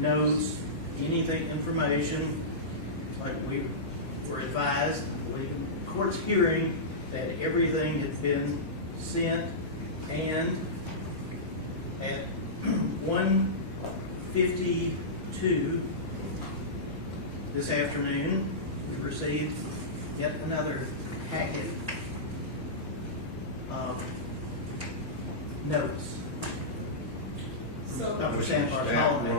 notes, anything, information, like we were advised, the court's hearing that everything had been sent, and at 1:52 this afternoon, we received yet another packet of notes. So, Dr. Sandbar called me.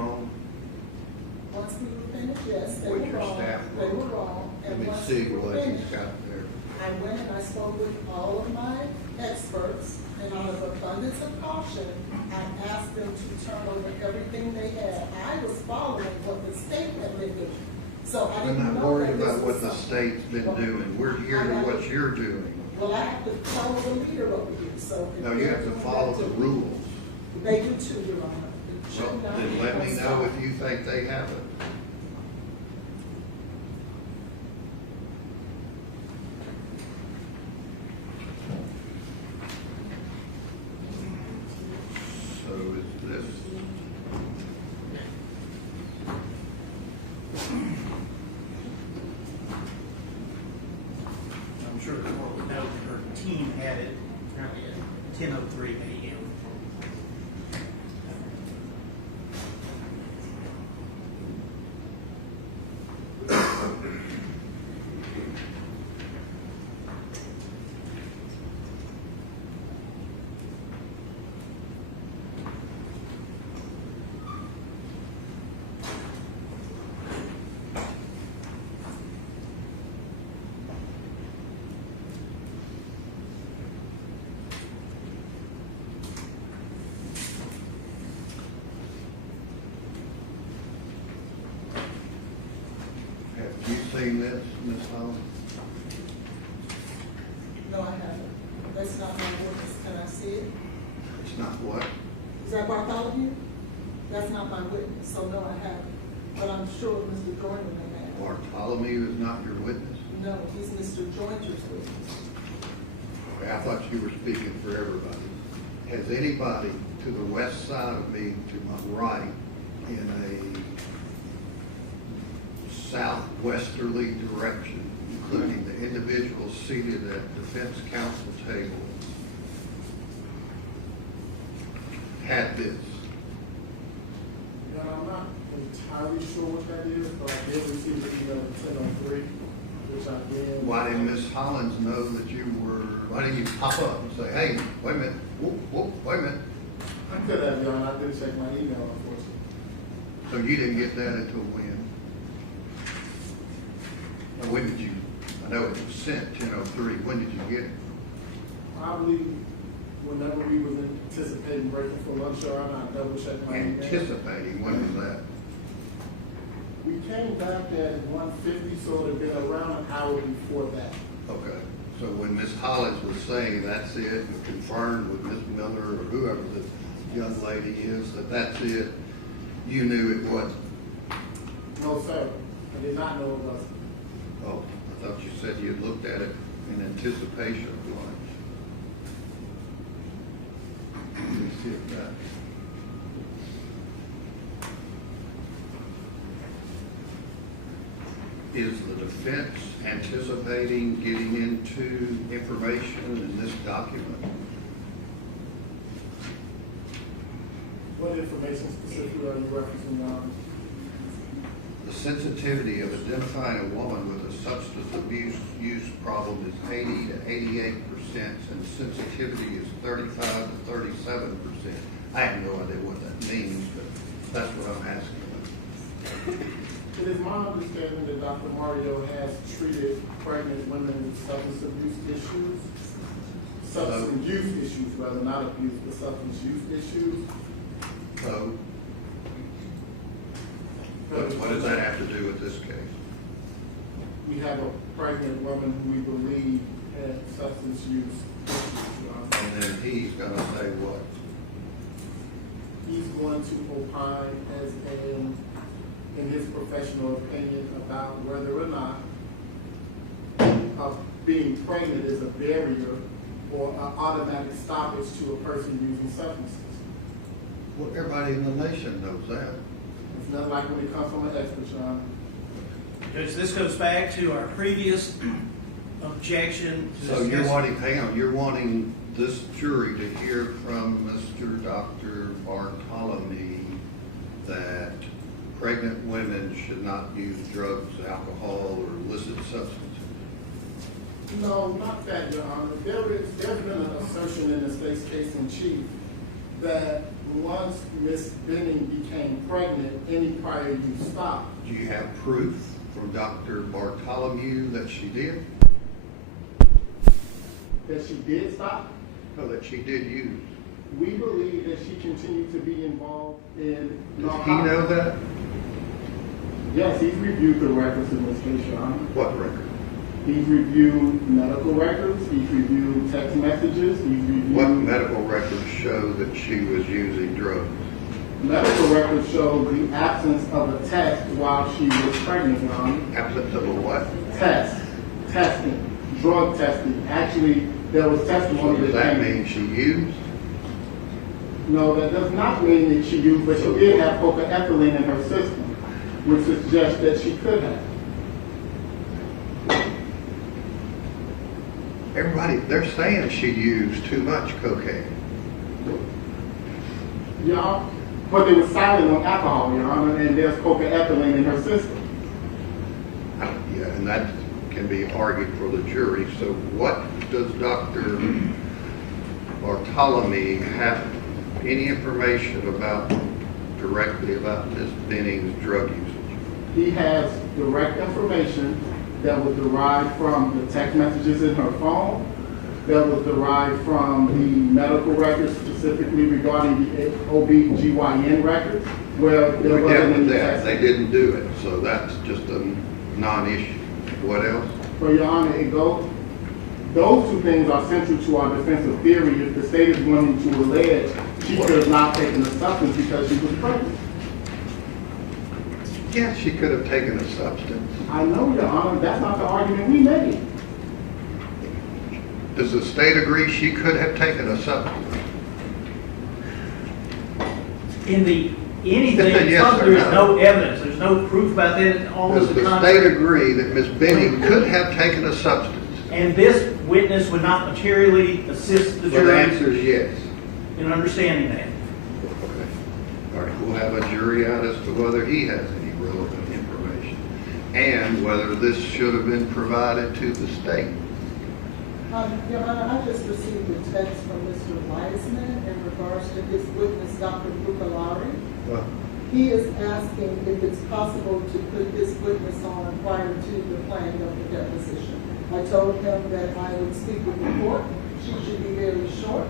once we were finished, yes, they With were your wrong. staff They were wrote. wrong. Let And me once see we were what he's finished, got there. I went and I spoke with all of my experts, and out of abundance of caution, I asked them to turn over everything they had. I was following what the state had been doing. So I We're didn't not know worried that this about what was the something. state's been doing. We're here to what you're doing. Well, I have to follow the leader over here, so. if No, you have to they're follow doing the that rules. They do too, Your Honor. It should Well, not then be let me on know stop. if you think they haven't. So is this, I'm sure the court would know that her team had it apparently at 10:03 a.m. have you seen this, Ms. Holland? No, I haven't. That's not my witness. Can I see it? It's not what? Is that Bartholomew? That's not my witness, so no, I haven't. But I'm sure Mr. Joyner may have. Bartholomew is not your witness? No, he's Mr. Joyner's witness. Okay, I thought you were speaking for everybody. Has anybody to the west side of me, to my right, in a southwesterly direction, including the individuals seated at defense counsel table, had this? And I'm not entirely sure what that is, but I did receive the email at 10:03, which I did. Why didn't Ms. Hollins know that you were, why didn't you pop up and say, hey, wait a minute, whoop, whoop, wait a minute? I could have, Your Honor. I didn't check my email, unfortunately. So you didn't get that until when? Or when did you, I know it was sent 10:03, when did you get it? Probably whenever we was anticipating breaking for lunch, Your Honor, I double checked my email. Anticipating, when was that? We came back at 1:50, so it had been around an hour before that. Okay, so when Ms. Hollins was saying that's it, and confirmed with Ms. Miller or whoever the young lady is, that that's it, you knew it wasn't? No, sir. I did not know it was. Oh, I thought you said you had looked at it in anticipation of lunch. Let me see if that. Is the defense anticipating getting into information in this document? What information specifically are you referencing, Your Honor? The sensitivity of identifying a woman with a substance abuse use problem is 80 to 88%, and sensitivity is 35 to 37%. I have no idea what that means, but that's what I'm asking. It is my understanding that Dr. Mario has treated pregnant women with substance abuse issues. Substance use issues, rather, not abuse, but substance use issues. So, what does that have to do with this case? We have a pregnant woman who we believe had substance use issues, Your Honor. And then he's gonna say what? He's going to opine as in his professional opinion about whether or not being pregnant is a barrier or an automatic stoppage to a person using substances. Well, everybody in the nation knows that. nothing like when it comes from an expert, Your Honor. Judge, this goes back to our previous objection. to So you're discuss- wanting, hang on, you're wanting this jury to hear from Mr. Dr. Bartholomew that pregnant women should not use drugs, alcohol, or illicit substances. No, not that, Your Honor. There's been an assertion in the state's case in chief that once Ms. Benning became pregnant, any prior use stopped. Do you have proof from Dr. Bartholomew that she did? That she did stop? No, that she did use. We believe that she continued to be involved in Does he know that? Yes, he's reviewed the records in this case, Your Honor. What record? He's reviewed medical records, he's reviewed text messages, he's reviewed... What medical records show that she was using drugs? Medical records show the absence of a test while she was pregnant, Your Honor. Absence of a what? Testing, drug testing. Actually, there was testimony Does that came- mean she used? No, that does not mean that she used, but she did have cocaethylene in her system, which suggests that she could have. Everybody, they're saying she used too much cocaine. Y'all, but they were silent on alcohol, Your Honor, and there's cocaethylene in her system. Yeah, and that can be argued for the jury. So what does Dr. Bartholomew have any information about directly about Ms. Benning's drug usage? He has direct information that was derived from the text messages in her phone, that was derived from the medical records specifically regarding the OB/GYN records, where there We get wasn't with any that. text. They didn't do it, so that's just a non-issue. What else? For Your Honor, those two things are central to our defensive theory. If the state is wanting to allege she could have not taken the substance because she was pregnant. Yeah, she could have taken a substance. I know, Your Honor, that's not the argument we made. Does the state agree she could have taken a substance? In the, anything, Yes or there's no? no evidence, there's no proof about that, all Does of the the state contrary. agree that Ms. Benning could have taken a substance? And this witness would not materially assist the Well, the jury answer is yes. in understanding that. Okay. All right, we'll have a jury out as to whether he has any relevant information and whether this should have been provided to the state. Your Honor, I just received a text from Mr. Wiseman in regards to his witness, Dr. Bucalari. Well, He is asking if it's possible to put his witness on prior to the planning of the deposition. I told him that I would speak with the court. She should be very short.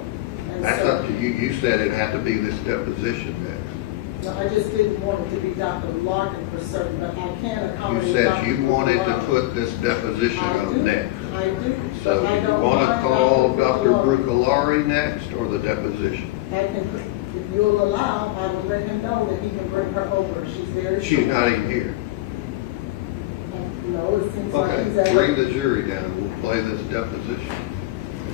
And that's so- up to you. You said it had to be this deposition next. No, I just didn't want it to be Dr. Larkin for certain, but I can accommodate. You said Dr. you wanted to Bucalari. put this deposition I on do. next. I do. So but I you don't want to mind call Dr. Bucalari. Brucolari next or the deposition? I can, if you'll allow, I will let him know that he can bring her over. She's very She's short. not even here. No, it seems like he's Okay, at. bring the jury down. We'll play this deposition.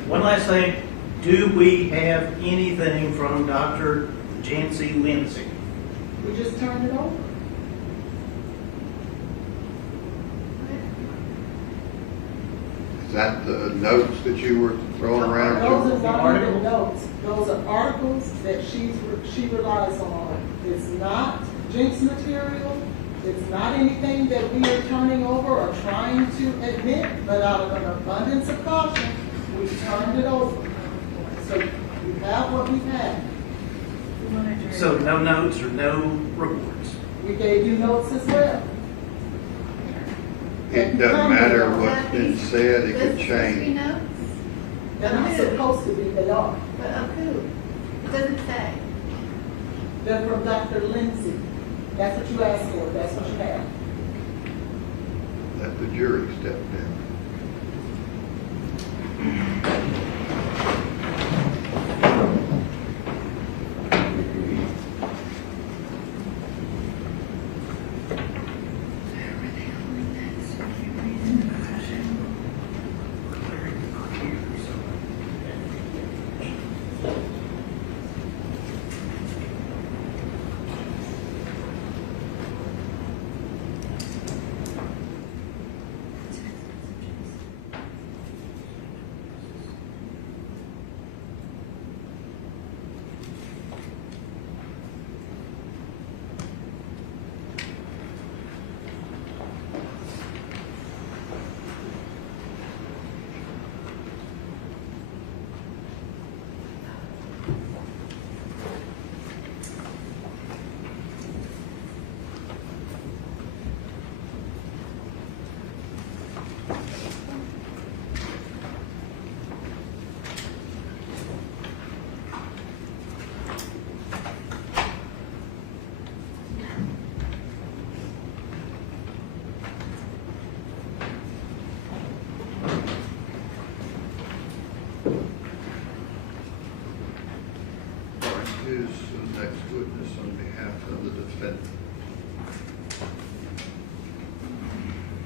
One last thing, do we have anything from Dr. Jancy Lindsay? We just turned it over. Is that the notes that you were throwing around? Those Joe? are not Article? even notes. Those are articles that she relies on. It's not Jinx material. It's not anything that we are turning over or trying to admit, but out of an abundance of caution, we turned it over. So we have what we've had. So no notes or no reports? We gave you notes as well. It doesn't matter what's been said, it could change. They're not supposed to be, they are. But of who? It doesn't say. They're from Dr. Lindsay. That's what you asked for, that's what you have. Let the jury step down.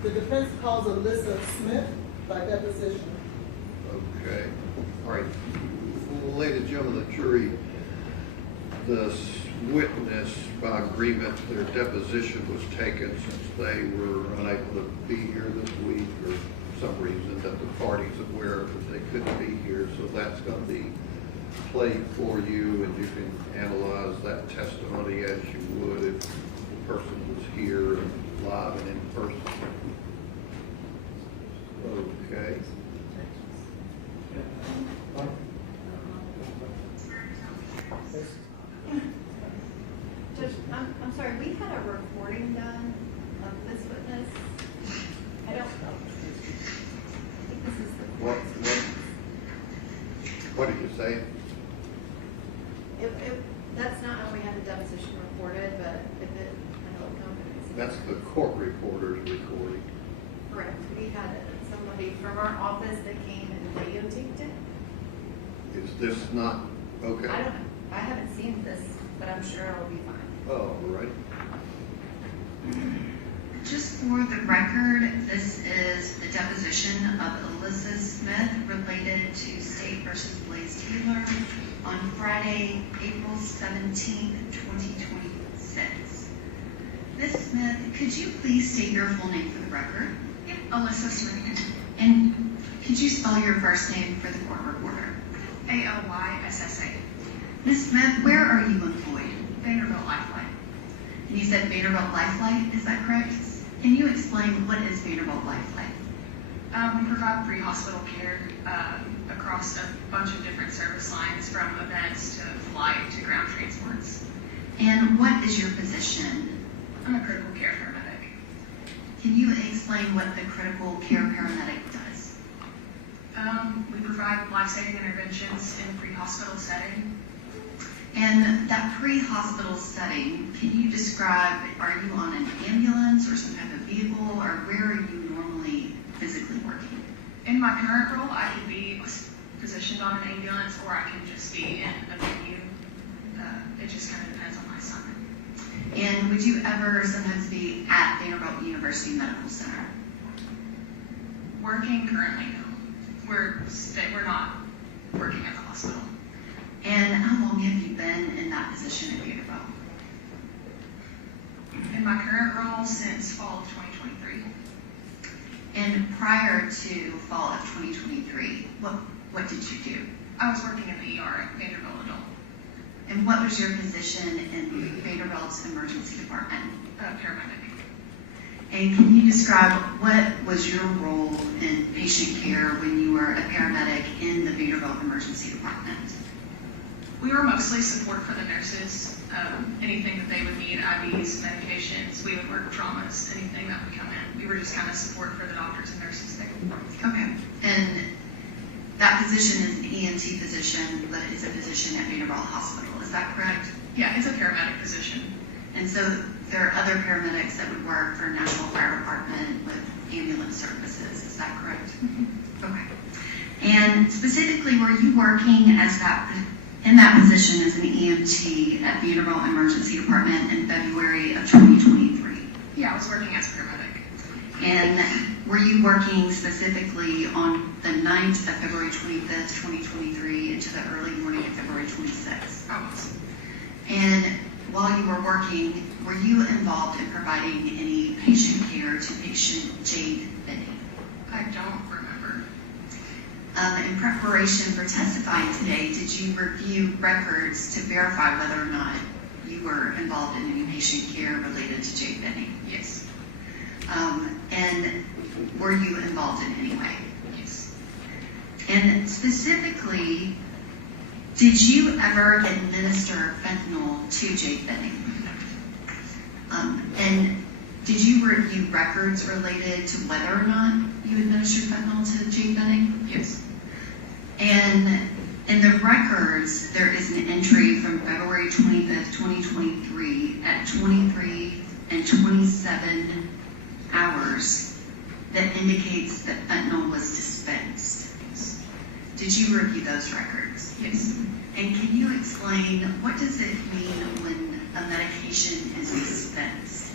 The defense calls Alyssa Smith by deposition. Okay, all right. Ladies and gentlemen of the jury, the witness, by agreement, their deposition was taken since they were unable to be here this week or some reason that the party's aware that they couldn't be here. So that's going to be played for you, and you can analyze that testimony as you would if the person was here and live and in person. Okay. Judge, I'm sorry, we had a recording done of this witness. I don't know. I think this is the. What did you say? That's not how we had the deposition recorded, but if it, I don't know. That's the court reporter's recording. Correct. We had somebody from our office that came and videotaped it. Is this not, okay? I haven't seen this, but I'm sure it'll be fine. Oh, right. Just for the record, this is the deposition of Alyssa Smith related to State versus Blaise Taylor on Friday, April 17th, 2026. Ms. Smith, could you please state your full name for the record? Yep, Alyssa Smith. And could you spell your first name for the court reporter? ALYSSA. Ms. Smith, where are you employed? Vanderbilt Lifeline. And you said Vanderbilt Lifeline, is that correct? Can you explain what is Vanderbilt Lifeline? We provide pre-hospital care across a bunch of different service lines, from events to flight to ground transports. And what is your position? I'm a critical care paramedic. Can you explain what the critical care paramedic does? We provide life-saving interventions in a pre-hospital setting. And that pre-hospital setting, can you describe, are you on an ambulance or some type of vehicle, or where are you normally physically working? In my current role, I could be positioned on an ambulance, or I can just be in a venue. It just kind of depends on my assignment. And would you ever sometimes be at Vanderbilt University Medical Center? Working currently, no. We're not working at the hospital. And how long have you been in that position at Vanderbilt? In my current role since fall of 2023. And prior to fall of 2023, what did you do? I was working in the ER at Vanderbilt Adult. And what was your position in Vanderbilt's emergency department? Paramedic. And can you describe what was your role in patient care when you were a paramedic in the Vanderbilt emergency department? We were mostly support for the nurses. Anything that they would need, IVs, medications, we would work traumas, anything that would come in. We were just kind of support for the doctors and nurses there. Okay. And that position is an EMT position, but it is a position at Vanderbilt Hospital. Is that correct? Yeah, it's a paramedic position. And so there are other paramedics that would work for National Fire Department with ambulance services. Is that correct? Mm-hmm. Okay. And specifically, were you working as in that position as an EMT at Vanderbilt Emergency Department in February of 2023? Yeah, I was working as a paramedic. And were you working specifically on the night of February 25th, 2023 into the early morning of February 26th? I was. And while you were working, were you involved in providing any patient care to patient Jade Benny? I don't remember. In preparation for testifying today, did you review records to verify whether or not you were involved in any patient care related to Jade Benny? Yes. And were you involved in any way? Yes. And specifically, did you ever administer fentanyl to Jade Benny? And did you review records related to whether or not you administered fentanyl to Jade Benny? Yes. And in the records, there is an entry from February 25th, 2023 at 23 and 27 hours that indicates that fentanyl was dispensed. Yes. Did you review those records? Yes. And can you explain, what does it mean when a medication is dispensed?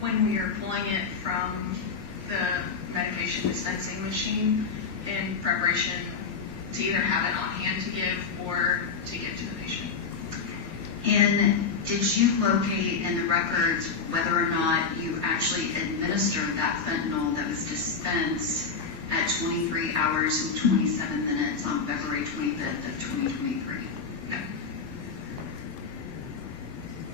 When we are pulling it from the medication dispensing machine in preparation to either have it on hand to give or to give to the patient. And did you locate in the records whether or not you actually administered that fentanyl that was dispensed at 23 hours and 27 minutes on February 25th of 2023? No.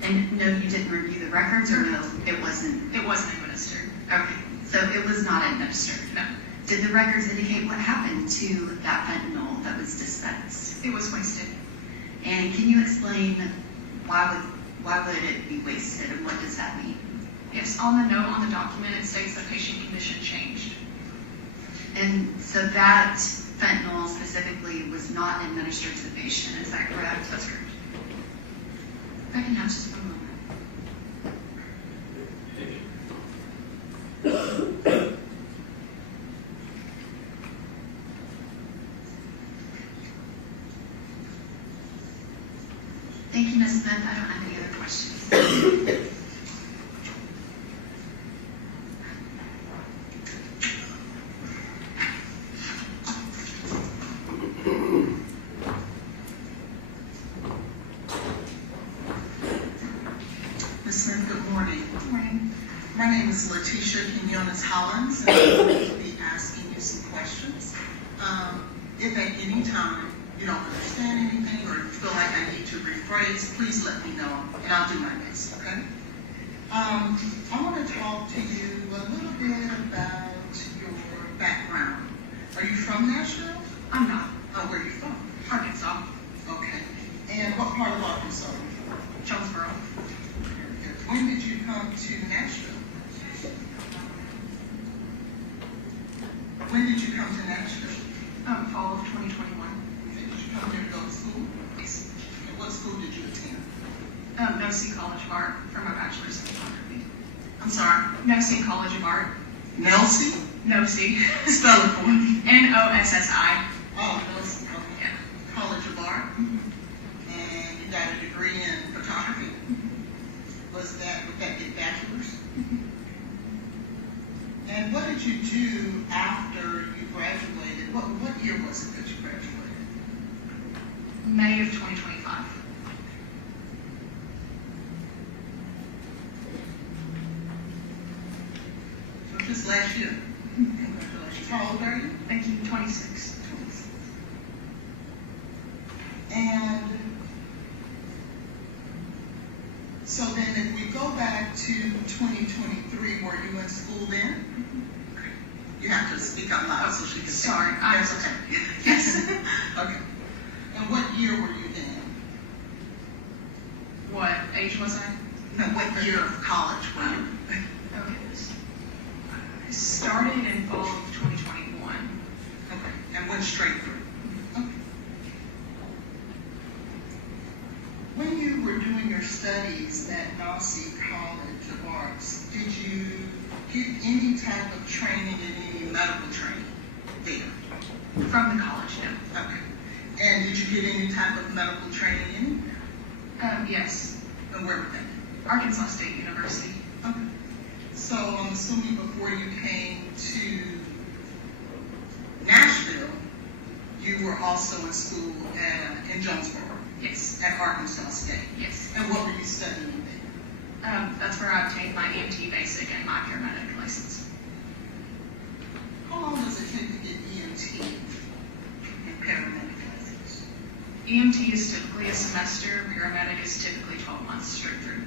And no, you didn't review the records, or no, it wasn't? It wasn't administered. Okay, so it was not administered. No. Did the records indicate what happened to that fentanyl that was dispensed? It was wasted. And can you explain why would it be wasted, and what does that mean? Yes, on the note on the document, it states the patient condition changed. And so that fentanyl specifically was not administered to the patient, is that correct? That's correct. If I can have just one moment. Thank you, Ms. Smith. I don't have any other questions. Ms. Smith, good morning. Good morning. My name is Letitia Quinones Hollins, and I'm going to be asking you some questions. If at any time you don't understand anything or feel like I need to rephrase, please let me know, and I'll do my best, okay? I want to talk to you a little bit about your background. Are you from Nashville? I'm not. Oh, where are you from? Arkansas. Okay. And what part of Arkansas are you from? Jonesboro. When did you come to Nashville? When did you come to Nashville? Fall of 2021. Did you come here to go to school? Yes. And what school did you attend? NOC College of Art for my bachelor's in photography. I'm sorry, NOC College of Art. Nelsie? NOC. Spell it for me. NOSSI. Oh, Nelsie, okay. Yeah. College of Art. And you got a degree in photography. Would that be bachelor's? And what did you do after you graduated? What year was it that you graduated? May of 2025. So just last year. Congratulations. How old are you? Thank you. 26. And so then if we go back to 2023, were you in school then? You have to speak out loud so she can. Sorry, That's okay. Yes. Okay. And what year were you then? What age was I? No, what year of college were you? Okay. I started in fall of 2021. Okay. And went straight through. Okay. When you were doing your studies at NOC College of Arts, did you get any type of training in any medical training there? From the college, no. Okay. And did you get any type of medical training anywhere? Yes. And where were they? Arkansas State University. Okay. So I'm assuming before you came to Nashville, you were also in school in Jonesboro. Yes. At Arkansas State. Yes. And what were you studying there? That's where I obtained my EMT basic and my paramedic license. How long does it take to get EMT and paramedic license? EMT is typically a semester, paramedic is typically 12 months straight through.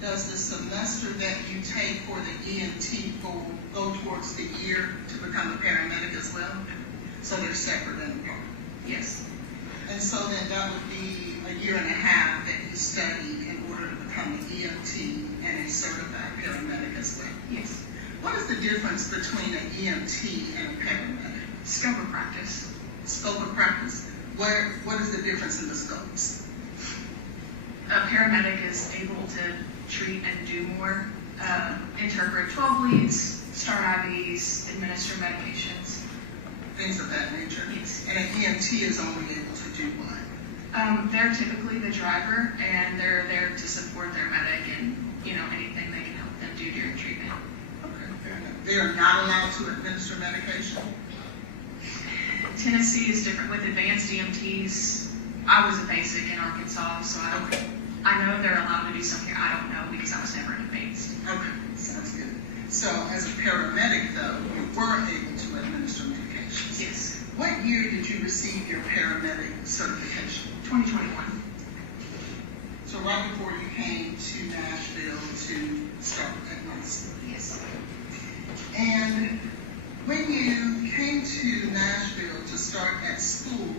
Does the semester that you take for the EMT go towards the year to become a paramedic as well? So they're separate and apart? Yes. And so then that would be a year and a half that you studied in order to become an EMT and a certified paramedic as well. Yes. What is the difference between an EMT and a paramedic? Scope of practice. Scope of practice? What is the difference in the scopes? A paramedic is able to treat and do more, interpret 12 leads, start IVs, administer medications. Things of that nature? Yes. And an EMT is only able to do what? They're typically the driver, and they're there to support their medic and, anything they can help them do during treatment. Okay. they're not allowed to administer medication? Tennessee is different with advanced EMTs. I was a basic in Arkansas, so I know they're allowed to do some here. I don't know because I was never an advanced. Okay, sounds good. So as a paramedic, though, you were able to administer medications. Yes. What year did you receive your paramedic certification? 2021. So right before you came to Nashville to start at Nashville. Yes. And when you came to Nashville to start at school,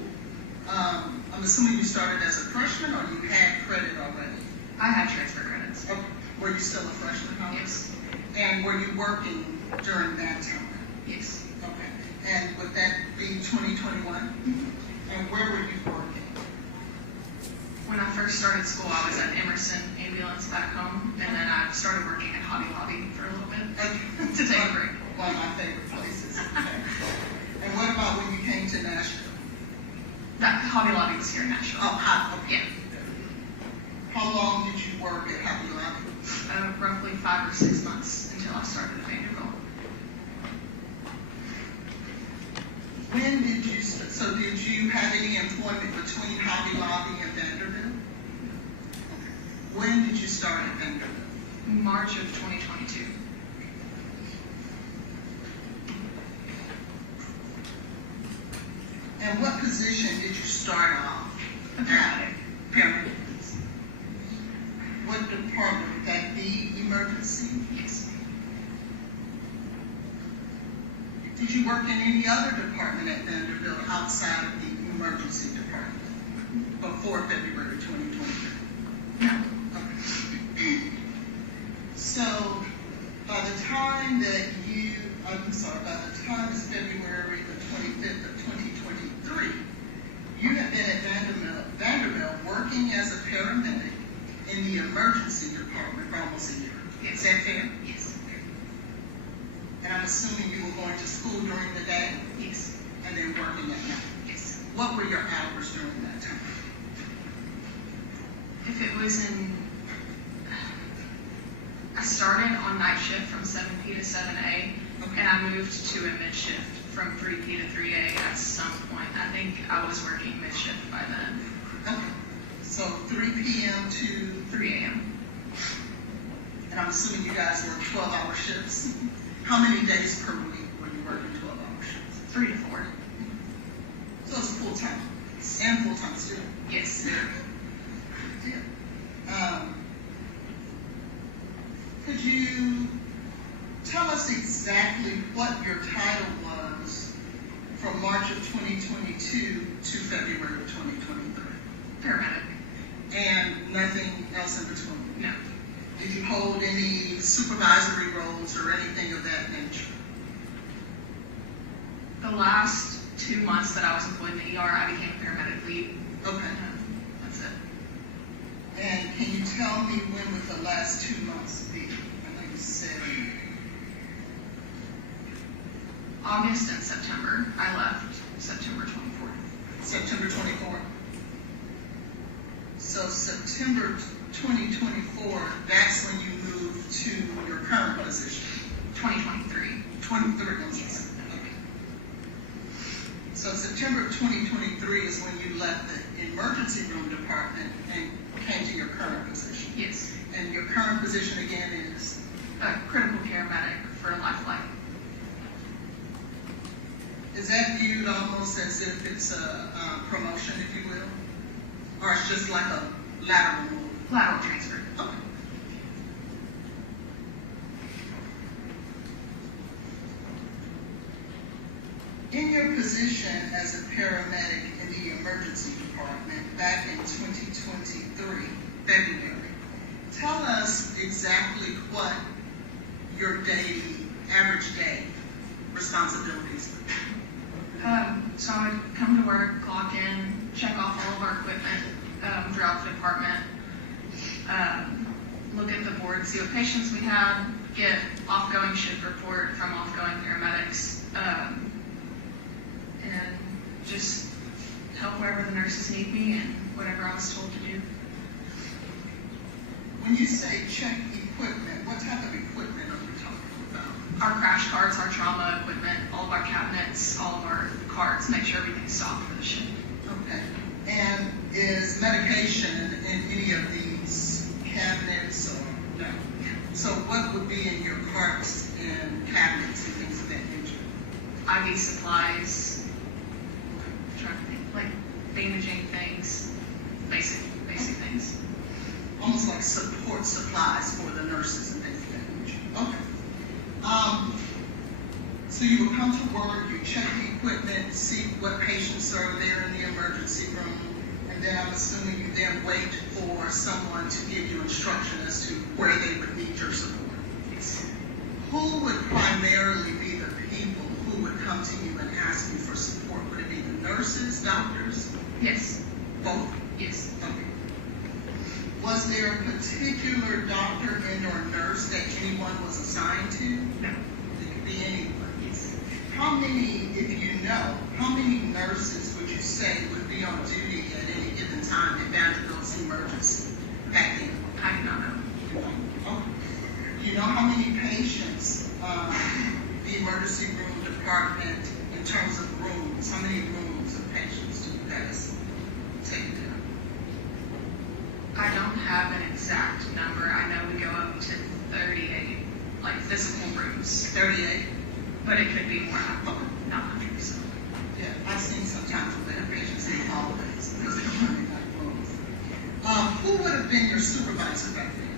I'm assuming you started as a freshman or you had credit already? I had transfer credits. Okay. Were you still a freshman? Yes. And were you working during that time? Yes. Okay. And would that be 2021? And where were you working? When I first started school, I was at Emerson Ambulance back home, and then I started working at Hobby Lobby for a little bit to take a break. One of my favorite places. Okay. And what about when you came to Nashville? That Hobby Lobby was here in Nashville. Oh, hi. Okay. Yeah. How long did you work at Hobby Lobby? Roughly 5 or 6 months until I started at Vanderbilt. When did you, so did you have any employment between Hobby Lobby and Vanderbilt? When did you start at Vanderbilt? March of 2022. And what position did you start off? A paramedic. Paramedic. What department? Would that be emergency? Yes. Did you work in any other department at Vanderbilt outside of the emergency department before February 2023? No. Okay. So, by the time that by the time it's February the 25th of 2023, you have been at Vanderbilt working as a paramedic in the emergency department for almost a year. Yes. Is that fair? Yes. And I'm assuming you were going to school during the day Yes. and then working at night. Yes. What were your hours during that time? If it was I started on night shift from 7P to 7A, and I moved to a mid shift from 3P to 3A at some point. I think I was working mid shift by then. Okay. So 3 p.m. to 3 a.m. And I'm assuming you guys work 12-hour shifts. How many days per week were you working 12-hour shifts? 3 to 4. So it's full-time and full-time student. Yes. Yeah. Could you tell us exactly what your title was from March of 2022 to February of 2023? Paramedic. And nothing else in between? No. Did you hold any supervisory roles or anything of that nature? The last 2 months that I was employed in the ER, I became a paramedic lead. Okay. That's it. And can you tell me when would the last 2 months be? I know you said August and September. I left September 24th. September 24th. So September 2024, that's when you moved to your current position? 2023. 23. Yes. Okay. So September of 2023 is when you left the emergency room department and came to your current position? Yes. And your current position again is? A critical care medic for Lifeline. Is that viewed almost as if it's a promotion, if you will? Or it's just like a lateral move? Lateral transfer. Okay. In your position as a paramedic in the emergency department back in 2023, February, tell us exactly what your daily, average day responsibilities were. So I would come to work, clock in, check off all of our equipment throughout the department, look at the board, see what patients we had, get off-going shift report from off-going paramedics, and just help wherever the nurses need me and whatever I was told to do. When you say check equipment, what type of equipment are we talking about? Our crash carts, our trauma equipment, all of our cabinets, all of our carts, make sure everything's stocked for the shift. Okay. And is medication in any of these cabinets or no? So what would be in your carts and cabinets and things of that nature? IV supplies, I'm trying to think, like bandaging things, basic things. Almost like support supplies for the nurses and things of that nature. Okay. So you will come to work, you check the equipment, see what patients are there in the emergency room, and then I'm assuming you then wait for someone to give you instruction as to where they would need your support. Yes. Who would primarily be the people who would come to you and ask you for support? Would it be the nurses, doctors, Yes. both? Yes. Okay. Was there a particular doctor and or nurse that anyone was assigned to? No. It could be anyone. Yes. How many, if you know, how many nurses would you say would be on duty at any given time at Vanderbilt's emergency back then? I do not know. You know? Okay. Do you know how many patients the emergency room department, in terms of rooms, how many rooms of patients do you guys take care? I don't have an exact number. I know we go up to 38, like physical rooms, 38? but it could be more. I'm not 100%. Yeah, I've seen sometimes where they have patients in the hallways because they don't have enough rooms. Who would have been your supervisor back then?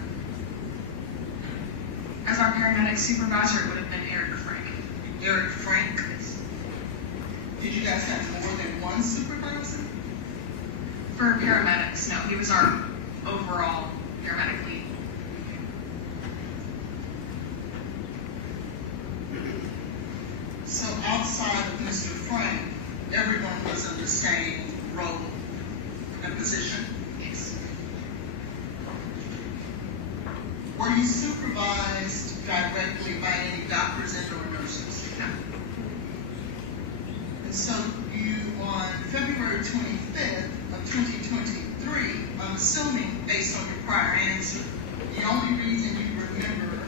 As our paramedic supervisor, it would have been Eric Frank. Eric Frank? Did you guys have more than one supervisor? For paramedics, no, he was our overall paramedic lead. So outside of Mr. Frank, everyone was in the same role and position? Yes. Were you supervised directly by any doctors and or nurses? No. And so you, on February 25th of 2023, I'm assuming based on your prior answer, the only reason you remember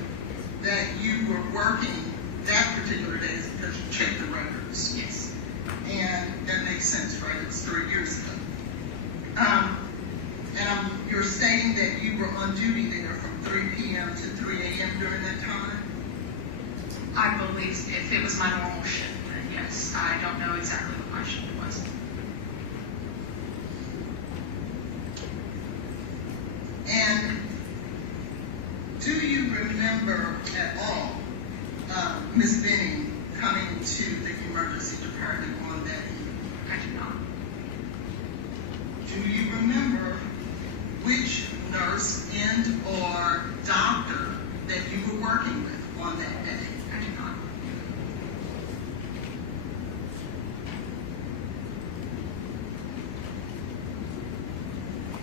that you were working that particular day is because you checked the records. Yes. And that makes sense, right? It was 3 years ago. You're stating that you were on duty there from 3 p.m. to 3 a.m. during that time? I believe if it was my normal shift, then yes. I don't know exactly what my shift was. And do you remember at all Ms. Benning coming to the emergency department on that evening? I do not. Do you remember which nurse and or doctor that you were working with on that day? I do not.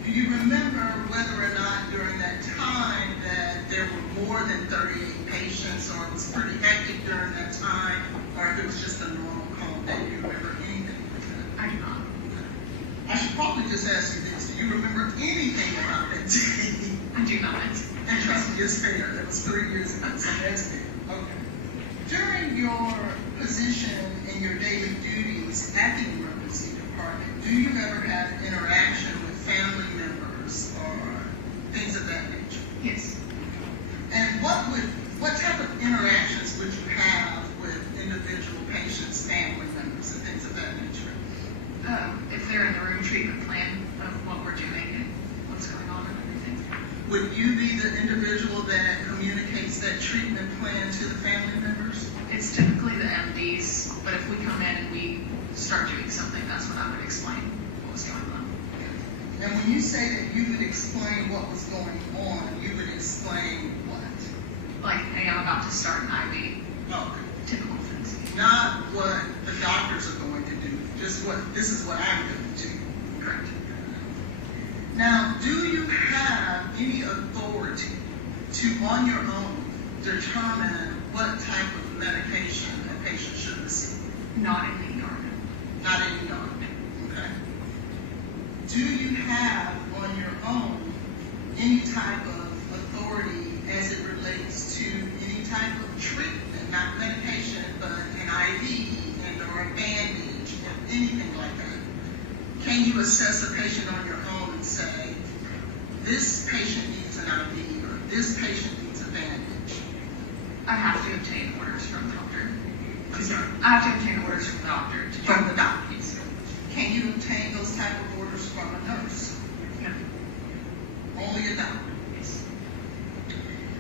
Do you remember whether or not during that time that there were more than 38 patients, or it was pretty hectic during that time, or if it was just a normal call day? Do you remember anything like that? I do not. I should probably just ask you this. Do you remember anything about that day? I do not. And trust me, it's fair. That was 3 years ago, so that's fair. Okay. During your position and your daily duties at the emergency department, do you ever have interaction with family members or things of that nature? Yes. And what type of interactions would you have with individual patients, family members, and things of that nature? If they're in the room, treatment plan of what we're doing and what's going on and everything. Would you be the individual that communicates that treatment plan to the family members? It's typically the MDs, but if we come in and we start doing something, that's when I would explain what was going on. And when you say that you would explain what was going on, you would explain what? Like, hey, I'm about to start an IV. Okay. Typical things. Not what the doctors are going to do, just this is what I'm going to do. Correct. Now, do you have any authority to, on your own, determine what type of medication a patient should receive? Not in the ER. Not in the ER. Okay. Do you have on your own any type of authority as it relates to any type of treatment, not assess a patient on your own and say, this patient needs an IV or this patient needs a bandage? I have to obtain orders from the doctor. I'm sorry. I have to obtain orders from the doctor to do From the doctor? Yes. Can you obtain those type of orders from a nurse? No. Only a doctor? Yes.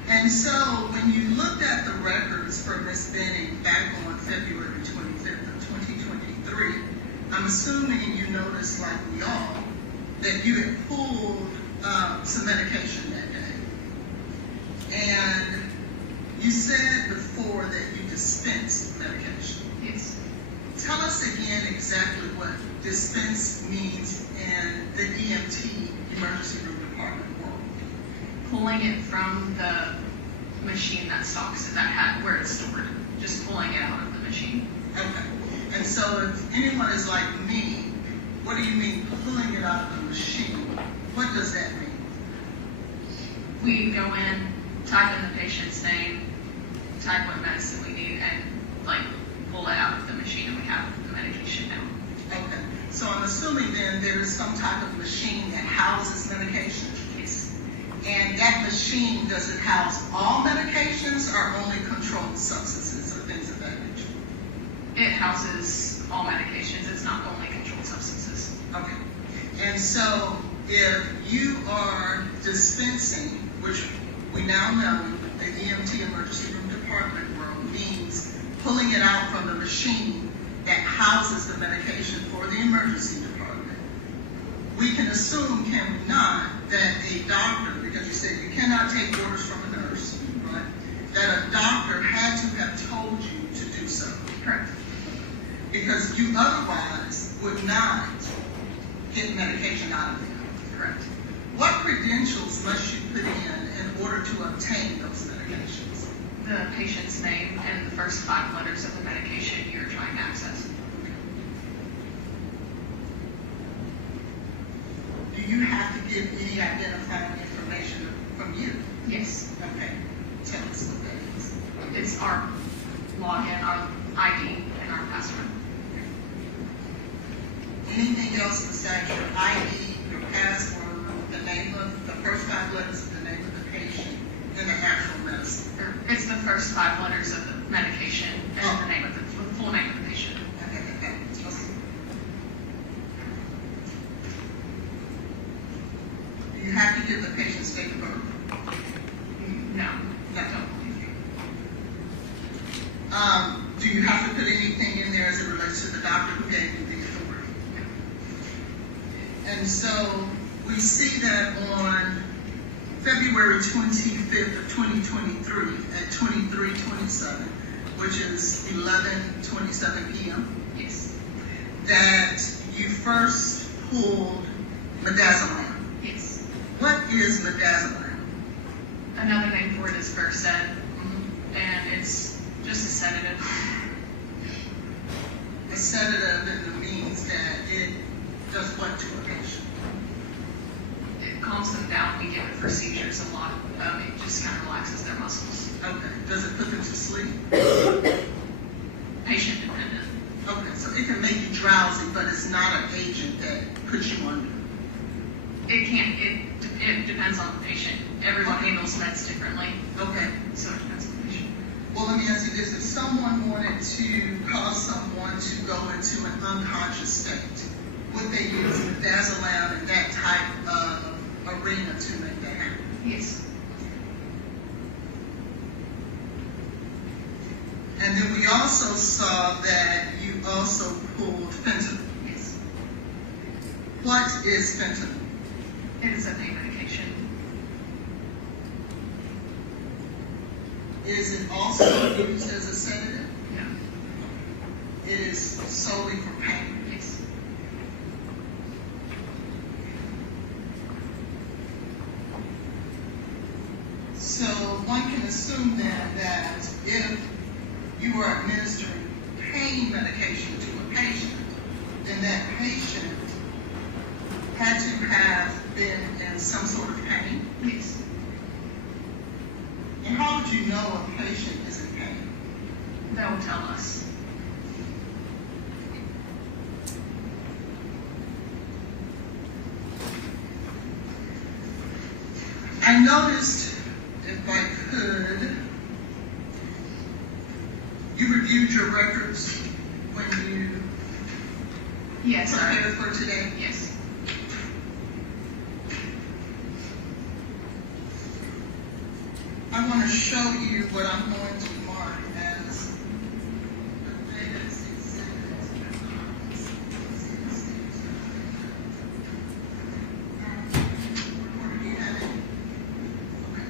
And so when you looked at the records for Ms. Benning back on February 25th of 2023, I'm assuming you noticed, like we all, that you had pulled some medication that day. And you said before that you dispensed medication. Yes. Tell us again exactly what dispense means in the EMT emergency room department world. Pulling it from the machine that stocks it, where it's stored. Just pulling it out of the machine. Okay. And so if anyone is like me, what do you mean pulling it out of the machine? What does that mean? We go in, type in the patient's name, type what medicine we need, and pull it out of the machine, and we have the medication now. Okay. So I'm assuming then there is some type of machine that houses medication. Yes. And that machine, does it house all medications or only controlled substances or things of that nature? It houses all medications. It's not only controlled substances. Okay. And so if you are dispensing, which we now know the EMT emergency room department world means pulling it out from the machine that houses the medication for the emergency department, we can assume, can we not, that a doctor, because you said you cannot take orders from a nurse, right? That a doctor had to have told you to do so. Correct. Because you otherwise would not get medication out of them. Correct. What credentials must you put in order to obtain those medications? The patient's name and the first 5 letters of the medication you're trying to access. Do you have to give any identifying information from you? Yes. Okay. Tell us what that is. It's our login, our ID, and our password. Anything else besides your ID, your password, the name of the first 5 letters of the name of the patient, and the actual medicine? It's the first 5 letters of the medication and the name of the full name of the patient. Okay. Do you have to give the patient's date of birth? No. No. Don't believe you. Do you have to put anything in there as it relates to the doctor who gave you the authority? And so we see that on February 25th of 2023 at 23:27, which is 11:27 p.m., Yes. that you first pulled midazolam. Yes. What is midazolam? Another name for it is Versed, and it's just a sedative. A sedative, and it means that it does what to a patient? It calms them down. We give it for seizures a lot. It just kind of relaxes their muscles. Okay. Does it put them to sleep? Patient dependent. Okay, so it can make you drowsy, but it's not an agent that puts you under. It can't. It depends on the patient. Everyone handles meds differently, Okay. so it depends on the patient. Well, let me ask you this. If someone wanted to cause someone to go into an unconscious state, would they use midazolam in that type of arena to make that happen? Yes. And then we also saw that you also pulled fentanyl. Yes. What is fentanyl? It is a pain medication. Is it also used as a sedative? No. It is solely for pain. Yes. So one can assume then that if you were administering pain medication to a patient, then that patient had to have been in some sort of pain. Yes. And how would you know a patient is in pain? They'll tell us. You reviewed your records when you Yes, prepared for today? yes. I want to show you what I'm going to mark as Do you have it? Okay.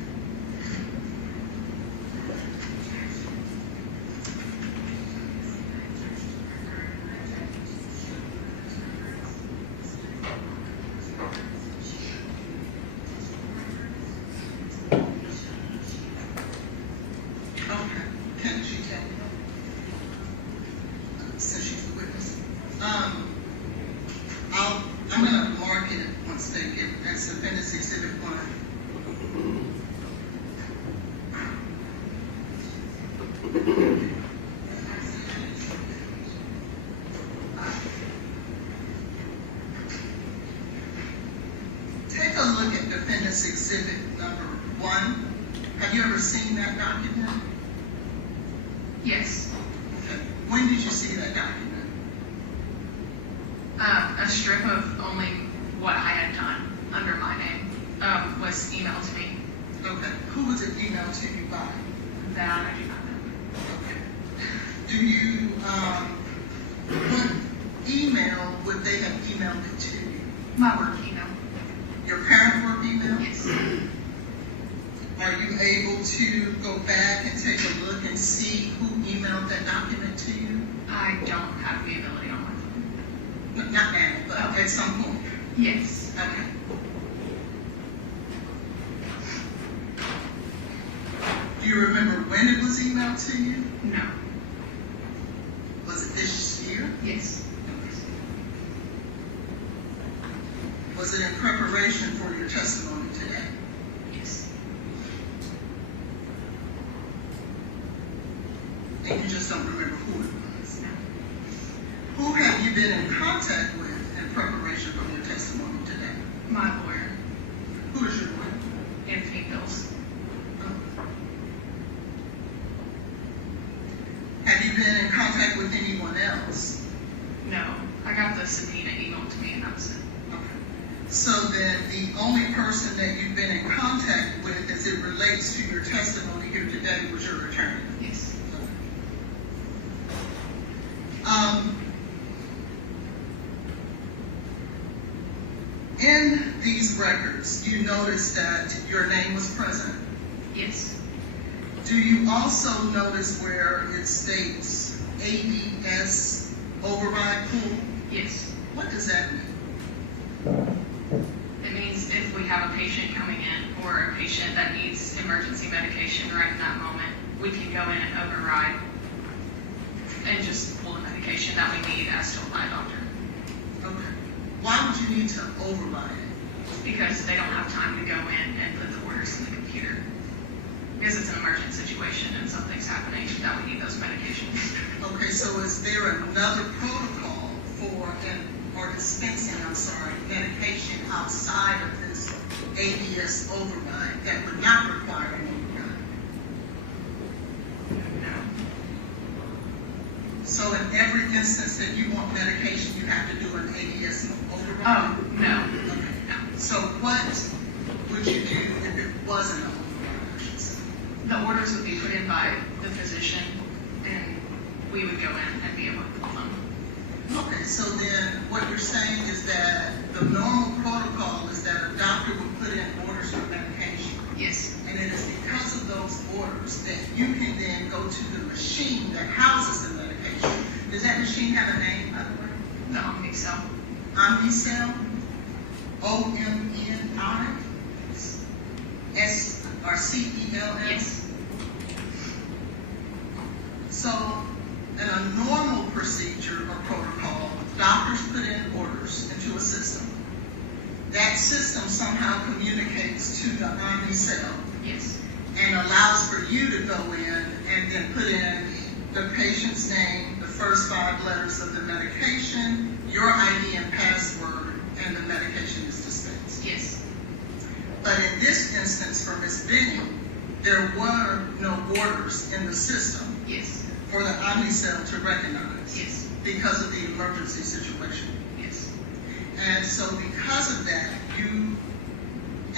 Okay, can she tell me? Since she's a witness. I'm gonna mark it once they get, as Appendix Exhibit 1. Take a look at Appendix Exhibit number 1. Have you ever seen that document? Yes. Okay. When did you see that document? A strip of only what I had done under my name was emailed to me. Okay. Who was it emailed to you by? That I do not know. Okay. Do you, what email would they have emailed it to you? My work email. Your parent work email? Yes. Are you able to go back and take a look and see who emailed that document to you? I don't have the ability on my phone. Not now, but at some point. Yes. Okay. Do you remember when it was emailed to you? No. Was it this year? Yes. Was it in preparation for your testimony today? Yes. And you just don't remember who it was? No. Who have you been in contact with in preparation for your testimony today? My lawyer. Who is your lawyer? Anthony Bills. Have you been in contact with anyone else? No. I got the subpoena emailed to me and that was it. Okay. So then the only person that you've been in contact with as it relates to your testimony here today was your attorney? Yes. In these records, you notice that your name was present. Yes. Do you also notice where it states ABS override pool? Yes. What does that mean? It means if we have a patient coming in or a patient that needs emergency medication right in that moment, we can go in and override and just pull the medication that we need as told by a doctor. Okay. Why would you need to override it? Because they don't have time to go in and put the orders in the computer. Because it's an emergent situation and something's happening that we need those medications. Okay, so is there another protocol for or dispensing, medication outside of this ABS override that would not require an override? No. So in every instance that you want medication, you have to do an ABS override? Oh, no. Okay. No. So what would you do if it wasn't an override, I should say? The orders would be put in by the physician and we would go in and be able to pull them. Okay, so then what you're saying is that the normal protocol is that a doctor would put in orders for medication. Yes. And it is because of those orders that you can then go to the machine that houses the medication. Does that machine have a name, by the way? The Omnicell. Omnicell? O-M-N-I? S-R-C-E-L-L? Yes. So, in a normal procedure or protocol, doctors put in orders into a system. That system somehow communicates to the Omnicell Yes. and allows for you to go in and then put in the patient's name, the first 5 letters of the medication, your ID and password, and the medication is dispensed. Yes. But in this instance for Ms. Benning, there were no orders in the system Yes. for for the Omnicell to recognize? Yes. Because of the emergency situation. Yes. And so because of that, you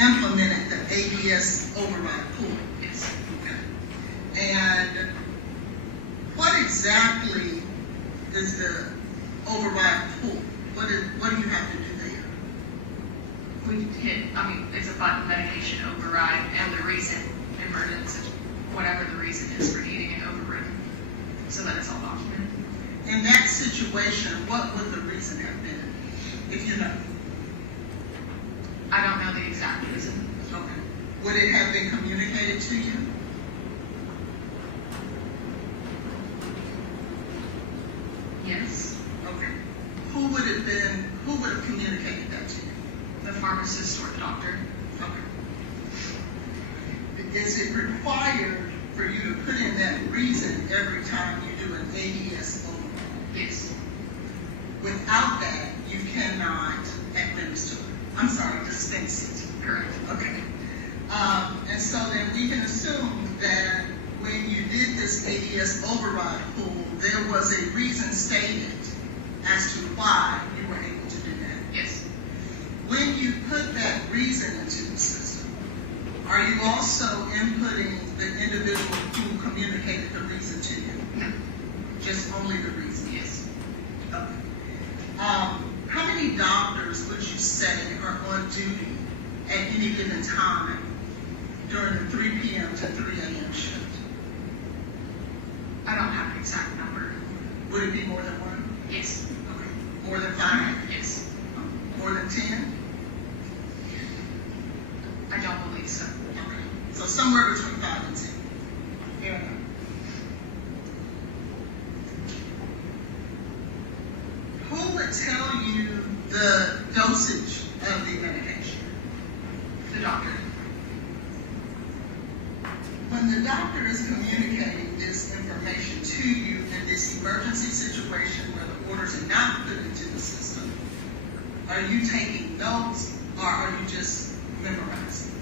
implemented the ABS override pool. Yes. Okay. And what exactly is the override pool? What do you have to do there? We hit, it's a button, medication override, and the reason, emergency, whatever the reason is for needing it overridden, so that it's all documented. In that situation, what would the reason have been, if you know? I don't know the exact reason. Okay. Would it have been communicated to you? Yes. Okay. Who would have communicated that to you? The pharmacist or the doctor. Okay. Is it required for you to put in that reason every time you do an ADS override? Yes. Without that, you cannot administer it. I'm sorry, dispense it. Correct. Okay. And so then we can assume that when you did this ADS override pool, there was a reason stated as to why you were able to do that. Yes. When you put that reason into the system, are you also inputting the individual who communicated the reason to you? No. Just only the reason? Yes. Okay. How many doctors would you say are on duty at any given time during the 3 p.m. to 3 a.m. shift? I don't have an exact number. Would it be more than one? Yes. Okay. More than 5? Yes. More than 10? I don't believe so. Okay. So somewhere between 5 and 10. Fair enough. Who would tell you the dosage of the medication? The doctor. When the doctor is communicating this information to you in this emergency situation where the orders are not put into the system, are you taking notes or are you just memorizing?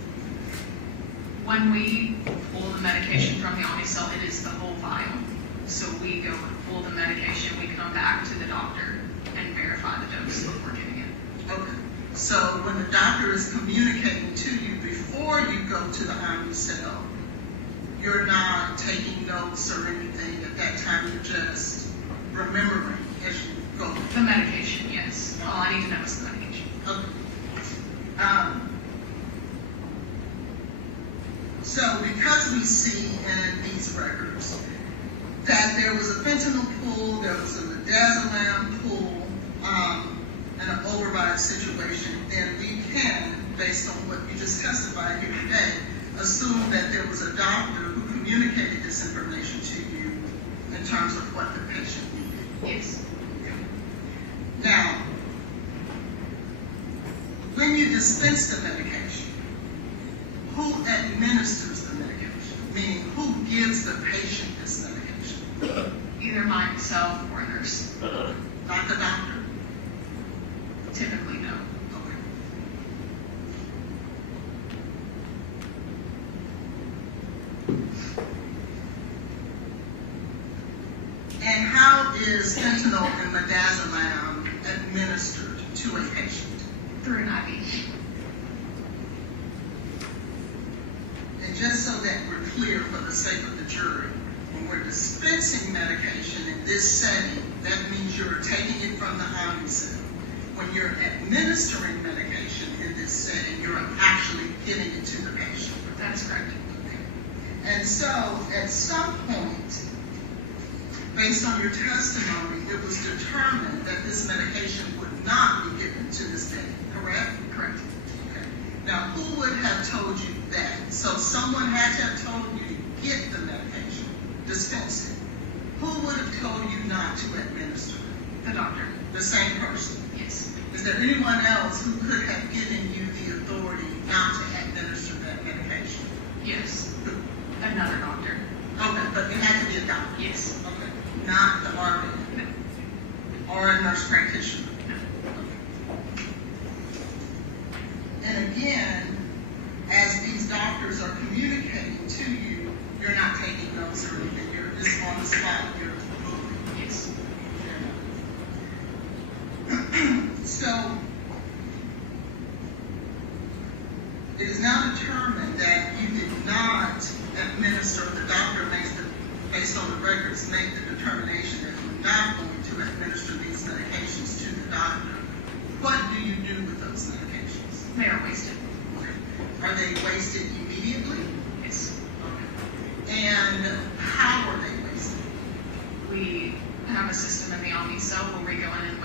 When we pull the medication from the Omnicell, it is the whole vial. So we go and pull the medication, we come back to the doctor and verify the dose that we're giving it. Okay. So when the doctor is communicating to you before you go to the Omnicell, you're not taking notes or anything at that time, you're just remembering as you go. The medication, yes. All I need to know is the medication. Okay. So because we see in these records that there was a fentanyl pool, there was a midazolam pool, and an override situation, then we can, based on what you just testified here today, assume that there was a doctor who communicated this information to you in terms of what the patient needed. Yes. Now, when you dispense the medication, who administers the medication? Meaning, who gives the patient this medication? Either myself or a nurse. Not the doctor? Typically, no. Okay. And how is fentanyl and midazolam administered to a patient? Through an IV. And just so that we're clear for the sake of the jury, when we're dispensing medication in this setting, that means you're taking it from the Omnicell. When you're administering medication in this setting, you're actually giving it to the patient. That is correct. Okay. And so, at some point, based on your testimony, it was determined that this medication would not be given to this patient, correct? Correct. Okay. Now, who would have told you that? So someone had to have told you to get the medication, dispense it. Who would have told you not to administer it? The doctor. The same person. Yes. Is there anyone else who could have given you the authority not to administer that medication? Yes. Who? Another doctor. Okay, but it had to be a doctor. Yes. Okay, not the RN No. or a nurse practitioner. No. And again, as these doctors are communicating to you, you're not taking notes or anything. You're just on the spot you're moving. Yes. So, it is now determined that you did not administer, the doctor based on the records, make the determination that you're not going to administer these medications to the doctor. What do you do with those medications? They are wasted. Are they wasted immediately? Yes. And how are they wasted? We have a system in the Omni cell where we go in and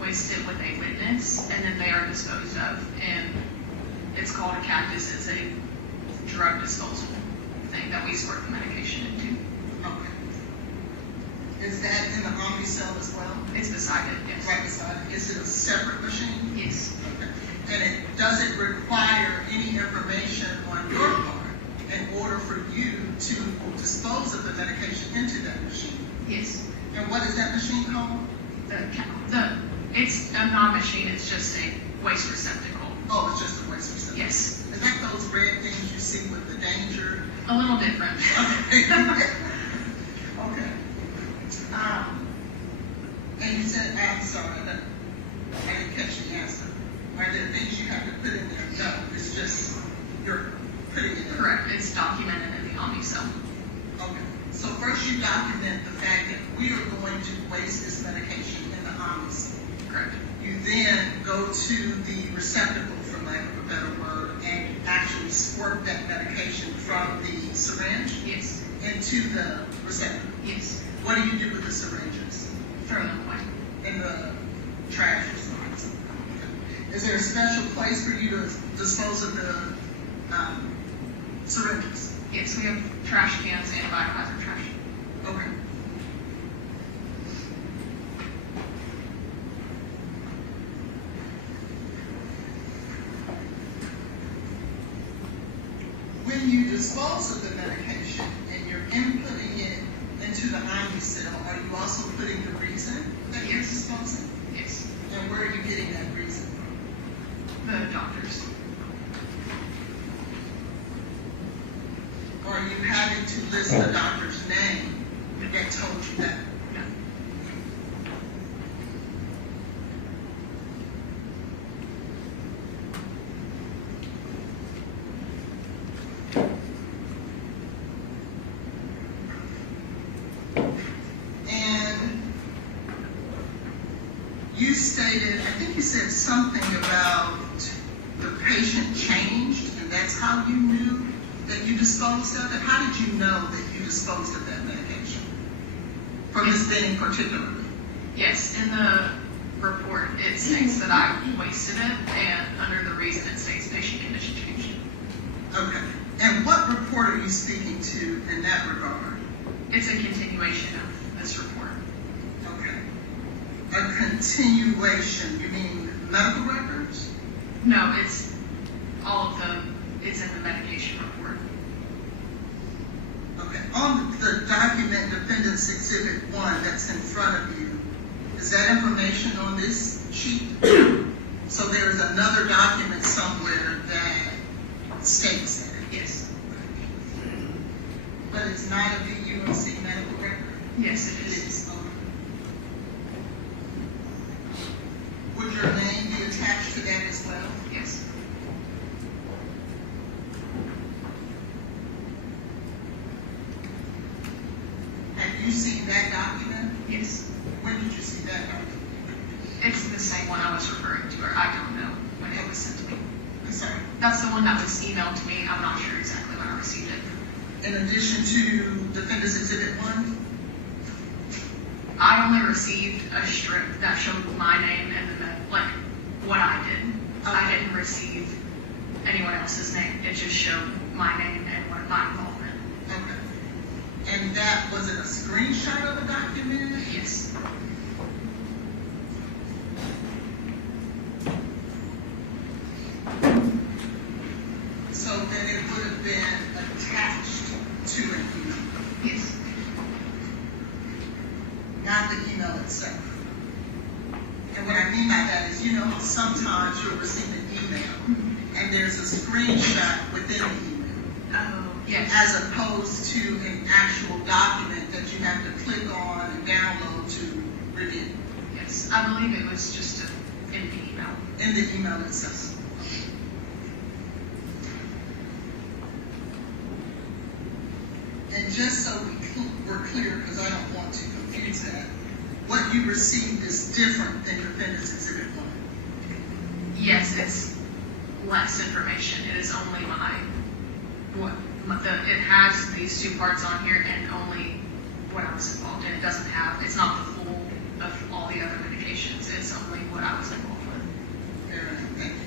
waste it with a witness, and then they are disposed of. And it's called a cactus. It's a drug disposal thing that we squirt the medication into. Okay. Is that in the Omni cell as well? It's beside it, yes. Right beside it? Is it a separate machine? Yes. Okay. And does it require any information on your part in order for you to dispose of the medication into that machine? Yes. And what is that machine called? It's a non-machine. It's just a waste receptacle. Oh, it's just a waste receptacle. Yes. Is that those red things you see with the danger? A little different. Okay. Okay. And you said, I'm sorry, I didn't catch the answer. Are there things you have to put in there? No, it's just you're putting it in. Correct. It's documented in the Omni cell. Okay. So first you document the fact that we are going to waste this medication in the Omnis. Correct. You then go to the receptacle, for lack of a better word, and you actually squirt that medication from the syringe Yes. into the receptacle. Yes. What do you do with the syringes? Throw them away. In the trash or something? Okay. Is there a special place for you to dispose of the syringes? Yes, we have trash cans and biohazard trash. Okay. When you dispose of the medication and you're inputting it into the Omni cell, are you also putting the reason that you're Yes. disposing? Yes. And where are you getting that reason from? The doctors. Or are you having to list the doctor's name that told you that? No. And you stated, I think you said something about the patient changed, and that's how you knew that you disposed of it. How did you know that you disposed of that medication? For Ms. Benning particularly? Yes, in the report, it states that I wasted it, and under the reason it states patient condition changed. Okay. And what report are you speaking to in that regard? It's a continuation of this report. Okay. A continuation, you mean medical records? No, it's all of them. It's in the medication report. Okay. On the document Defendant's Exhibit 1 that's in front of you, is that information on this sheet? So there's another document somewhere that states that? Yes. But it's not a VUMC medical record? Yes, it is. Okay. Would your name be attached to that as well? Yes. Have you seen that document? Yes. When did you see that document? It's the same one I was referring to, or I don't know when it was sent to me. I'm sorry. That's the one that was emailed to me. I'm not sure exactly when I received it. In addition to Defendant's Exhibit 1? I only received a strip that showed my name and like what I did. I didn't receive anyone else's name. It just showed my name and what my involvement. Okay. And that, was it a screenshot of a document? Yes. So then it would have been attached to an email, Yes. not the email itself. And what I mean by that is, you know how sometimes you'll receive an email and there's a screenshot within the email. Oh, Yes. As opposed to an actual document that you have to click on and download to review Yes, I believe it was just in the email. in the email itself. And just so we're clear, because I don't want to confuse that, what you received is different than Defendant's Exhibit 1. Yes, it's less information. It is only it has these two parts on here and only what I was involved in. It doesn't have, it's not the full of all the other medications. It's only what I was involved with. Fair enough, thank you.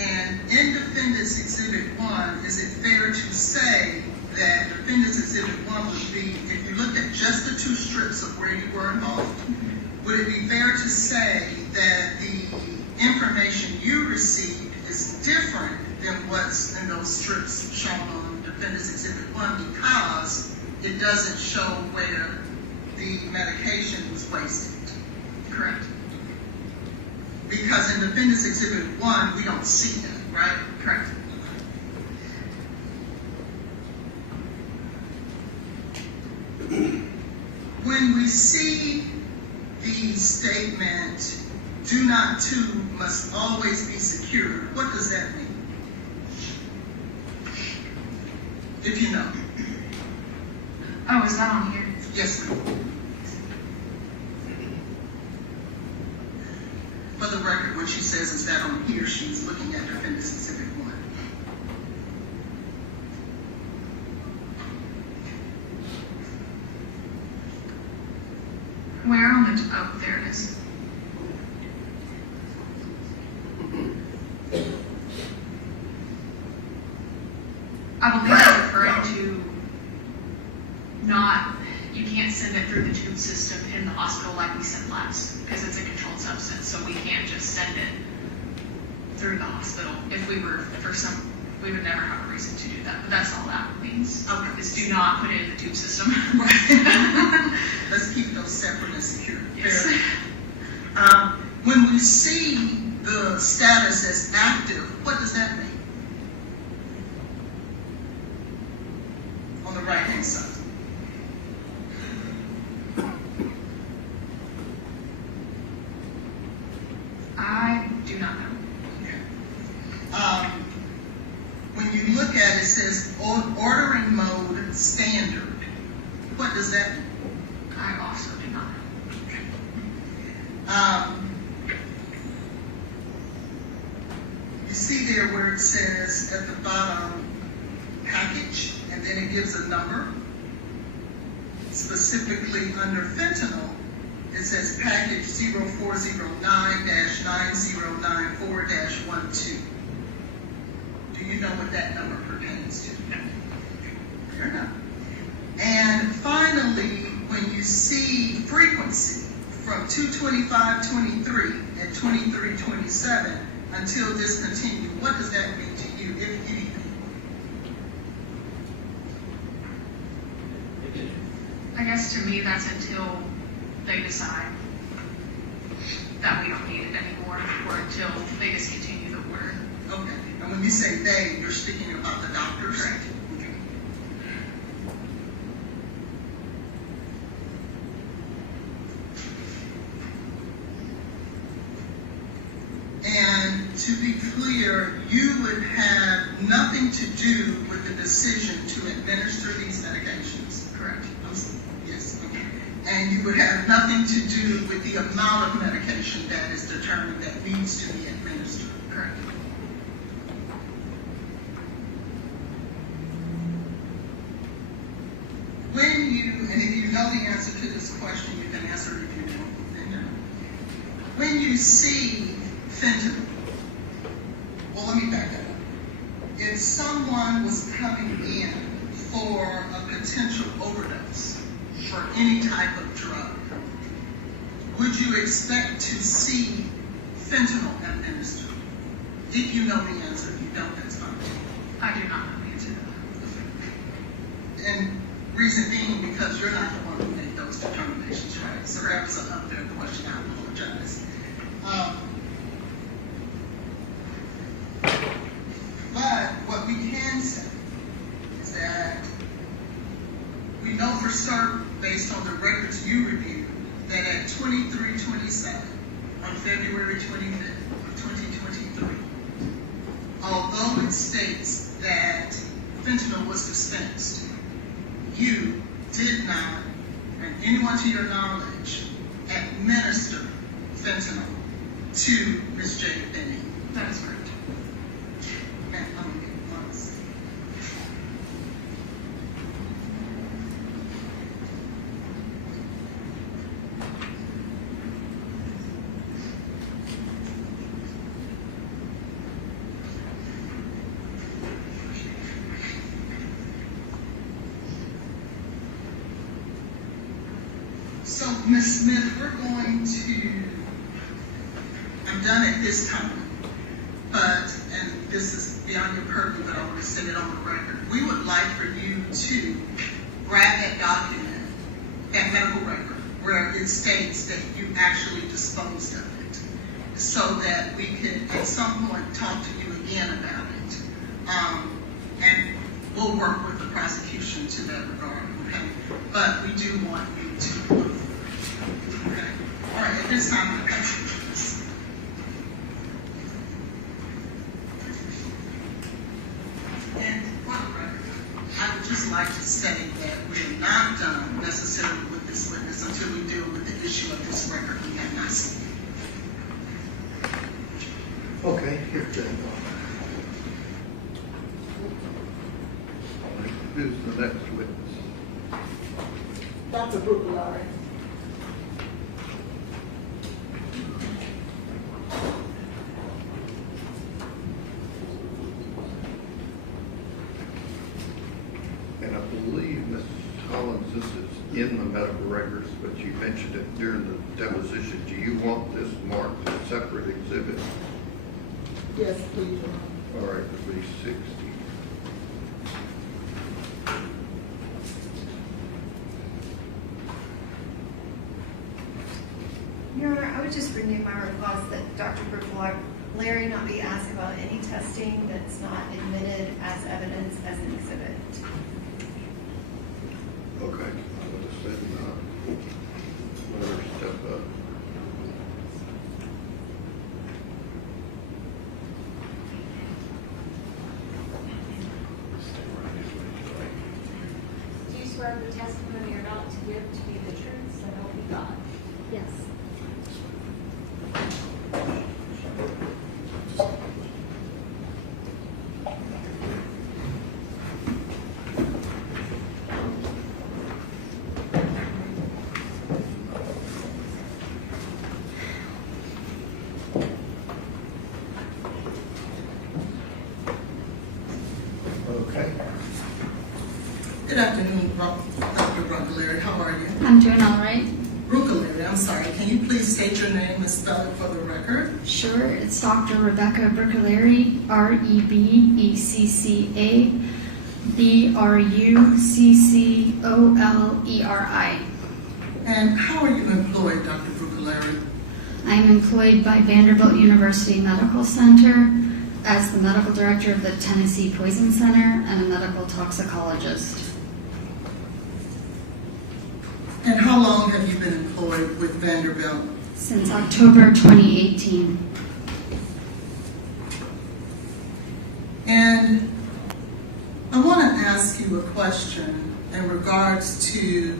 And in Defendant's Exhibit 1, is it fair to say that Defendant's Exhibit 1 would be, if you looked at just the two strips of where you were involved, would it be fair to say that the information you received is different than what's in those strips shown on Defendant's Exhibit 1 because it doesn't show where the medication was wasted? Correct. Because in Defendant's Exhibit 1, we don't see that, right? Correct. When we see the statement, "Do not tube must always be secured," what does that mean? If you know. Oh, is that on here? Yes, ma'am. For the record, what she says is that on here, she's looking at Defendant's Exhibit 1. Where on the, oh, there it is. I believe it's referring to not, you can't send it through the tube system in the hospital like we send labs, because it's a controlled substance, so we can't just send it through the hospital. If we were, we would never have a reason to do that, but that's all that means. Okay. Is do not put it in the tube system. Let's keep those separate and secure. Yes. Fair. When we see the status as active, what does that mean? On the right-hand side. I do not know. Okay. When you look at it, it says ordering mode standard. What does that mean? I also do not know. You see there where it says at the bottom package, and then it gives a number. Specifically under fentanyl, it says package 0409-9094-12. Do you know what that number pertains to? Fair enough. And finally, when you see frequency from 225.23 and 23.27 until discontinued, what does that mean to you, if anything? I guess to me that's until they decide that we don't need it anymore, or until they discontinue the order. Okay. And when you say they, you're speaking about the doctors? Correct. Okay. And to be clear, you would have nothing to do with the decision to administer these medications? Correct. Yes, okay. And you would have nothing to do with the amount of medication that is determined that needs to be administered? Correct. When you, and if you know the answer to this question, you can answer it if you don't. When you see fentanyl, well, let me back that up. If someone was coming in for a potential overdose for any type of drug, would you expect to see fentanyl administered? If you know the answer, if you don't, that's fine. I do not know the answer to that. And reason being, because you're not the one who made those determinations, right? So that was an unfair question, I apologize. But what we can say is that know for certain, based on the records you reviewed, that at 23:27 on February 25th of 2023, although it states that fentanyl was dispensed, you did not, and anyone to your knowledge, administer fentanyl to Ms. Jade Benning. That is correct. And I'm gonna get honest. So, Ms. Smith, we're going to, I'm done at this time, but, and this is beyond your purview, but I want to send it on the record. We would like for you to grab that document, that medical record, where it states that you actually disposed of it, so that we could at some point talk to you again about it. And we'll work with the prosecution to that regard, okay? But we do want you to move. Okay. All right, at this time, I'm going to pass it to this. And for the record, I would just like to say that we are not done necessarily with this witness until we deal with the issue of this record we have not seen. Okay, here's that. Who's the next witness? Dr. Brucolari. And I believe, Mrs. Collins, this is in the medical records, but you mentioned it during the deposition. Do you want this marked as a separate exhibit? Yes, please. All right, it'll be 60. Your Honor, I would just renew my request that Dr. Larry not be asked about any testing that's not admitted as evidence as an exhibit. Okay, I would have said not. Let her step up. Do you swear the testimony you're about to give to be the truth, so help you God? Yes. Okay. Good afternoon, Dr. Brucolari. How are you? I'm doing all right. Brucolari, I'm sorry. Can you please state your name and spell it for the record? Sure, it's Dr. Rebecca Brucolari, REBECCA, BRUCCOLERI. And how are you employed, Dr. Brucolari? I am employed by Vanderbilt University Medical Center as the medical director of the Tennessee Poison Center and a medical toxicologist. And how long have you been employed with Vanderbilt? Since October 2018. And I want to ask you a question in regards to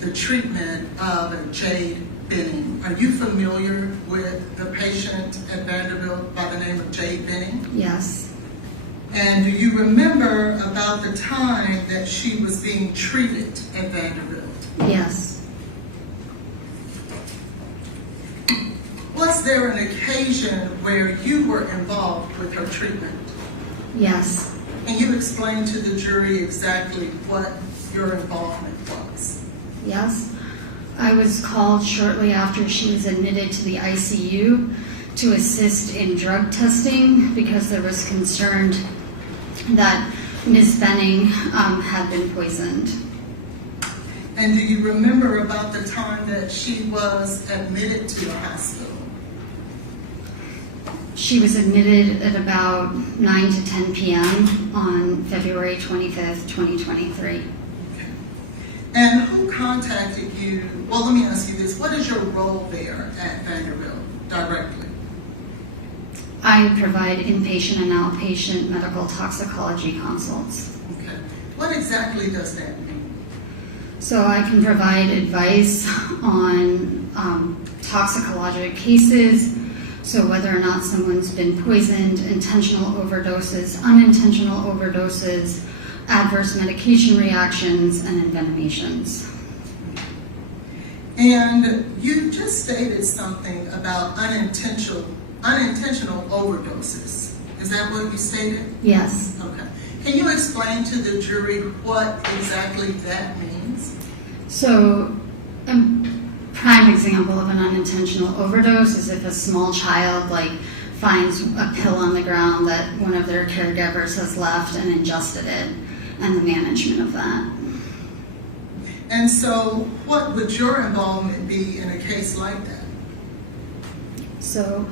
the treatment of Jade Benning. Are you familiar with the patient at Vanderbilt by the name of Jade Benning? Yes. And do you remember about the time that she was being treated at Vanderbilt? Yes. Was there an occasion where you were involved with her treatment? Yes. Can you explain to the jury exactly what your involvement was? Yes. I was called shortly after she was admitted to the ICU to assist in drug testing because there was concern that Ms. Benning had been poisoned. And do you remember about the time that she was admitted to the hospital? She was admitted at about 9 to 10 p.m. on February 25th, 2023. And who contacted you? Well, let me ask you this. What is your role there at Vanderbilt directly? I provide inpatient and outpatient medical toxicology consults. Okay. What exactly does that mean? So I can provide advice on toxicologic cases, so whether or not someone's been poisoned, intentional overdoses, unintentional overdoses, adverse medication reactions, and envenomations. And you just stated something about unintentional overdoses. Is that what you stated? Yes. Okay. Can you explain to the jury what exactly that means? So a prime example of an unintentional overdose is if a small child finds a pill on the ground that one of their caregivers has left and ingested it, and the management of that. And so what would your involvement be in a case like that? So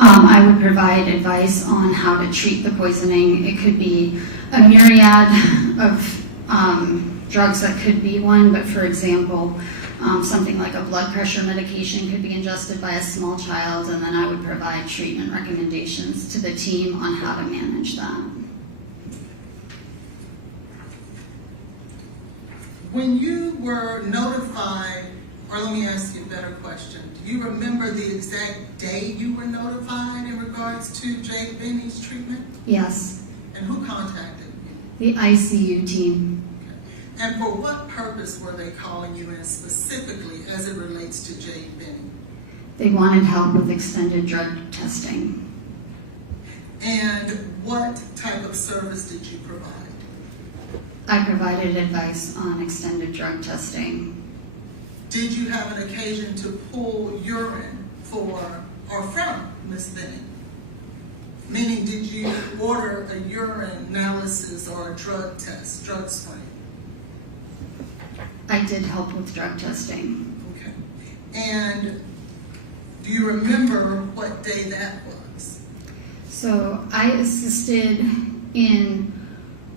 I would provide advice on how to treat the poisoning. It could be a myriad of drugs that could be one, but for example, something like a blood pressure medication could be ingested by a small child, and then I would provide treatment recommendations to the team on how to manage that. When you were notified, or let me ask you a better question, do you remember the exact day you were notified in regards to Jade Benny's treatment? Yes, And who contacted you? the ICU team. Okay. And for what purpose were they calling you in specifically as it relates to Jade Benny? They wanted help with extended drug testing. And what type of service did you provide? I provided advice on extended drug testing. Did you have an occasion to pull urine for or from Miss Benny? Meaning, did you order a urine analysis or a drug test, drug screen? I did help with drug testing. Okay. And do you remember what day that was? So I assisted in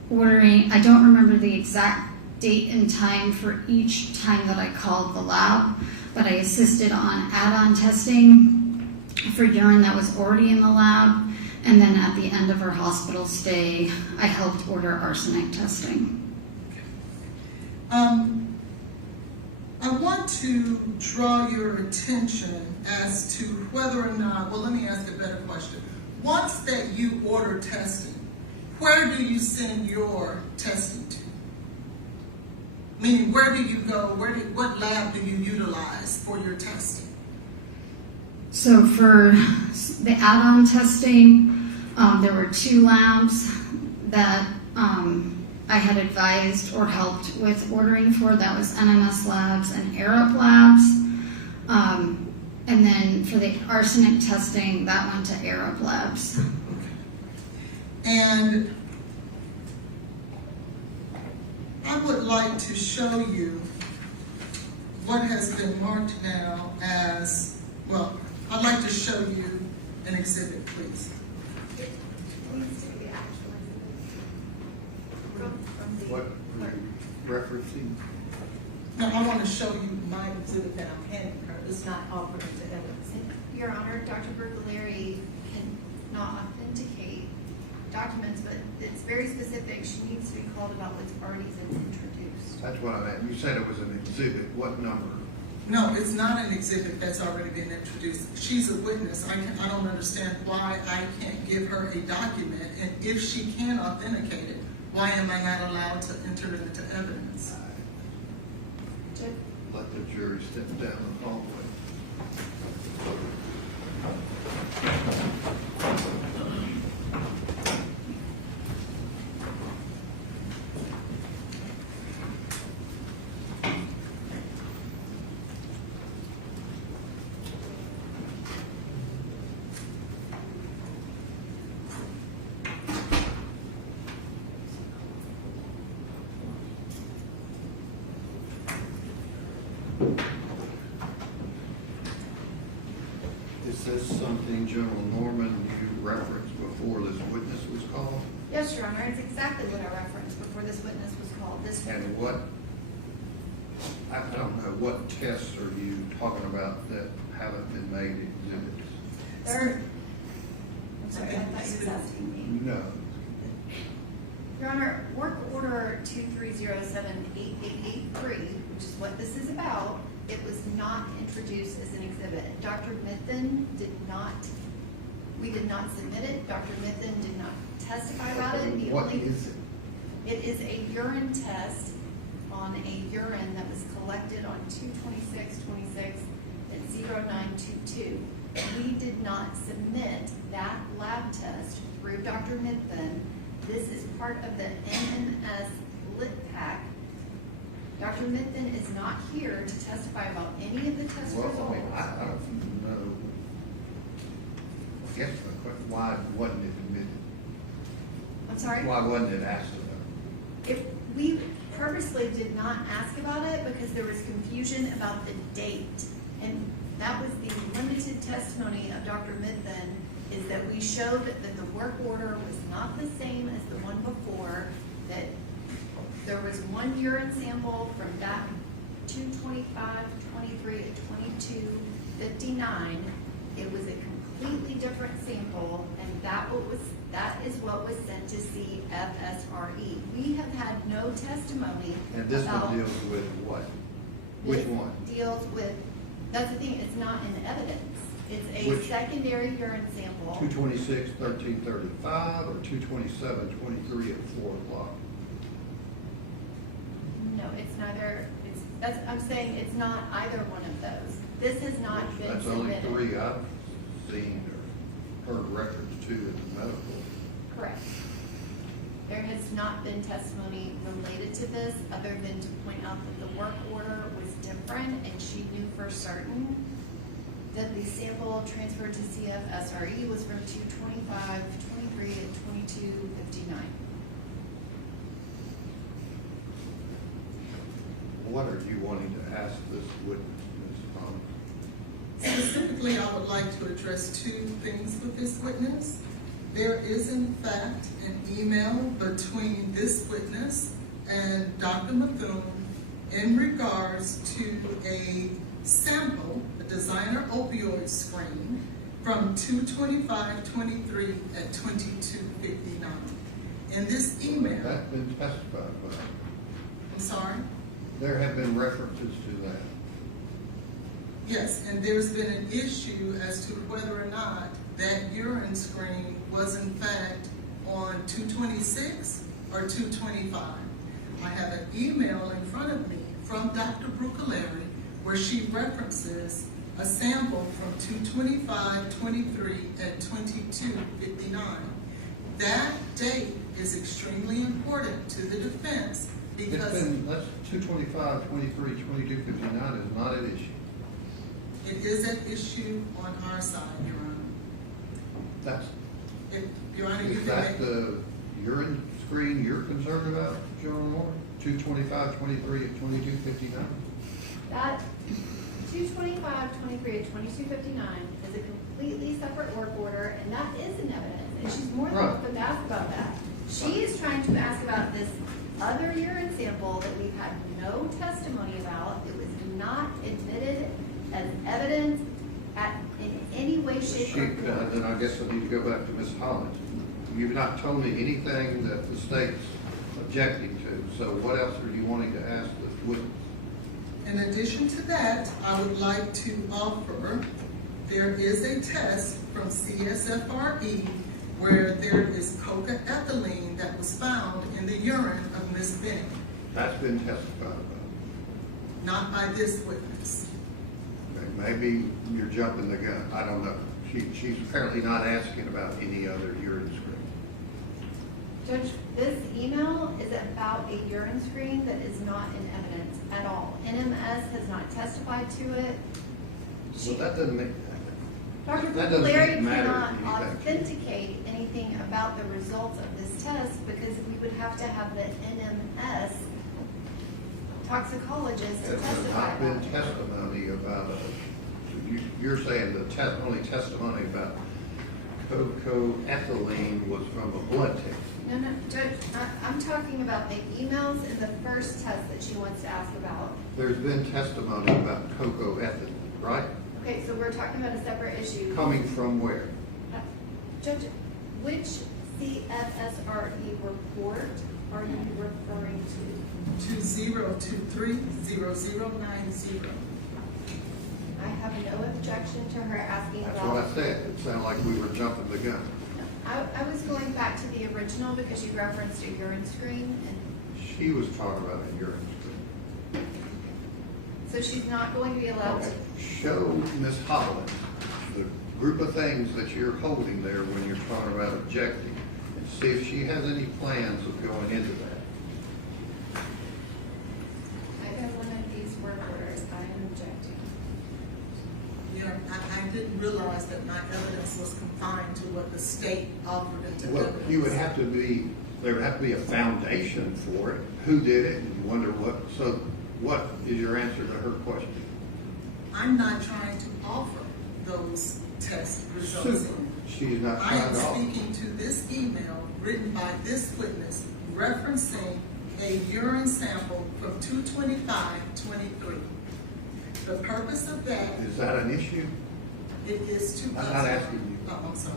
ordering, I don't remember the exact date and time for each time that I called the lab, but I assisted on add-on testing for urine that was already in the lab, and then at the end of her hospital stay, I helped order arsenic testing. I want to draw your attention as to whether or not, well, let me ask a better question. Once that you order testing, where do you send your testing to? Meaning, where do you go? What lab do you utilize for your testing? So for the add-on testing, there were 2 labs that I had advised or helped with ordering for. That was NMS Labs and Arup Labs. And then for the arsenic testing, that went to Arup Labs. And I would like to show you what has been marked now as, well, I'd like to show you an exhibit, please. What are you referencing? Now, I want to show you my exhibit that I'm handing her. It's not offered into evidence. Your Honor, Dr. Bergolieri cannot authenticate documents, but it's very specific. She needs to be called about what's already been introduced. That's what I meant. You said it was an exhibit. What number? No, it's not an exhibit that's already been introduced. She's a witness. I don't understand why I can't give her a document, and if she can authenticate it, why am I not allowed to enter it into evidence? Let the jury step down the hallway. Is this something, General Norman, you referenced before this witness was called? Yes, Your Honor, it's exactly what I referenced before this witness was called. This And what I don't know, what tests are you talking about that haven't been made exhibits? Third, I'm sorry, I thought you was asking me. No. Your Honor, work order 23078883, which is what this is about, it was not introduced as an exhibit. Dr. Mithun we did not submit it. Dr. Mithun did not testify about it. What is it? It is a urine test on a urine that was collected on 2/26/26 at 0922. We did not submit that lab test through Dr. Mithun. This is part of the NMS lit pack. Dr. Mithun is not here to testify about any of the test Well, results. I mean, I don't know. I guess my question, why wasn't it admitted? I'm sorry? Why wasn't it asked about? We purposely did not ask about it because there was confusion about the date. And that was the limited testimony of Dr. Mithun, is that we showed that the work order was not the same as the one before, that there was one urine sample from back 2/25/23 at 22:59. It was a completely different sample, and that is what was sent to CFSRE. We have had no testimony And this about. one deals with what? Which This one? deals with, that's the thing, it's not in evidence. It's a Which? secondary urine sample. 2/26/1335 or 2/27/23 at 4:00? No, it's neither, I'm saying it's not either one of those. This has not been That's only submitted. three I've seen or heard reference to in the medical. Correct. There has not been testimony related to this, other than to point out that the work order was different, and she knew for certain that the sample transferred to CFSRE was from 2/25/23 at 22:59. What are you wanting to ask this witness, Ms. Thomas? Specifically, I would like to address two things with this witness. There is in fact an email between this witness and Dr. Mithun in regards to a sample, a designer opioid screen from 2/25/23 at 22:59. In this email, That's been testified about. I'm sorry? There have been references to that. Yes, and there's been an issue as to whether or not that urine screen was in fact on 2/26 or 2/25. I have an email in front of me from Dr. Brucaleri where she references a sample from 2/25/23 at 22:59. That date is extremely important to the defense because That's 2/25/23, 22:59 is not an issue. it is an issue on our side, Your Honor. That's, Your Honor, you is can that make, the urine screen you're concerned about, General Moore? 2/25/23 at 22:59? That 2/25/23 at 22:59 is a completely separate work order, and that is in evidence, and she's more than Right. welcome to ask about that. She is trying to ask about this other urine sample that we've had no testimony about. It was not admitted as evidence in any way, shape, or form. Then I guess I need to go back to Ms. Holland. You've not told me anything that the state's objecting to, so what else are you wanting to ask the witness? in addition to that, I would like to offer, there is a test from CSFRE where there is coca-ethylene that was found in the urine of Ms. Bennett, That's been testified about. not by this witness. Okay, maybe you're jumping the gun, I don't know. She's apparently not asking about any other urine screen. Judge, this email is about a urine screen that is not in evidence at all. NMS has not testified to it. Well, that doesn't make, Dr. that doesn't Larry matter cannot if you think. authenticate anything about the results of this test because we would have to have the NMS toxicologist to There's testify not been about it. testimony about you're saying the only testimony about coca-ethylene was from a blood test. No, Judge, I'm talking about the emails and the first test that she wants to ask about. There's been testimony about cocoa ethylene, right? Okay, so we're talking about a separate issue. Coming from where? Judge, which CFSRE report are you referring to? 2023-0090. I have no objection to her asking That's about. what I said. It sounded like we were jumping the gun. I was going back to the original because you referenced a urine screen, and She was talking about a urine screen. so she's not going to be allowed to. Okay. Show Ms. Holland the group of things that you're holding there when you're talking about objecting, and see if she has any plans of going into that. I got one of these work orders. I am objecting. I didn't realize that my evidence was confined to what the state offered into Well, evidence. you would have to be, there would have to be a foundation for it. Who did it, and you wonder what, so what is your answer to her question? I'm not trying to offer those test results. Super. She's not I trying am to offer. speaking to this email written by this witness referencing a urine sample from 2/25/23. The purpose of that, Is that an issue? it is to. I'm not asking you. Oh, I'm sorry.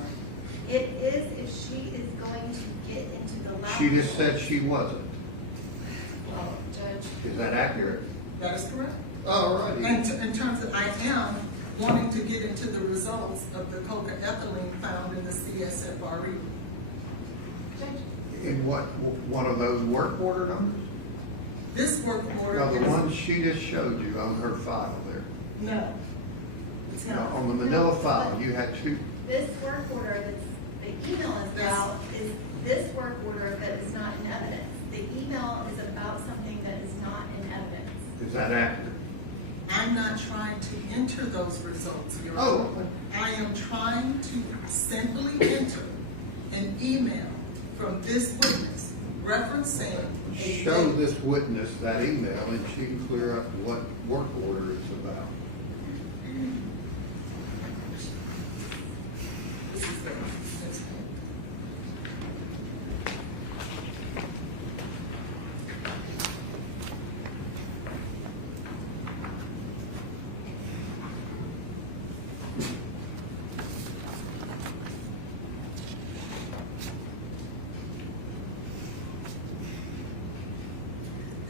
It is if she is going to get into the lab. She just said she wasn't. Well, Judge, Is that accurate? That is correct. All righty. And in terms of, I am wanting to get into the results of the coca ethylene found in the CSFRE. Judge, In what, one of those work order numbers? This work order No, the is. one she just showed you on her file there. No, it's Now, not. on the manila file, you had two. this work order that's, the email is about, is this work order that is not in evidence. The email is about something that is not in evidence. Is that accurate? I'm not trying to enter those results, Your Oh, Honor. I am trying to simply enter an email from this witness referencing a show date. this witness that email and she can clear up what work order it's about. This is the next one.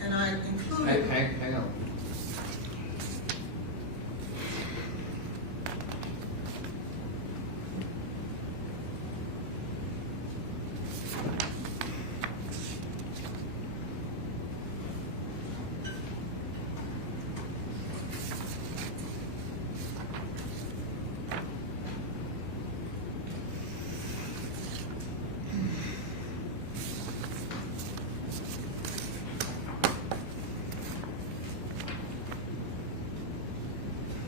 And I included. Hang on.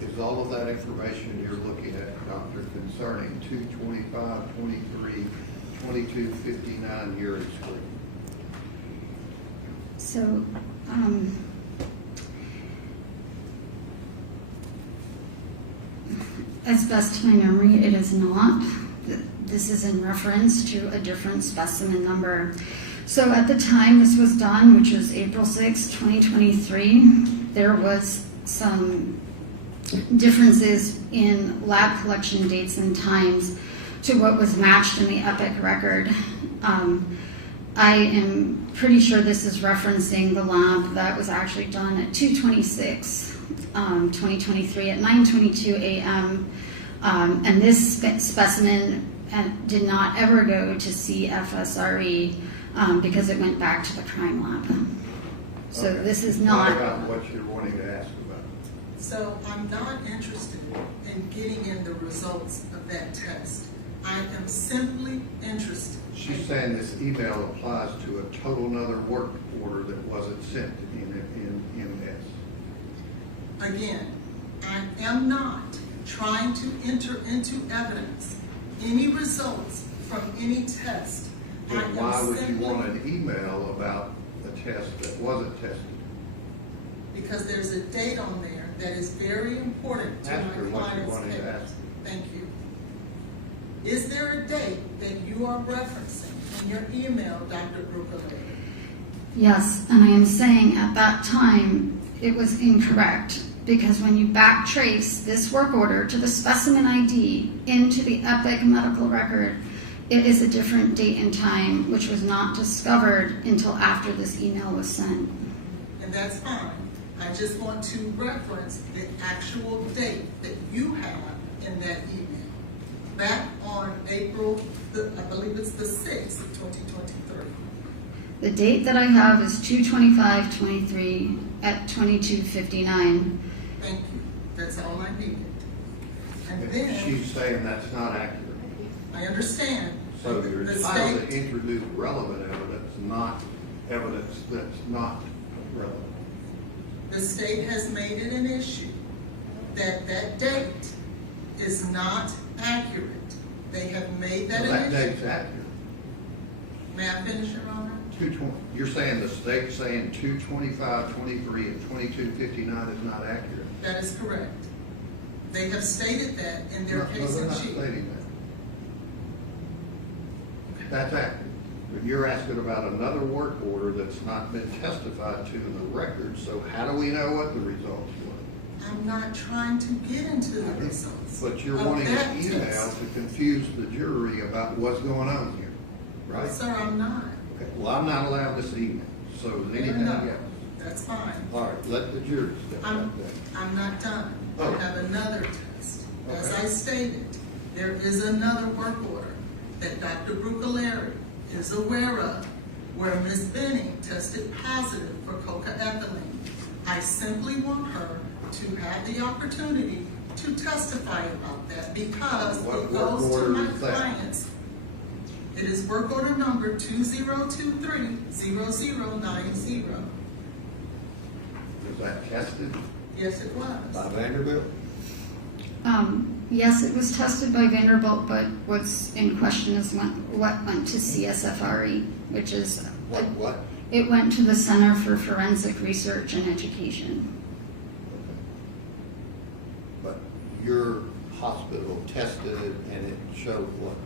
Is all of that information you're looking at, Doctor, concerning 2/25/23/22/59 urine screen? So, as best to my memory, it is not. This is in reference to a different specimen number. So at the time this was done, which was April 6, 2023, there was some differences in lab collection dates and times to what was matched in the EPIC record. I am pretty sure this is referencing the lab that was actually done at 2/26, 2023 at 9:22 a.m. And this specimen did not ever go to CFSRE because it went back to the crime lab. So Okay. this is What not. about what you're wanting to ask about? So I'm not interested in getting in the results of that test. I am simply interested. She's saying this email applies to a total another work order that wasn't sent in MS. Again, I am not trying to enter into evidence any results from any test. I Then am why would you simply- want an email about a test that wasn't tested? Because there's a date on there that is very important to Ask her my what you client's wanted to case. ask. Thank you. Is there a date that you are referencing in your email, Dr. Brooklyn? Yes, and I am saying at that time, it was incorrect, because when you backtrace this work order to the specimen ID into the Epic medical record, it is a different date and time, which was not discovered until after this email was sent. And that's fine. I just want to reference the actual date that you have in that email. Back on April, I believe it's the 6th of 2023. The date that I have is 2/25/23 at 22:59. Thank you. That's all I needed. And then, She's saying that's not accurate. I understand. So you're The entitled to state, introduce relevant evidence, not evidence that's not relevant. the state has made it an issue that that date is not accurate. They have made that So that an date's issue. accurate. May I finish, Your Honor? 220, you're saying the state's saying 2/25/23 and 22/59 is not accurate? That is correct. They have stated that in their No, case they're in not chief. stating that. That's accurate. But you're asking about another work order that's not been testified to in the record, so how do we know what the results were? I'm not trying to get into the results. But you're of wanting that an email test. to confuse the jury about what's going on here, No, right? sir, I'm not. Okay, well, I'm not allowed this email, so is Fair anything enough. else? That's fine. All right, let the jury step I'm back there. not done. Oh. I have another test. As Okay. I stated, there is another work order that Dr. Brucaleri is aware of where Ms. Benning tested positive for cocaethylene. I simply want her to have the opportunity to testify about that because What it work goes to order my is that? clients. It is work order number 2023-0090. Was that tested Yes, it by was. Vanderbilt? Yes, it was tested by Vanderbilt, but what's in question is what went to CSFRE, which is, What? it went to the Center for Forensic Research and Education. But your hospital tested it and it showed what?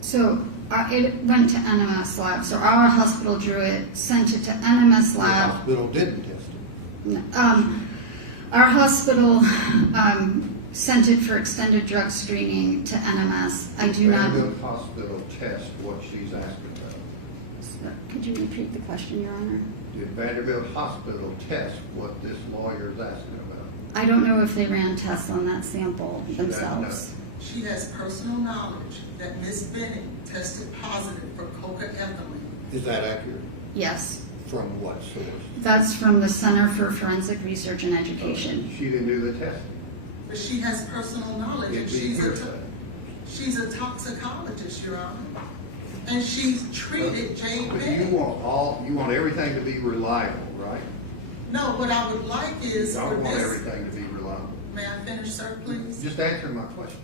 So it went to NMS Lab. So our hospital drew it, sent it to NMS The Lab. hospital didn't test it. Our hospital sent it for extended drug screening to NMS. I do not. Vanderbilt Hospital test what she's asking about. Could you repeat the question, Your Honor? Did Vanderbilt Hospital test what this lawyer's asking about? I don't know if they ran tests on that sample Should I themselves. She has personal knowledge that Ms. Benning tested positive for cocaethylene. Is that accurate? Yes, From what source? that's from the Center for Forensic Research and Education. She didn't do the testing. But she has personal knowledge and It'd be hearsay. she's a toxicologist, Your Honor. And she's treated Jane But Benning. you want everything to be reliable, right? No, what I would like You is for don't want this, everything to be reliable. may I finish, sir, please? Just answer my question.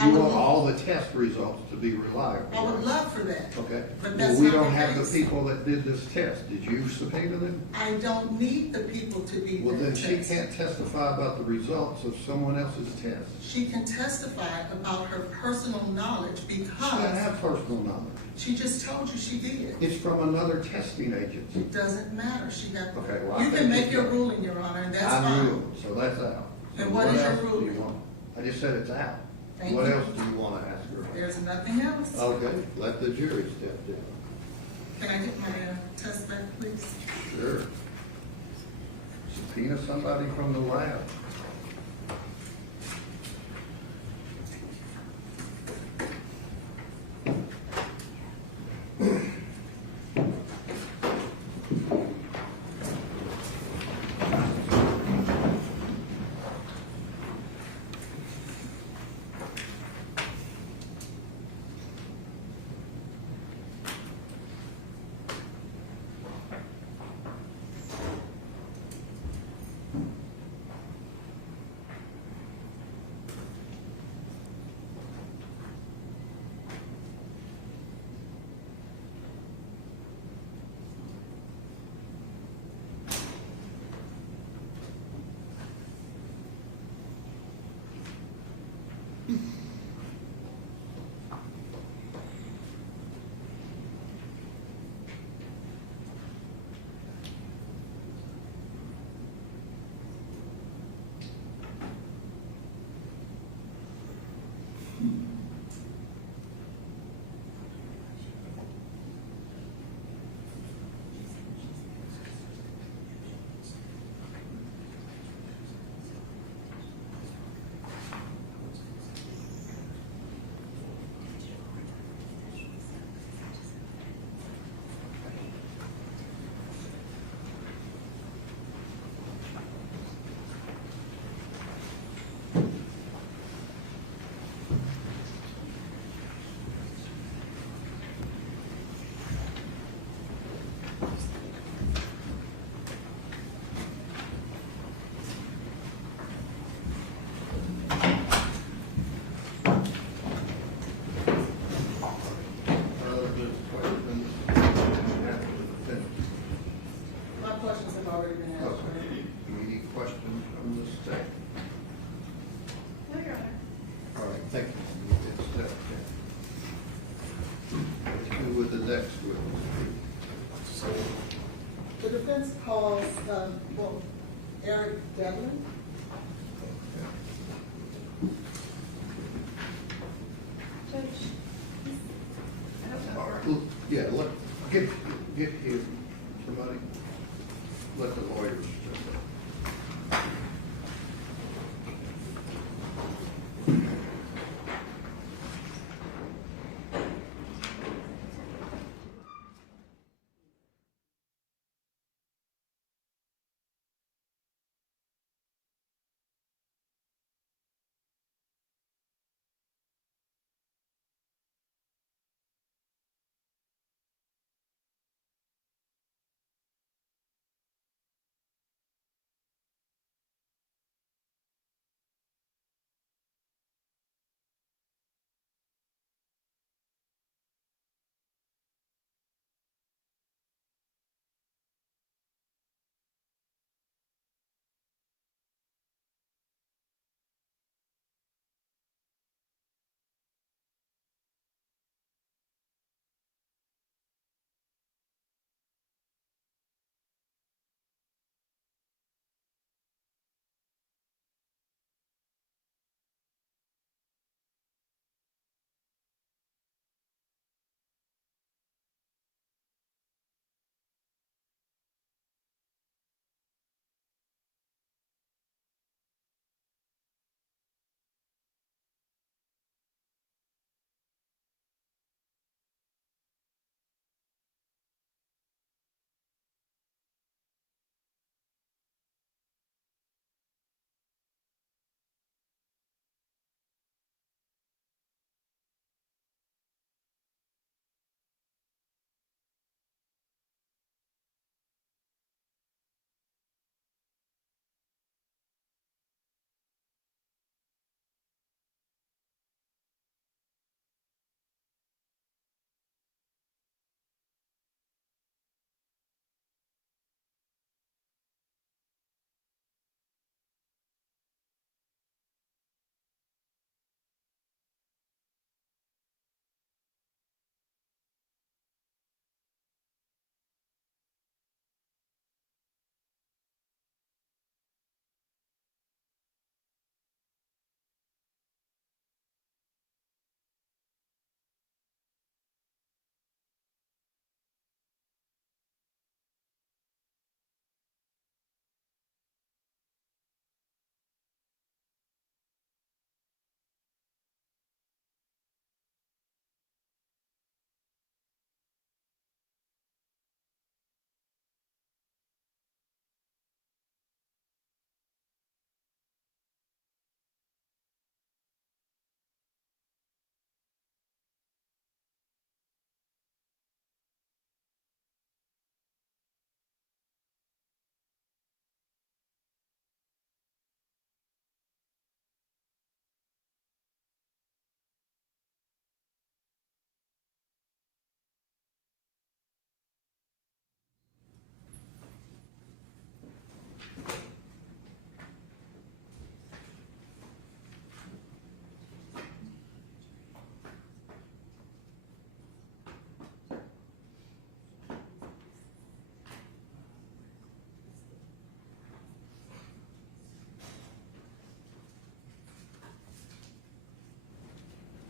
I You would want love- all the test results to be reliable. I would right? love for that. Okay. But Well, that's we not don't the have the case. people that did this test. Did you subpoena them? I don't need the people to be Well, then that she test. can't testify about the results of someone else's test. She can testify about her personal knowledge She doesn't because have personal knowledge. she just told you she did. It's from another testing agency. It doesn't matter. She got. Okay, well, I You think can make it's your done. ruling, Your Honor, and that's I fine. ruled, so that's out. So And what is your else do you ruling? want? I just said it's out. Thank What you. else do you want to ask her? There's nothing else. Okay, let the jury step down. Can I get my test back, please? Sure. Subpoena somebody from the lab. Eric Devlin. Judge, I don't know. All right, well, yeah, get here, somebody, let the lawyers.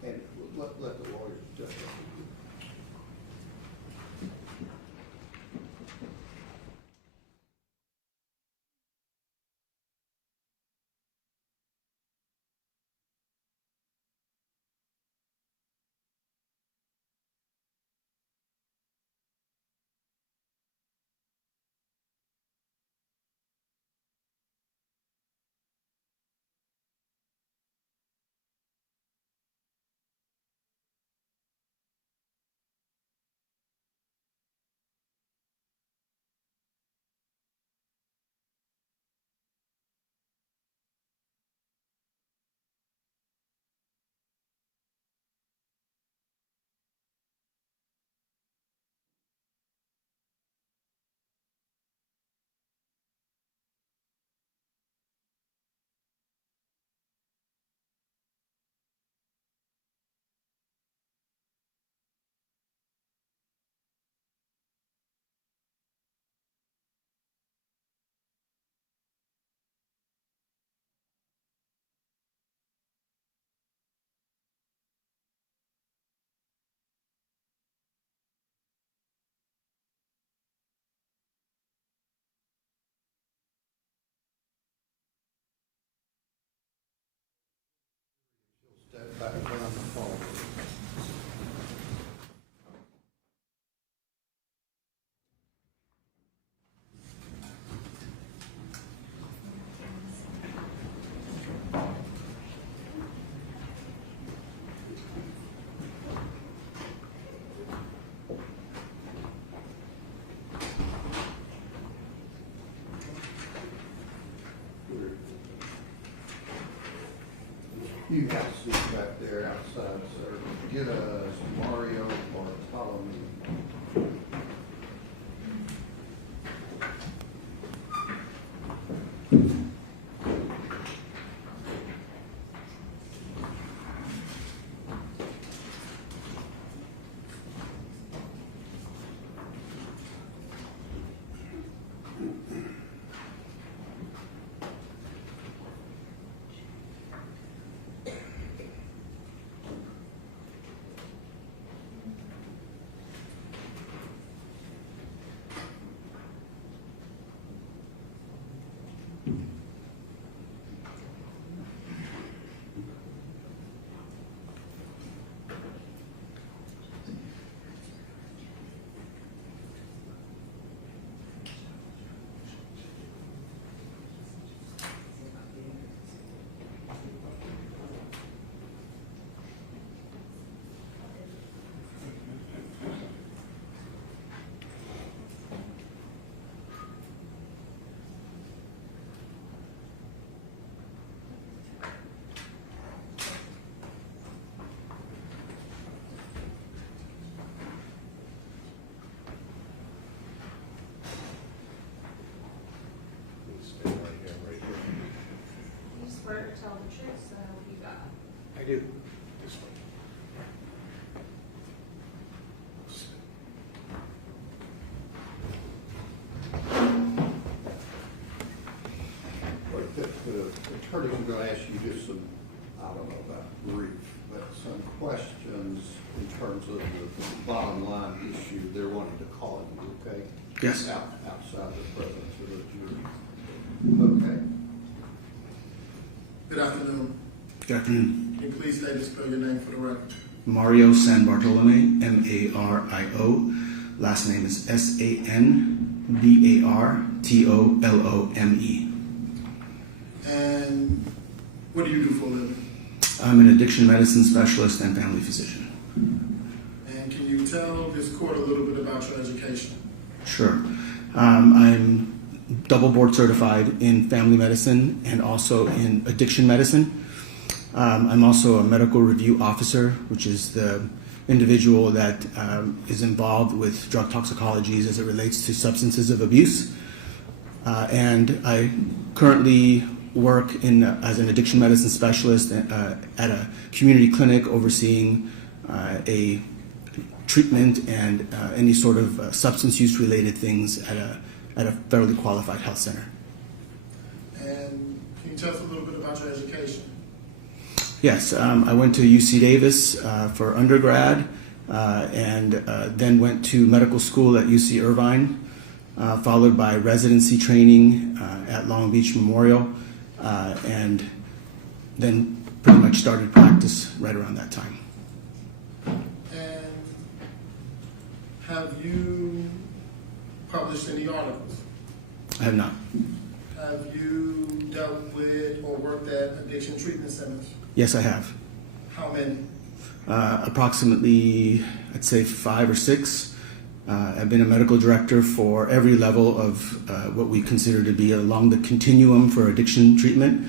And let the lawyers judge it. You got to sit back there outside, sir. Get us Mario Bartolome. You swear to tell the truth, so help you God. I do. This way. But the attorney, I'm going to ask you just some, I don't know about brief, but some questions in terms of the bottom line issue they're wanting to call you, okay? Yes. Outside the presence of the jury. Okay. Good afternoon. Good afternoon. Can you please state and spell your name for the record? Mario San Bartolome, M-A-R-I-O. Last name is S-A-N-B-A-R-T-O-L-O-M-E. And what do you do for a living? I'm an addiction medicine specialist and family physician. And can you tell this court a little bit about your education? Sure. I'm double board certified in family medicine and also in addiction medicine. I'm also a medical review officer, which is the individual that is involved with drug toxicologies as it relates to substances of abuse. And I currently work as an addiction medicine specialist at a community clinic overseeing a treatment and any sort of substance use related things at a fairly qualified health center. And can you tell us a little bit about your education? Yes, I went to UC Davis for undergrad and then went to medical school at UC Irvine, followed by residency training at Long Beach Memorial, and then pretty much started practice right around that time. And have you published any articles? I have not. Have you dealt with or worked at addiction treatment centers? Yes, I have. How many? Approximately, I'd say 5 or 6. I've been a medical director for every level of what we consider to be along the continuum for addiction treatment.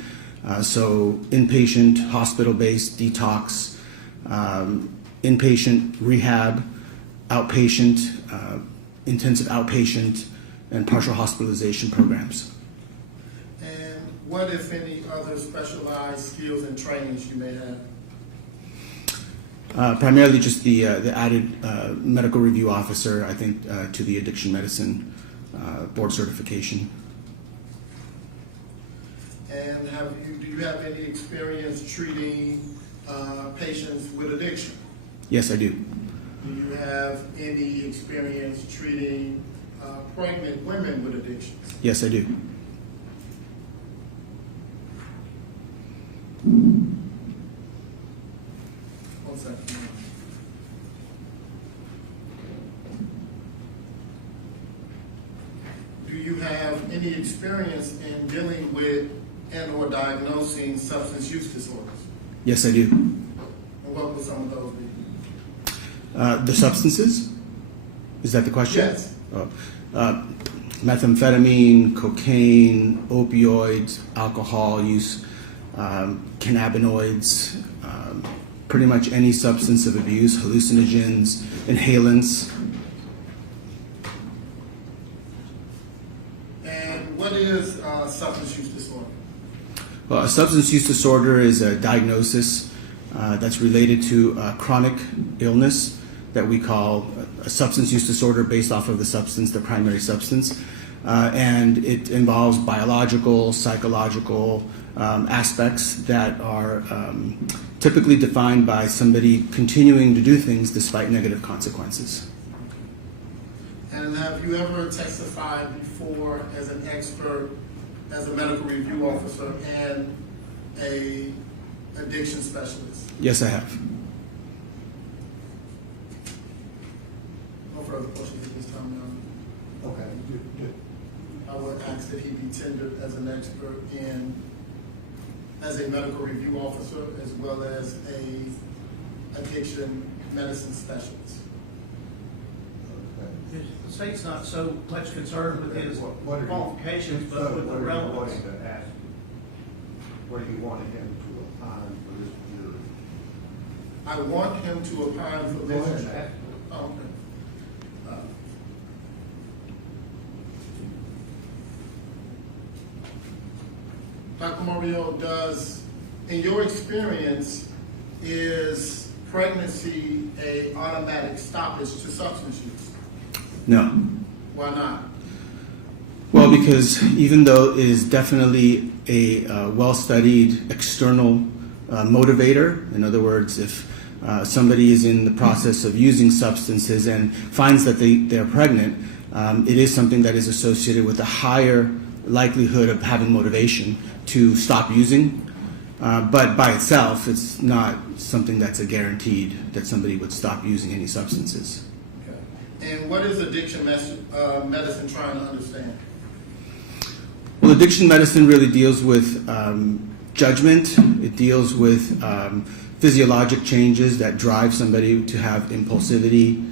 So inpatient, hospital-based detox, inpatient rehab, outpatient, intensive outpatient, and partial hospitalization programs. And what, if any, other specialized skills and trainings you may have? Primarily just the added medical review officer, I think, to the addiction medicine board certification. And do you have any experience treating patients with addiction? Yes, I do. Do you have any experience treating pregnant women with addictions? Yes, I do. One second. Do you have any experience in dealing with and or diagnosing substance use disorders? Yes, I do. And what would some of those be? The substances? Is that the question? Yes. Methamphetamine, cocaine, opioids, alcohol use, cannabinoids, pretty much any substance of abuse, hallucinogens, inhalants. And what is substance use disorder? Well, a substance use disorder is a diagnosis that's related to a chronic illness that we call a substance use disorder based off of the substance, the primary substance. And it involves biological, psychological aspects that are typically defined by somebody continuing to do things despite negative consequences. And have you ever testified before as an expert, as a medical review officer and a addiction specialist? Yes, I have. No further questions at this time, Your Honor. Okay. I would ask that he be tendered as an expert in, as a medical review officer, as well as a addiction medicine specialist. The state's not so much concerned with his What are you- qualifications, but with the What are you relevance. wanting to ask? What are you wanting him to opine for this jury? I want him to opine for Go this. ahead and ask. Oh, okay. Dr. Mario, in your experience, is pregnancy a automatic stoppage to substance use? No. Why not? Well, because even though it is definitely a well-studied external motivator, in other words, if somebody is in the process of using substances and finds that they're pregnant, it is something that is associated with a higher likelihood of having motivation to stop using. But by itself, it's not something that's a guaranteed that somebody would stop using any substances. Okay. And what is addiction medicine trying to understand? Well, addiction medicine really deals with judgment. It deals with physiologic changes that drive somebody to have impulsivity,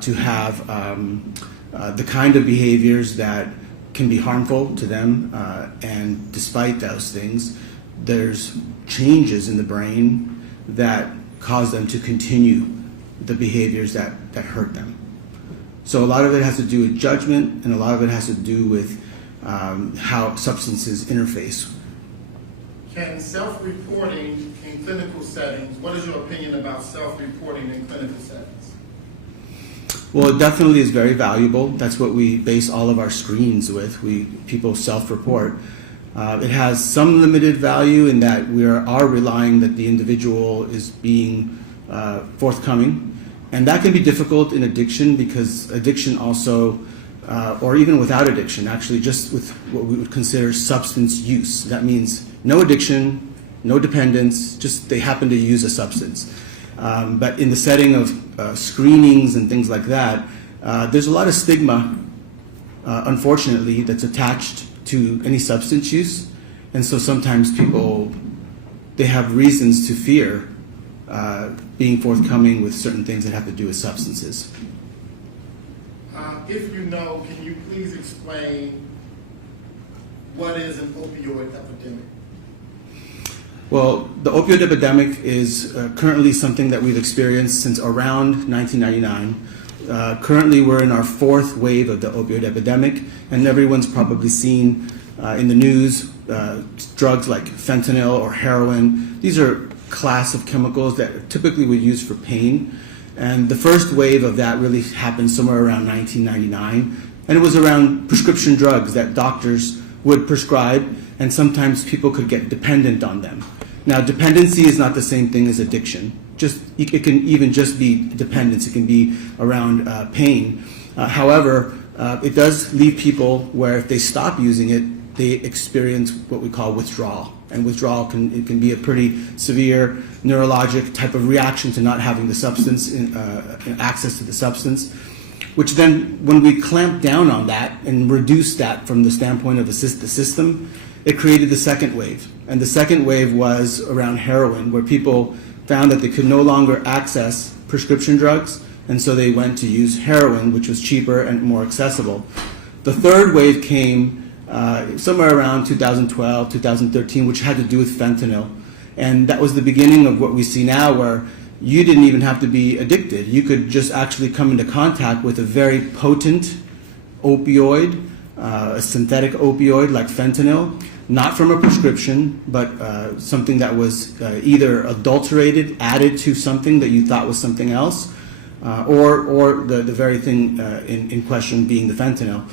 to have the kind of behaviors that can be harmful to them. And despite those things, there's changes in the brain that cause them to continue the behaviors that hurt them. So a lot of it has to do with judgment, and a lot of it has to do with how substances interface. Can self-reporting in clinical settings, what is your opinion about self-reporting in clinical settings? Well, it definitely is very valuable. That's what we base all of our screens with. People self-report. It has some limited value in that we are relying that the individual is being forthcoming. And that can be difficult in addiction because addiction also, or even without addiction, actually just with what we would consider substance use. That means no addiction, no dependence, just they happen to use a substance. But in the setting of screenings and things like that, there's a lot of stigma, unfortunately, that's attached to any substance use. And so sometimes people, they have reasons to fear being forthcoming with certain things that have to do with substances. If you know, can you please explain what is an opioid epidemic? Well, the opioid epidemic is currently something that we've experienced since around 1999. Currently, we're in our fourth wave of the opioid epidemic, and everyone's probably seen in the news drugs like fentanyl or heroin. These are class of chemicals that typically we use for pain. And the first wave of that really happened somewhere around 1999. And it was around prescription drugs that doctors would prescribe, and sometimes people could get dependent on them. Now, dependency is not the same thing as addiction. It can even just be dependence. It can be around pain. However, it does leave people where if they stop using it, they experience what we call withdrawal. And withdrawal can be a pretty severe neurologic type of reaction to not having the substance, access to the substance, which then, when we clamp down on that and reduce that from the standpoint of the system, it created the second wave. And the second wave was around heroin, where people found that they could no longer access prescription drugs, and so they went to use heroin, which was cheaper and more accessible. The third wave came somewhere around 2012, 2013, which had to do with fentanyl. And that was the beginning of what we see now, where you didn't even have to be addicted. You could just actually come into contact with a very potent opioid, a synthetic opioid like fentanyl, not from a prescription, but something that was either adulterated, added to something that you thought was something else, or the very thing in question being the fentanyl.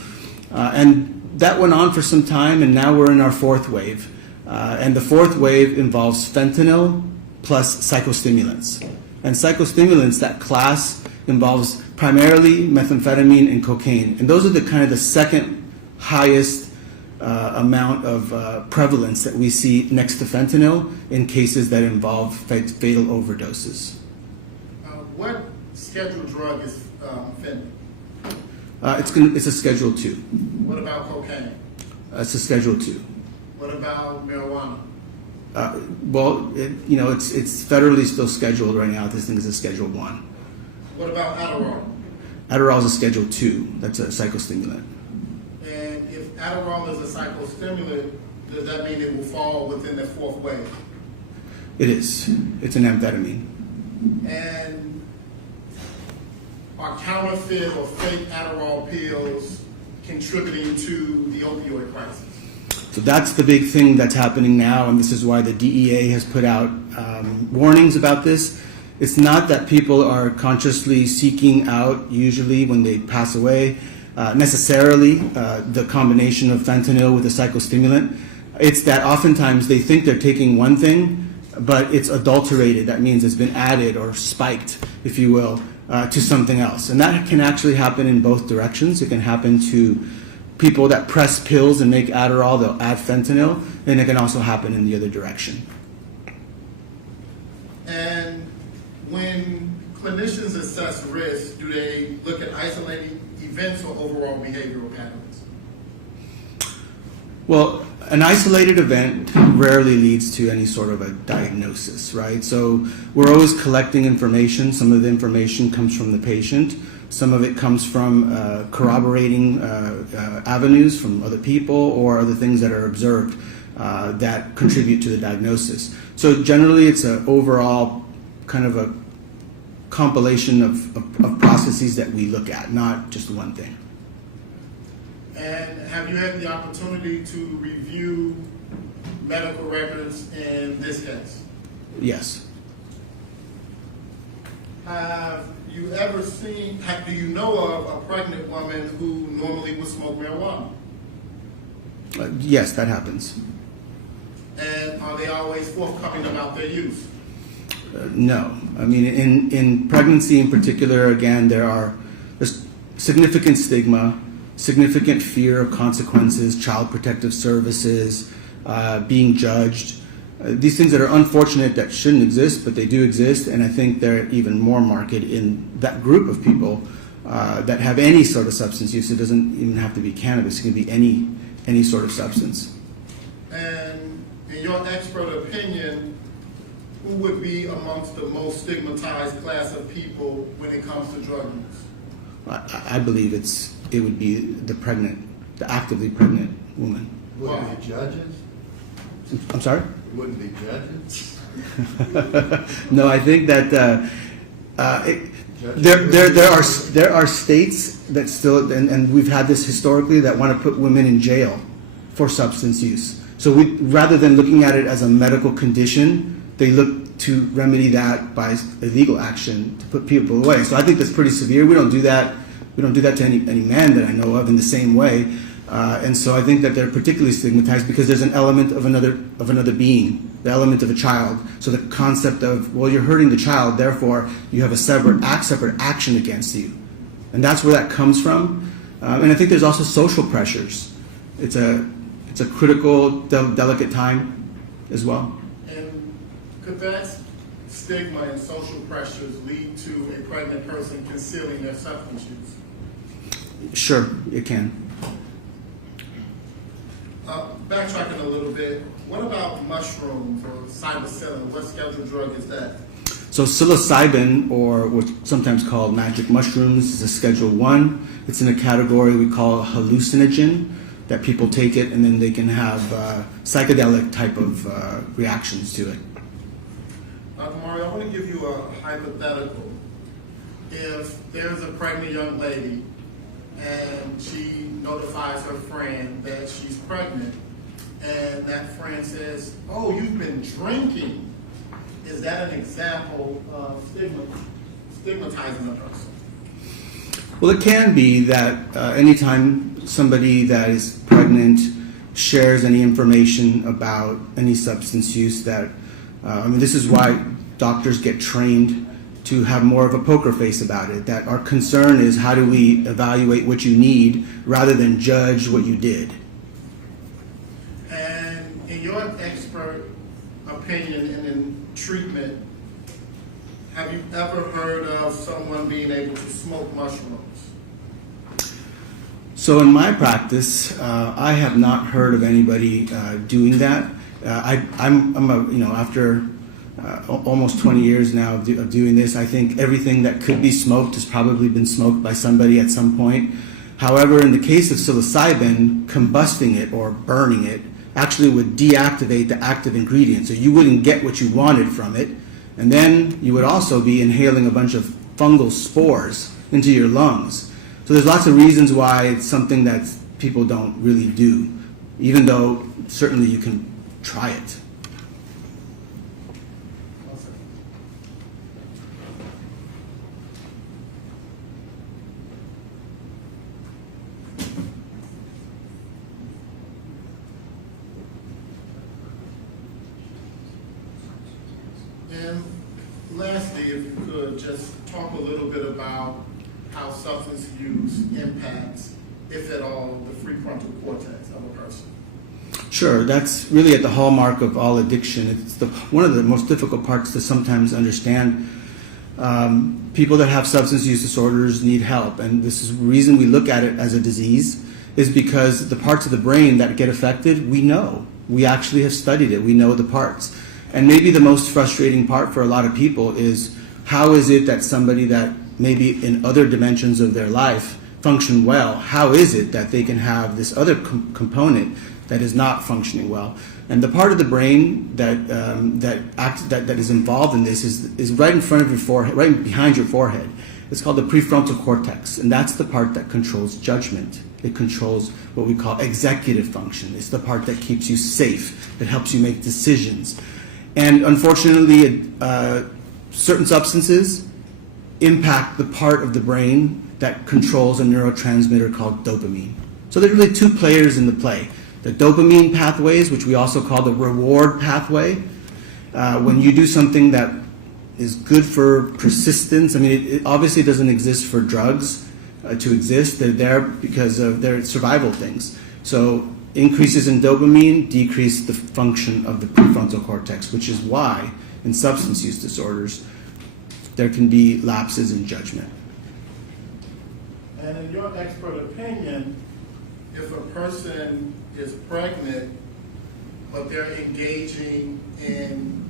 And that went on for some time, and now we're in our fourth wave. And the fourth wave involves fentanyl plus psychostimulants. And psychostimulants, that class, involves primarily methamphetamine and cocaine. And those are the kind of the second highest amount of prevalence that we see next to fentanyl in cases that involve fatal overdoses. What scheduled drug is fentanyl? It's a Schedule 2. What about cocaine? It's a Schedule 2. What about marijuana? It's federally still scheduled right now. This thing is a Schedule 1. What about Adderall? Adderall is a Schedule 2. That's a psychostimulant. And if Adderall is a psychostimulant, does that mean it will fall within the fourth wave? It is. It's an amphetamine. And are counterfeit or fake Adderall pills contributing to the opioid crisis? So that's the big thing that's happening now, and this is why the DEA has put out warnings about this. It's not that people are consciously seeking out, usually when they pass away, necessarily the combination of fentanyl with a psychostimulant. It's that oftentimes they think they're taking one thing, but it's adulterated. That means it's been added or spiked, if you will, to something else. And that can actually happen in both directions. It can happen to people that press pills and make Adderall, they'll add fentanyl, and it can also happen in the other direction. And when clinicians assess risk, do they look at isolated events or overall behavioral patterns? Well, an isolated event rarely leads to any sort of a diagnosis, right? So we're always collecting information. Some of the information comes from the patient. Some of it comes from corroborating avenues from other people or other things that are observed that contribute to the diagnosis. So generally it's an overall kind of a compilation of processes that we look at, not just one thing. And have you had the opportunity to review medical records in this case? Yes. Have you ever seen, do you know of a pregnant woman who normally would smoke marijuana? Yes, that happens. And are they always forthcoming about their use? No. I mean, in pregnancy in particular, again, there's significant stigma, significant fear of consequences, child protective services, being judged. These things that are unfortunate that shouldn't exist, but they do exist, and I think they're even more marked in that group of people that have any sort of substance use. It doesn't even have to be cannabis. It can be any sort of substance. And in your expert opinion, who would be amongst the most stigmatized class of people when it comes to drug use? I believe it would be the actively pregnant woman. Wouldn't be judges? I'm sorry? Wouldn't be judges? No, I think that there are states that still, and we've had this historically, that want to put women in jail for substance use. So rather than looking at it as a medical condition, they look to remedy that by illegal action to put people away. So I think that's pretty severe. We don't do that. We don't do that to any man that I know of in the same way. And so I think that they're particularly stigmatized because there's an element of another being, the element of a child. So the concept of, well, you're hurting the child, therefore you have a separate action against you. And that's where that comes from. And I think there's also social pressures. It's a critical, delicate time as well. And could that stigma and social pressures lead to a pregnant person concealing their substance use? Sure, it can. Backtracking a little bit, what about mushrooms or psilocybin? What scheduled drug is that? So psilocybin, or what's sometimes called magic mushrooms, is a Schedule 1. It's in a category we call hallucinogen. that people take it and then they can have psychedelic type of reactions to it. Dr. Mario, I want to give you a hypothetical. If there's a pregnant young lady and she notifies her friend that she's pregnant, and that friend says, "Oh, you've been drinking," is that an example of stigmatizing a person? Well, it can be that anytime somebody that is pregnant shares any information about any substance use, that this is why doctors get trained to have more of a poker face about it, that our concern is how do we evaluate what you need rather than judge what you did. And in your expert opinion and in treatment, have you ever heard of someone being able to smoke mushrooms? So in my practice, I have not heard of anybody doing that. After almost 20 years now of doing this, I think everything that could be smoked has probably been smoked by somebody at some point. However, in the case of psilocybin, combusting it or burning it actually would deactivate the active ingredient, so you wouldn't get what you wanted from it, and then you would also be inhaling a bunch of fungal spores into your lungs. So there's lots of reasons why it's something that people don't really do, even though certainly you can try it. And lastly, if you could just talk a little bit about how substance use impacts, if at all, the prefrontal cortex of a person. Sure, that's really at the hallmark of all addiction. It's one of the most difficult parts to sometimes understand. People that have substance use disorders need help, and this is the reason we look at it as a disease, is because the parts of the brain that get affected, we know. We actually have studied it. We know the parts. And maybe the most frustrating part for a lot of people is how is it that somebody that maybe in other dimensions of their life function well, how is it that they can have this other component that is not functioning well? And the part of the brain that is involved in this is right in front of your forehead, right behind your forehead. It's called the prefrontal cortex, and that's the part that controls judgment. It controls what we call executive function. It's the part that keeps you safe, that helps you make decisions. And unfortunately, certain substances impact the part of the brain that controls a neurotransmitter called dopamine. So there's really two players in the play. The dopamine pathways, which we also call the reward pathway. When you do something that is good for persistence, it obviously doesn't exist for drugs to exist. They're there because of their survival things. So increases in dopamine decrease the function of the prefrontal cortex, which is why in substance use disorders there can be lapses in judgment. And in your expert opinion, if a person is pregnant, but they're engaging in,